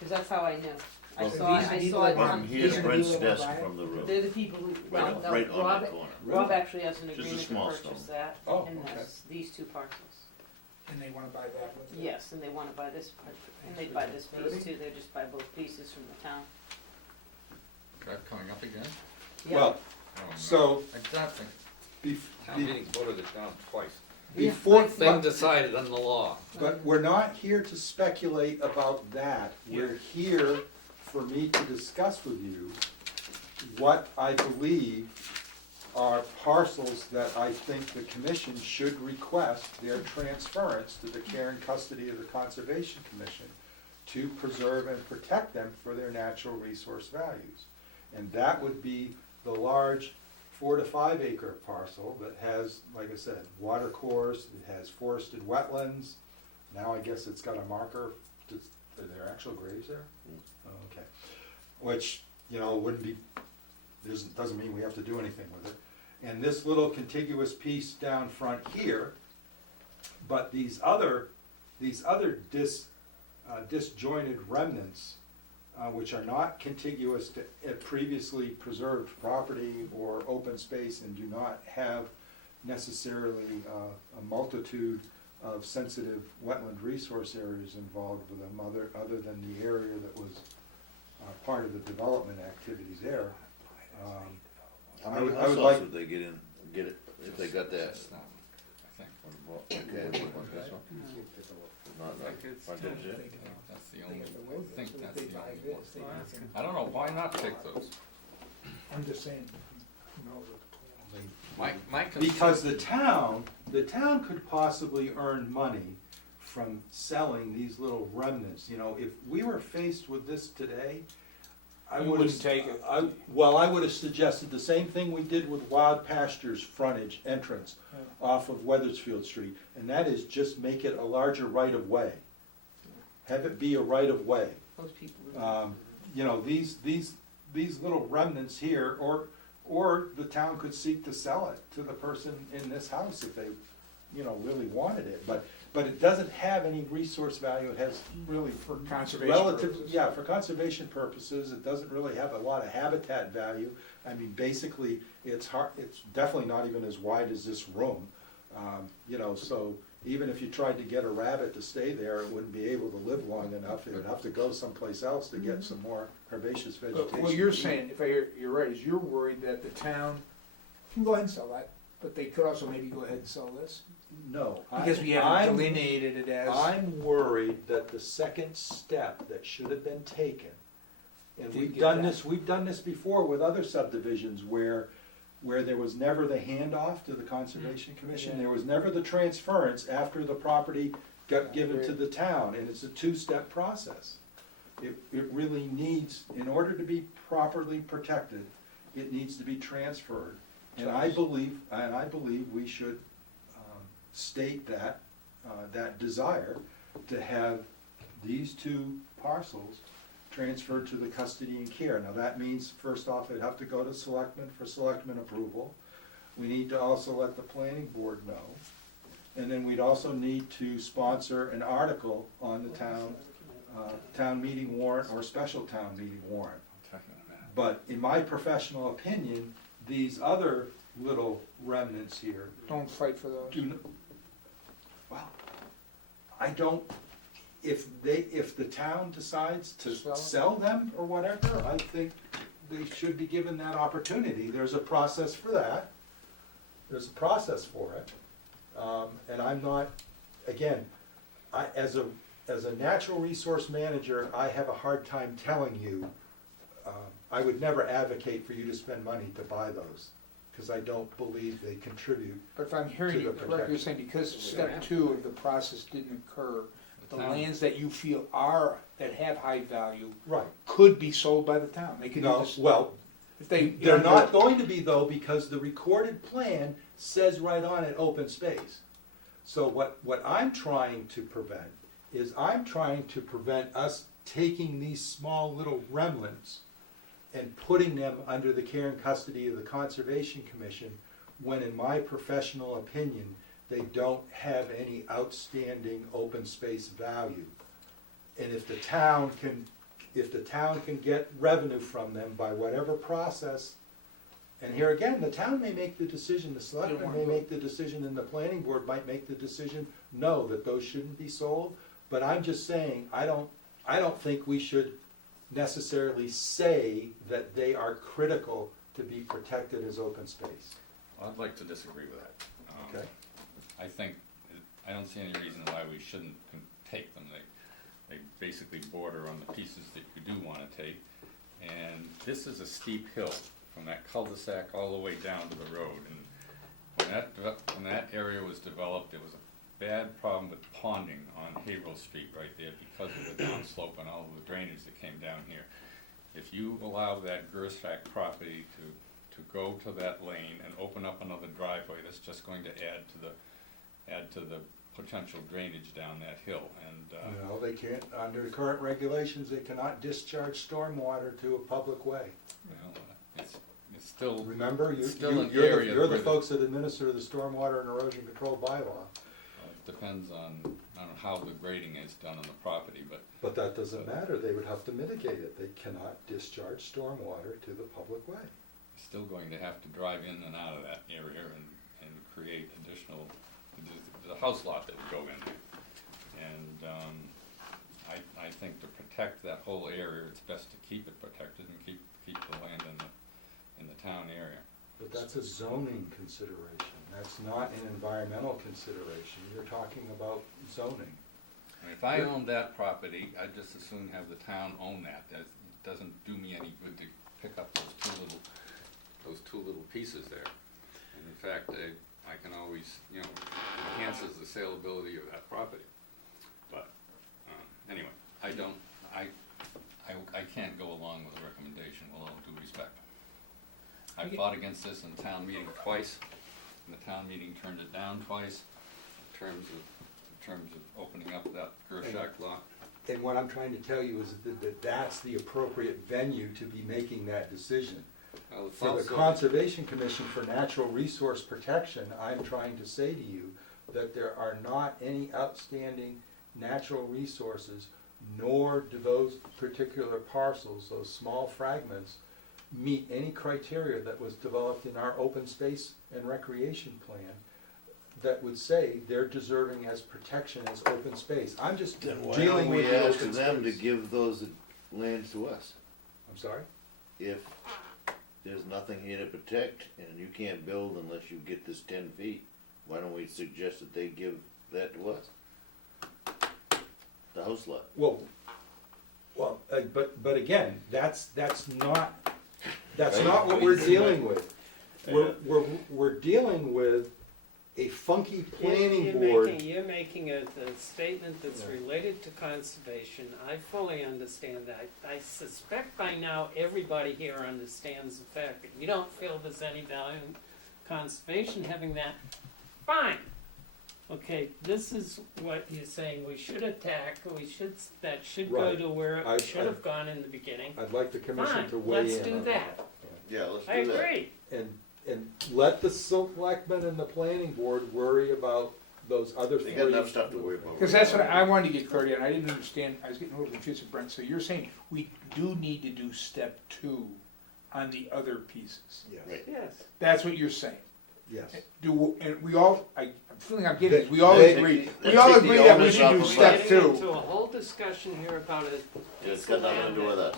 cause that's how I knew. I Well, saw it Well, come. here's they're- Brent's desk from the road. They're the people who, Right, well, no, right on Rob, that corner. Rob actually has an Just a agreement to small purchase stone. that Oh, and okay. these two parcels. And they wanna buy that with it? Yes, and they wanna buy this, and they buy this piece too, they just buy both pieces from the town. that coming up again? Yeah. Well, Oh, no. so, Exactly. bef- Town meeting voted it down twice. before, Thing decided on the law. but we're not here to speculate about that. We're here for me to discuss with you what I believe are parcels that I think the commission should request their transference to the care and custody of the Conservation Commission to preserve and protect them for their natural resource values. And that would be the large 4 to 5 acre parcel that has, like I said, water course, it has forested wetlands. Now I guess it's got a marker, are there actual graves there? Oh, okay. Which, wouldn't be, doesn't mean we have to do anything with it. And this little contiguous piece down front here, but these other disjointed remnants, which are not contiguous to previously preserved property or open space and do not have necessarily a multitude of sensitive wetland resource areas involved with them, other than the area that was part of the development activity there. How I many would houses like- would they get it, if they got that? Just, I think. Okay, what, this one? Not I think it's- frontage yet? That's the only, I think that's the only one. I don't know, why not take those? I'm just saying, who knows what the plan is. My concern. Because the town could possibly earn money from selling these little remnants. If we were faced with this today, I You would wouldn't take it. I would have suggested the same thing we did with Wild Pastures frontage entrance off of Weathersfield Street, and that is just make it a larger right-of-way. Have it be a right-of-way. Most people. These little remnants here, or the town could seek to sell it to the person in this house if they, really wanted it. But it doesn't have any resource value. It has really For conservation purposes. Yeah, for conservation purposes. It doesn't really have a lot of habitat value. I mean, basically, it's definitely not even as wide as this room. So even if you tried to get a rabbit to stay there, it wouldn't be able to live long enough. It would have to go someplace else to get some more herbaceous vegetation. But what you're saying, if I hear you're right, is you're worried that the town can go ahead and sell that, But they could also maybe go ahead and sell this, No. because we haven't delineated it as. I'm worried that the second step that should have been taken, and Didn't we've get done that. this, we've done this before with other subdivisions where there was never the handoff to the Conservation Commission, Yeah. there was never the transference after the property got given to the town, and it's a two-step process. It really needs, in order to be properly protected, it needs to be transferred. And I believe we should state that, that desire to have these two parcels transferred to the custody and care. Now, that means, first off, it'd have to go to selectmen for selectmen approval. We need to also let the planning board know. And then we'd also need to sponsor an article on the town meeting warrant or special town meeting warrant. But in my professional opinion, these other little remnants here Don't fight for those. well, I don't, if the town decides to sell them or whatever, I think they should be given that opportunity. There's a process for that. There's a process for it. And I'm not, again, as a natural resource manager, I have a hard time telling you, I would never advocate for you to spend money to buy those, because I don't believe they contribute. But if I'm hearing you correctly, you're saying because step two of the process didn't occur, the lands that you feel that have high value Right. could be sold by the town. They could No, just, well, if they. they're not going to be though, because the recorded plan says right on it, open space. So what I'm trying to prevent is I'm trying to prevent us taking these small little remnants and putting them under the care and custody of the Conservation Commission, when in my professional opinion, they don't have any outstanding open space value. And if the town can get revenue from them by whatever process, and here again, the town may make the decision, the selectmen may make the decision, and the planning board might make the decision, no, that those shouldn't be sold. But I'm just saying, I don't think we should necessarily say that they are critical to be protected as open space. Well, I'd like to disagree with that. Okay. I don't see any reason why we shouldn't take them. They basically border on the pieces that you do wanna take. And this is a steep hill from that cul-de-sac all the way down to the road. And when that area was developed, there was a bad problem with ponding on Haverhill Street right there because of the downslope and all of the drainage that came down here. If you allow that Gersak property to go to that lane and open up another driveway, that's just going to add to the potential drainage down that hill. And No, they can't, under the current regulations, they cannot discharge stormwater to a public way. it's still. Remember, it's still an you're area the where folks that administer the stormwater and erosion control bylaw. It depends on how the grading is done on the property, But that doesn't matter, they would have to mitigate it. They cannot discharge stormwater to the public way. you're still going to have to drive in and out of that area and create additional, there's a house lot that would go in there. And I think to protect that whole area, it's best to keep it protected and keep the land in the town area. But that's a zoning consideration, that's not an environmental consideration. You're talking about zoning. I mean, if I owned that property, I'd just as soon have the town own that. It doesn't do me any good to pick up those two little pieces there. And in fact, I can always, enhances the saleability of that property. But anyway, I can't go along with the recommendation with all due respect. I fought against this in town meeting twice, and the town meeting turned it down twice in terms of opening up that Gersak lot. And what I'm trying to tell you is that that's the appropriate venue to be making that decision. Well, it's For the also- Conservation Commission for Natural Resource Protection, I'm trying to say to you that there are not any outstanding natural resources, nor do those particular parcels, those small fragments, meet any criteria that was developed in our open space and recreation plan that would say they're deserving as protection as open space. I'm just Then why dealing don't we with the ask open them to space. give those lands to us? I'm sorry? If there's nothing here to protect, and you can't build unless you get this 10 feet, why don't we suggest that they give that to us? The house lot. Well, but again, that's not what we're dealing with. We're dealing with a funky planning board. You're making a statement that's Yeah. related to conservation. I fully understand that. I suspect by now everybody here understands the fact that you don't feel there's any value in conservation having that. Fine. Okay, this is what you're saying we should attack, that should go Right. to where it I- should have gone in the beginning. I'd like the commission Fine, to weigh in let's do on that. Yeah, let's do I that. agree. And let the selectmen and the planning board worry about those other They three. got enough stuff to worry about. Because that's what I wanted to get clarity on, I didn't understand, I was getting a little confused with Brent, so you're saying we do need to do step 2 on the other pieces? Yes, Right. Yes. That's what you're saying? yes. And we all, I'm feeling I'm getting this, we all They- agree, they we all take the agree that we onus should off do of step us. 2. Getting into a whole discussion here about it. It's got nothing to do with us.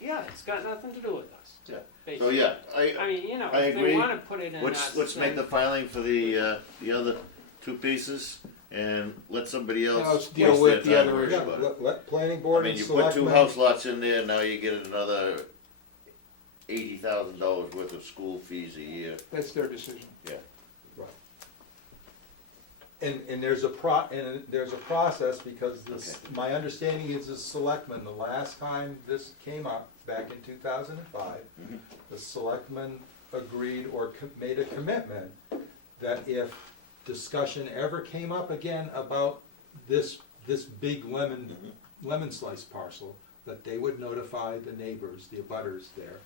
Yeah, it's got nothing to do with us. Yeah. So, basically. yeah, I mean, you know, I if they agree. wanna put it in let's us, make the then filing for the other 2 pieces, and let somebody else Let's deal waste with their the time other worrying Yeah, about it. let planning I board mean, and you put 2 selectmen. house lots in there, now you get another $80,000 worth of school fees a year. That's their decision. Right. And there's a process, because this, my understanding is the selectmen, the last time this came up, back in 2005, Mhm. the selectmen agreed or made a commitment that if discussion ever came up again about this big lemon slice parcel, that they would notify the neighbors, the abutters there,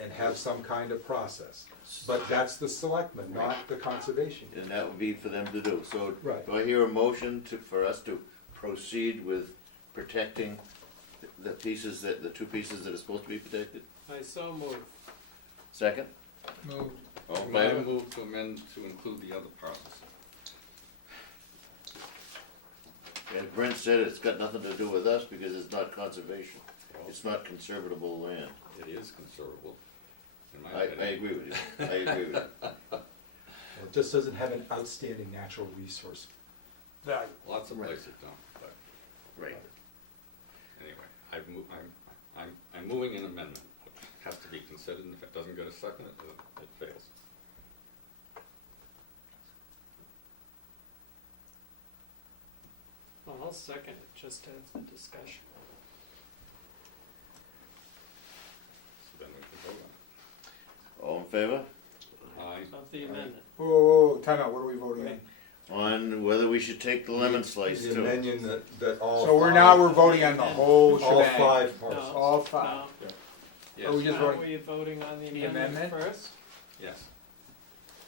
and have some kind of process. But that's the selectmen, not the conservation. And that would be for them to do. So Right. do I hear a motion for us to proceed with protecting the 2 pieces that are supposed to be protected? I so move. Second? Moved. All in I favor? move to amend to include the other parcels. As Brent said, it's got nothing to do with us because it's not conservation. It's not conservatable land. It is conservable, in my I opinion. agree with you. I agree with you. Well, it just doesn't have an outstanding natural resource. Value. Lots of places don't, but Right. anyway, I'm moving an amendment, which has to be considered, and if it doesn't go to second, it fails. Well, I'll second it, just to have the discussion. So then we can vote All in favor? on it. Of the amendment. Whoa, time out, what are we voting on? On whether we should take the lemon slice The too. amendment that all. So we're voting on the whole All shebang. 5 No, parcels. All 5. no. Yes, Are we just Now, voting? were you voting on the The amendment amendment? first? yes.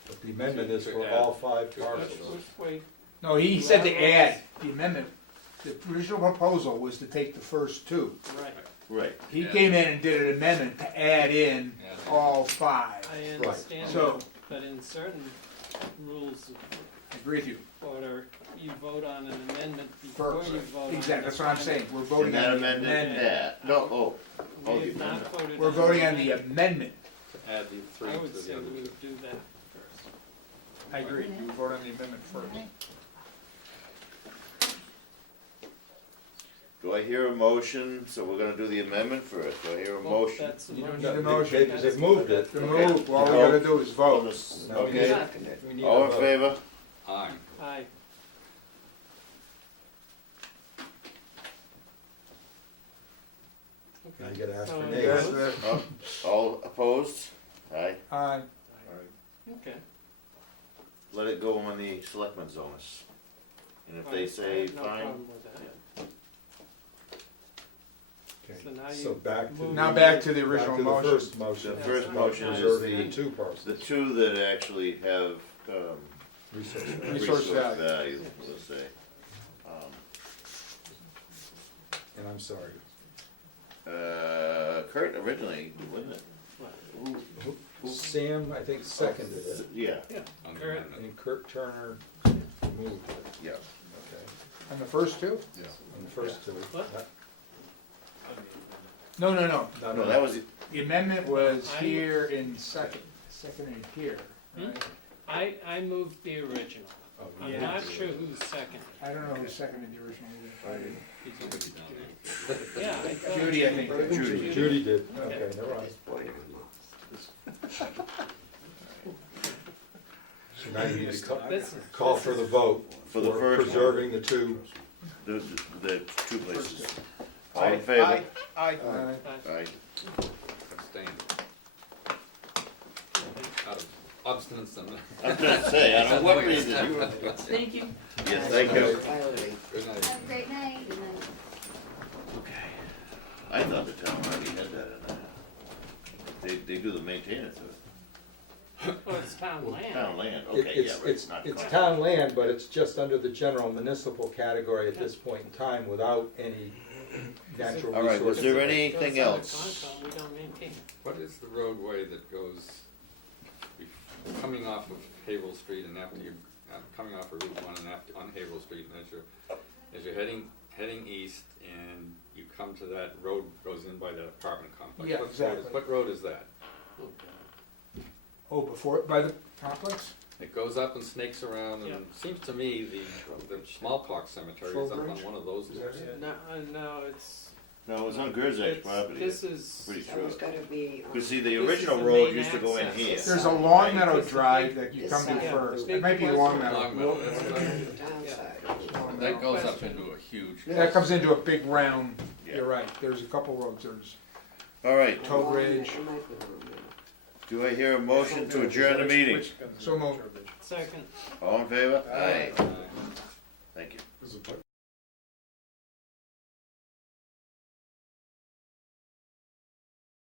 But the amendment is To for add- all 5 to add parcels. those. Which way? No, he said to add, the amendment, the original proposal was to take the first 2. Right. Right. He Yeah. came in and did an amendment to add in Yeah. all 5. I understand So- that, but in certain rules of I agree with you. order, you vote on an amendment before First. you vote on the Exactly, that's what I'm final. saying, we're And voting that on the amended amendment. that. No, oh. We the have not amendment. voted We're on voting on the amendment. amendment. To add the 3 I to would the say other we 2. would do that first. I agree, you would vote on the amendment first. Do I hear a motion? So we're gonna do the amendment first. Do I hear a motion? That's the You don't motion. need a motion. They've moved it. The Okay. move, all we gotta do is On vote. this- Now we need Okay, a- we need a all in vote. favor? Aye. Aye. Now you gotta ask for So- nays. Yes, All opposed? Aye. aye. Okay. Let it go on the selectmen's onus. And if they I say have no fine, problem with that. So now Okay, you so back to. move- Now back to the original back to the motion. first motion. the first Yeah. motion Now is you're Reserving the, the 2 parcels. the 2 that actually have, Resource. Resource value. value, let's say. And I'm sorry. Kurt originally, wasn't it? Sam, I think, seconded it, Yeah, On the Kurt. amendment. and Kurt Turner moved it. yeah. Okay. On the first 2? On the first 2. What? No, no, no. No, No, that was, The amendment was here in seconded here, right? I moved the original. I'm Yeah. not sure who's second. I don't know who seconded the original movie. Yeah, I thought. Judy, I think. Judy. Judy did, okay, never At mind. this point, I'm lost. So now you need to This- call for the vote For the first one. preserving the two. The two places. All in favor? Aye. Aye. Abstain. Out of obstinance and. I was gonna say, I don't know what reason you were. Thank you. Yes, thank you. Valerie. Good night. Have a great night. Okay. I thought the town already had that in there. They do the maintenance of it. Well, it's town land. Town land, okay, yeah, right, It's not. town land, but it's just under the general municipal category at this point in time without any natural All right, was resources. there Goes anything on the else? ConCom, we don't maintain it. What is the roadway that goes coming off of Haverhill Street and after you, coming off of Route 1 and after, on Haverhill Street and as you're heading east and you come to that road goes in by the apartment complex? Yeah, What road is- exactly. What road is that? Oh, before, by the complex? It goes up and snakes around and Yeah. it seems to me the smallpox cemetery is up on Trowbridge? one of those Is that roads. it? No, it's. No, it was on Gerzak's it's- property. This is. Pretty That sure. was gotta be. Cause see, the This is original the road main used to go in access. here. There's a Long Right, Meadow this is Drive big- that you this come to side. first. Big It might be west Long of Meadow. Long Meadow, that's The right. downside. That goes up into a huge. That comes into a big round, Yeah. you're right, there's a couple roads, there's All right, Toad Ridge. It might be Long Meadow. do I hear a motion to adjourn the meeting? Which- So moved. Second. All in favor? Aye. Thank you.